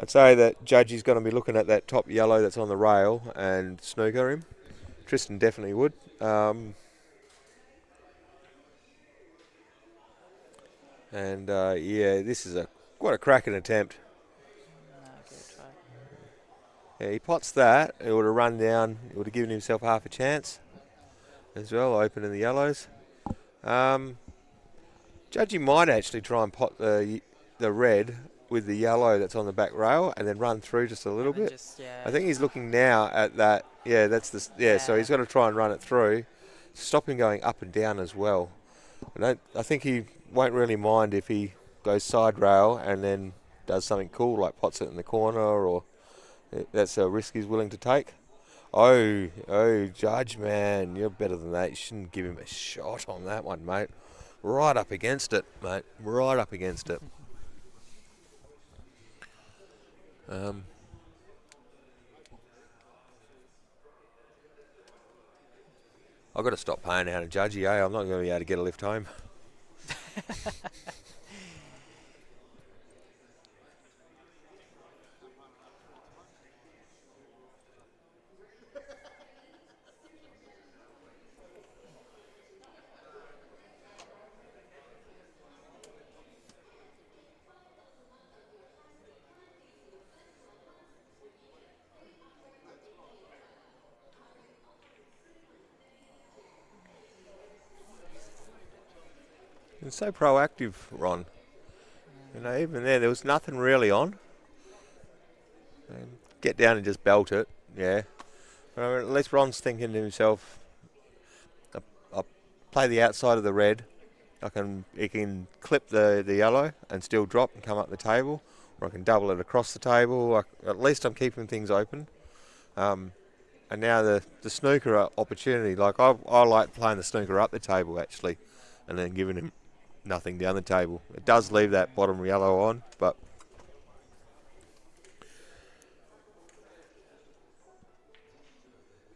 I'd say that Judgy's going to be looking at that top yellow that's on the rail and snooker him. Tristan definitely would. Yeah, this is quite a cracking attempt. Yeah, he pots that. It would have run down. It would have given himself half a chance as well, opening the yellows. Judgy might actually try and pot the red with the yellow that's on the back rail and then run through just a little bit. I think he's looking now at that. Yeah, that's the. Yeah, so he's got to try and run it through, stop him going up and down as well. I think he won't really mind if he goes side rail and then does something cool like pots it in the corner, or that's a risk he's willing to take. Oh, Judge, man, you're better than that. You shouldn't give him a shot on that one, mate. Right up against it, mate. Right up against it. I've got to stop paying out of Judgy, eh? I'm not going to be able to get a lift home. It's so proactive, Ron. You know, even there was nothing really on. Get down and just belt it, yeah. But at least Ron's thinking to himself, I'll play the outside of the red. He can clip the yellow and still drop and come up the table, or I can double it across the table. At least I'm keeping things open. And now the snooker opportunity, like I like playing the snooker up the table actually, and then giving him nothing down the table. It does leave that bottom yellow on, but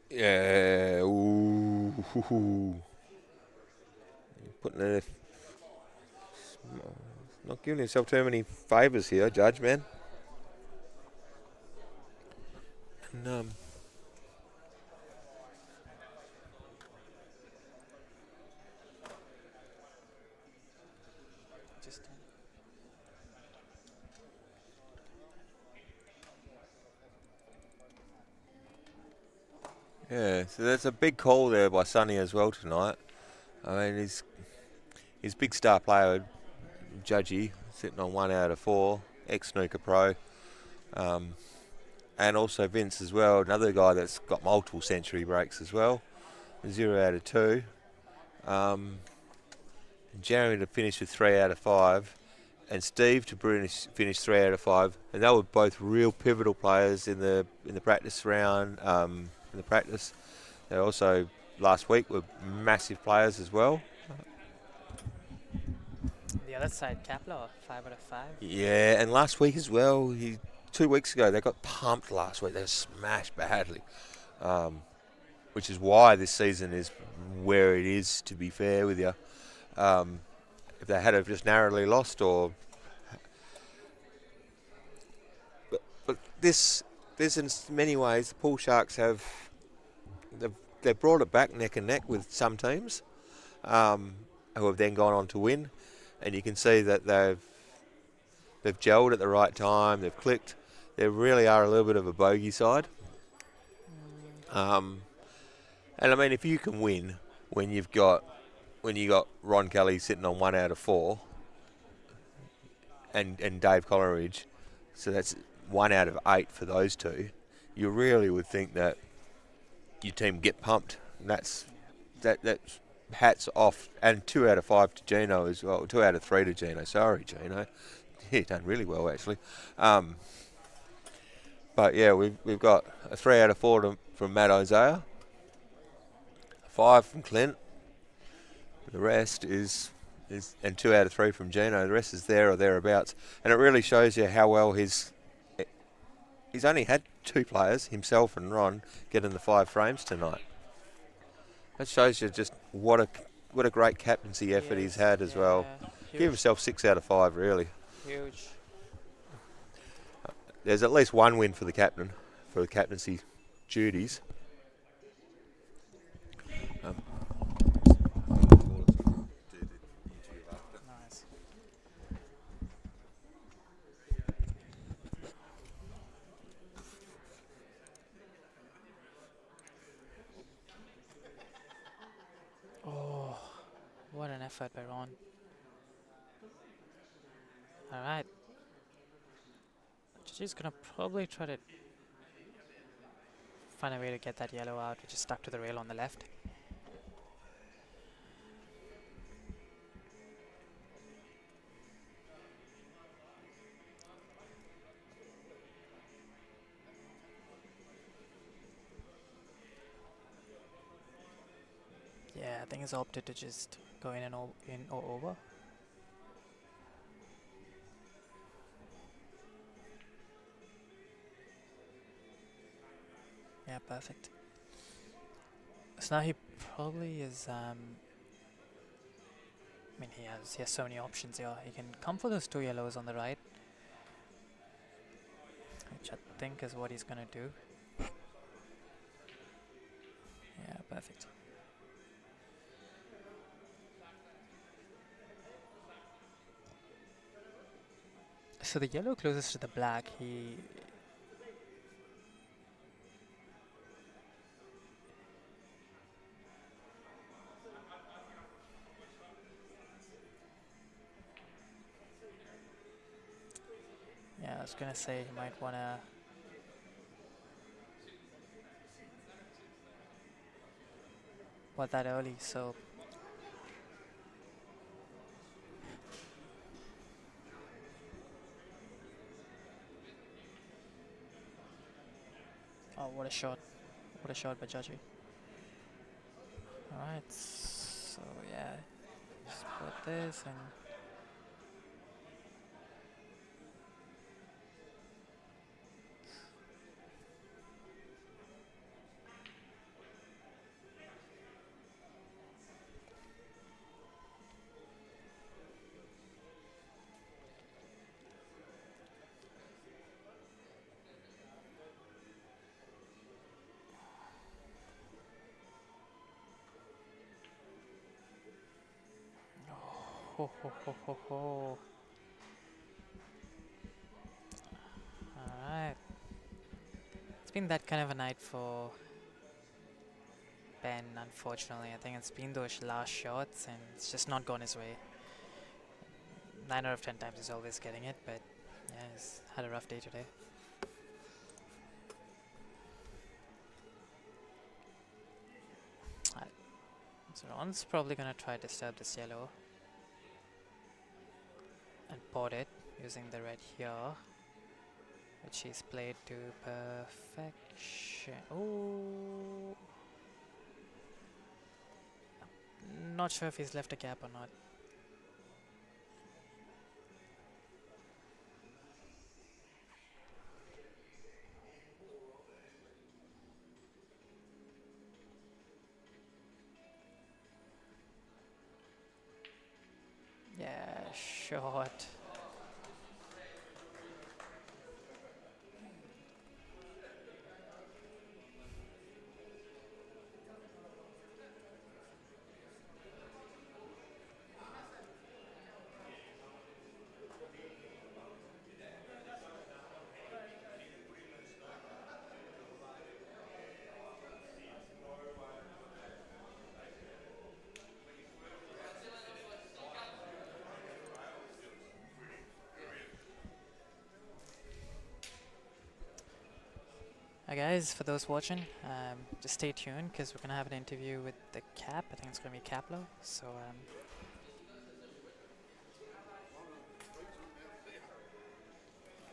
yeah, ooh. Putting it, not giving himself too many favours here, Judge, man. And, yeah, so that's a big call there by Sonny as well tonight. I mean, he's big star player, Judgy, sitting on 1 out of 4, ex-snooker pro. And also Vince as well, another guy that's got multiple century breaks as well, 0 out of 2. Jeremy to finish with 3 out of 5. And Steve to finish 3 out of 5. And they were both real pivotal players in the practice round. In the practice, they also last week were massive players as well. The other side, Kapler, 5 out of 5. Yeah, and last week as well. 2 weeks ago they got pumped last week. They were smashed badly, which is why this season is where it is. To be fair with you, if they had have just narrowly lost, or but this in many ways the Pool Sharks they've brought it back neck and neck with some teams who have then gone on to win, and you can see that they've gelled at the right time, they've clicked. They really are a little bit of a bogey side. And I mean, if you can win when you got Ron Kelly sitting on 1 out of 4 and Dave Coleridge, so that's 1 out of 8 for those two, you really would think that your team get pumped. And that's hats off. And 2 out of 5 to Gino as well. 2 out of 3 to Gino. Sorry, Gino. He done really well actually. But yeah, we've got a 3 out of 4 from Matt Isaiah, 5 from Clint. The rest is and 2 out of 3 from Gino. The rest is there or thereabouts, and it really shows you how well he's only had 2 players, himself and Ron, get in the 5 frames tonight. That shows you just what a great captaincy effort he's had as well. Huge. Give himself 6 out of 5 really. Huge. There's at least 1 win for the captain for the captaincy duties. Nice. Oh, what an effort by Ron. Alright. She's gonna probably try to find a way to get that yellow out, which is stuck to the rail on the left. Yeah, I think he's opted to just go in or over. Yeah, perfect. So now he probably is, I mean, he has so many options here. He can come for those 2 yellows on the right, which I think is what he's gonna do. Yeah, perfect. So the yellow closest to the black, yeah, I was gonna say he might wanna what that early, so oh, what a shot by Judgy. Alright, so yeah, just put this and ho ho ho ho ho. Alright. It's been that kind of a night for Ben, unfortunately. I think it's been those last shots and it's just not gone his way. 9 out of 10 times he's always getting it, but yeah, he's had a rough day today. So Ron's probably gonna try to disturb this yellow and pot it using the red here, which he's played to perfection. Oh, not sure if he's left a gap or not. Yeah, short. Hi guys, for those watching, just stay tuned because we're going to have an interview with the Cap. I think it's going to be Caplo. So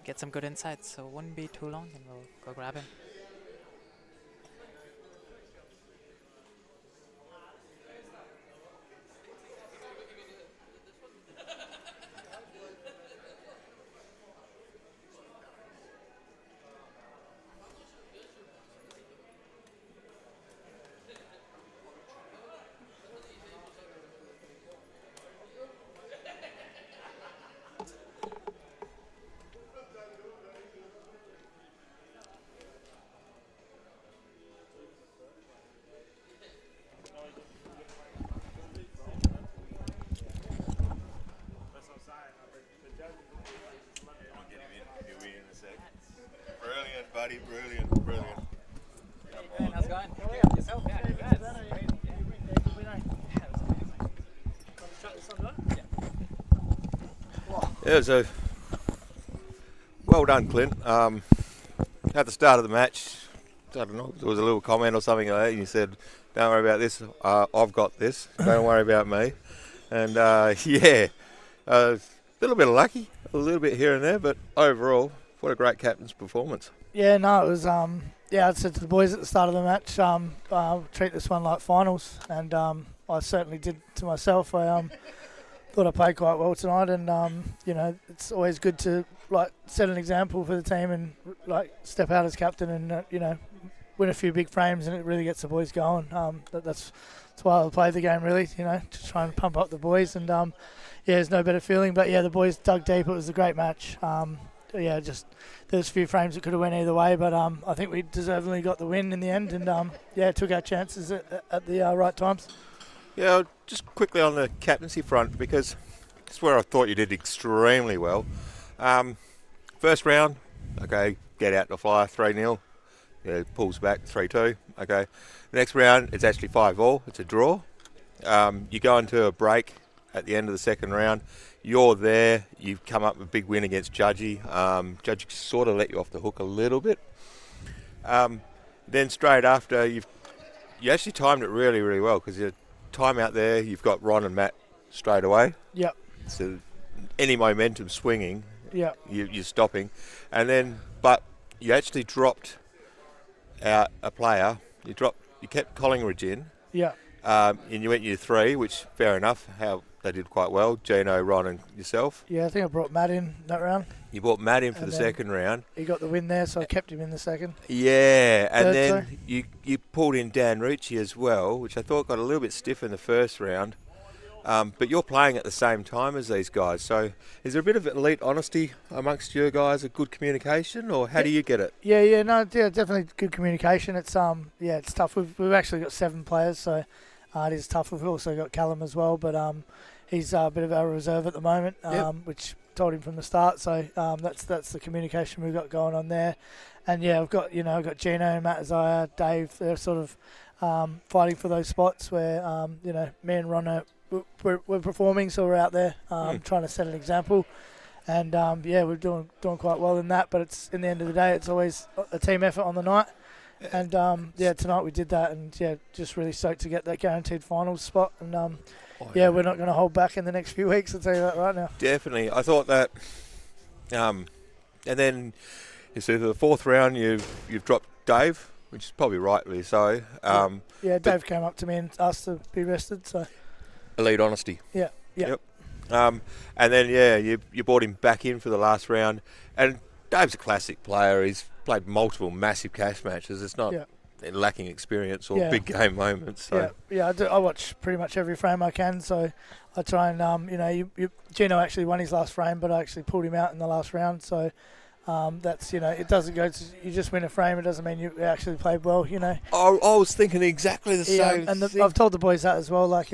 get some good insights. So it wouldn't be too long and we'll go grab him. Brilliant, buddy, brilliant, brilliant. How's it going? Yourself? Yeah, Yeah, so well done, Clint. At the start of the match, I don't know, there was a little comment or something like that, and you said, "Don't worry about this. I've got this. Don't worry about me." And yeah, a little bit of lucky, a little bit here and there, but overall, what a great captain's performance. Yeah, no, it was, I said to the boys at the start of the match, treat this one like finals, and I certainly did to myself. I thought I played quite well tonight, and, it's always good to, set an example for the team and, step out as captain and, win a few big frames, and it really gets the boys going. That's why I played the game, really, to try and pump up the boys, and, there's no better feeling. But, the boys dug deep. It was a great match. Just there's a few frames that could have went either way, but I think we deservedly got the win in the end, and took our chances at the right times. Yeah, just quickly on the captaincy front, because it's where I thought you did extremely well. First round, okay, get out to fire 3-0, pulls back 3-2. Okay, the next round it's actually 5-all. It's a draw. You go into a break at the end of the second round. You're there. You've come up with a big win against Judgy. Judgy sort of let you off the hook a little bit. Then straight after, you actually timed it really, really well, because your time out there, you've got Ron and Matt straight away. Yep. So any momentum swinging, Yep. you're stopping. And then, but you actually dropped out a player. You kept Collingridge in. Yeah. And you went year 3, which fair enough. How they did quite well. Gino, Ron, and yourself. Yeah, I think I brought Matt in that round. You brought Matt in for And the then second round. He got the win there, so I kept him in the second. Yeah, and Third, then sorry. you pulled in Dan Rucci as well, which I thought got a little bit stiff in the first round. But you're playing at the same time as these guys, so is there a bit of elite honesty amongst your guys, a good communication, or how do you get it? Definitely good communication. It's it's tough. We've actually got 7 players, so it is tough. We've also got Callum as well, but he's a bit of our reserve at the moment, which told him from the start. So that's the communication we've got going on there. And I've got Gino, Matt, Isaiah, Dave. They're sort of fighting for those spots where me and Ron we're performing, so we're out there trying to set an example. And we're doing quite well in that. But it's in the end of the day, it's always a team effort on the night. And tonight we did that, and just really stoked to get that guaranteed finals spot. And we're not going to hold back in the next few weeks. I'll tell you that right now. Definitely, I thought that. And then, so the fourth round, you've dropped Dave, which is probably rightly so. Dave came up to me and asked to be rested. So elite honesty. Yeah. Yep. And then you brought him back in for the last round, and Dave's a classic player. He's played multiple massive cash matches. It's not lacking experience or Yeah. big game moments. So. Yeah. I watch pretty much every frame I can, so I try and Gino actually won his last frame, but I actually pulled him out in the last round. So that's it doesn't go to you just win a frame. It doesn't mean you actually played well. I was thinking exactly the same. And thing. I've told the boys that as well. Like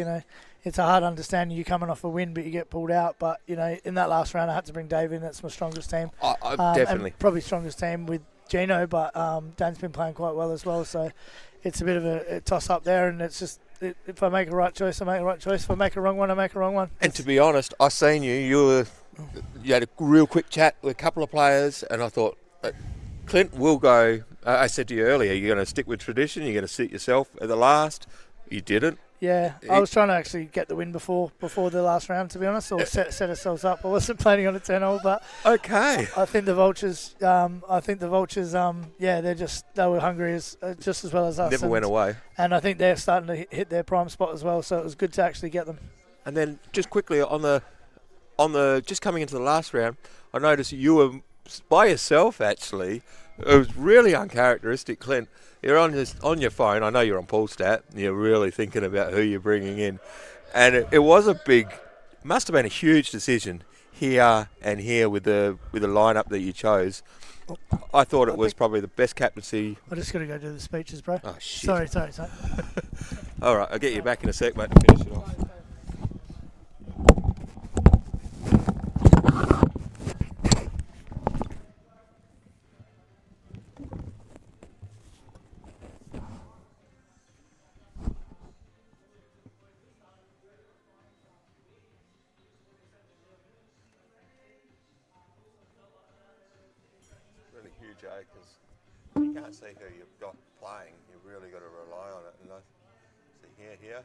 it's a hard understanding. You coming off a win, but you get pulled out. But in that last round, I had to bring Dave in. That's my strongest team. I definitely. And probably strongest team with Gino, but Dan's been playing quite well as well. So it's a bit of a toss up there, and it's just if I make a right choice, I make a right choice. If I make a wrong one, I make a wrong one. And to be honest, I seen you had a real quick chat with a couple of players, and I thought, Clint will go. I said to you earlier, you're going to stick with tradition. You're going to sit yourself at the last. You didn't. Yeah, I was trying to actually get the win before the last round, to be honest, or set ourselves up. I wasn't planning on a 10-hole, but okay. I think the Vultures. They were hungry just as well as us. Never went away. And I think they're starting to hit their prime spot as well. So it was good to actually get them. And then just quickly on the just coming into the last round, I noticed you were by yourself actually. It was really uncharacteristic, Clint. You're on your phone. I know you're on Polstat. You're really thinking about who you're bringing in, and it was must have been a huge decision here and here with the lineup that you chose. I thought it was probably the best captaincy. I just got to go do the speeches, bro. Oh shit! Sorry. All right, I'll get you back in a sec, mate. To finish it off. Really huge, because you can't see who you've got playing. You've really got to rely on it. And I see here,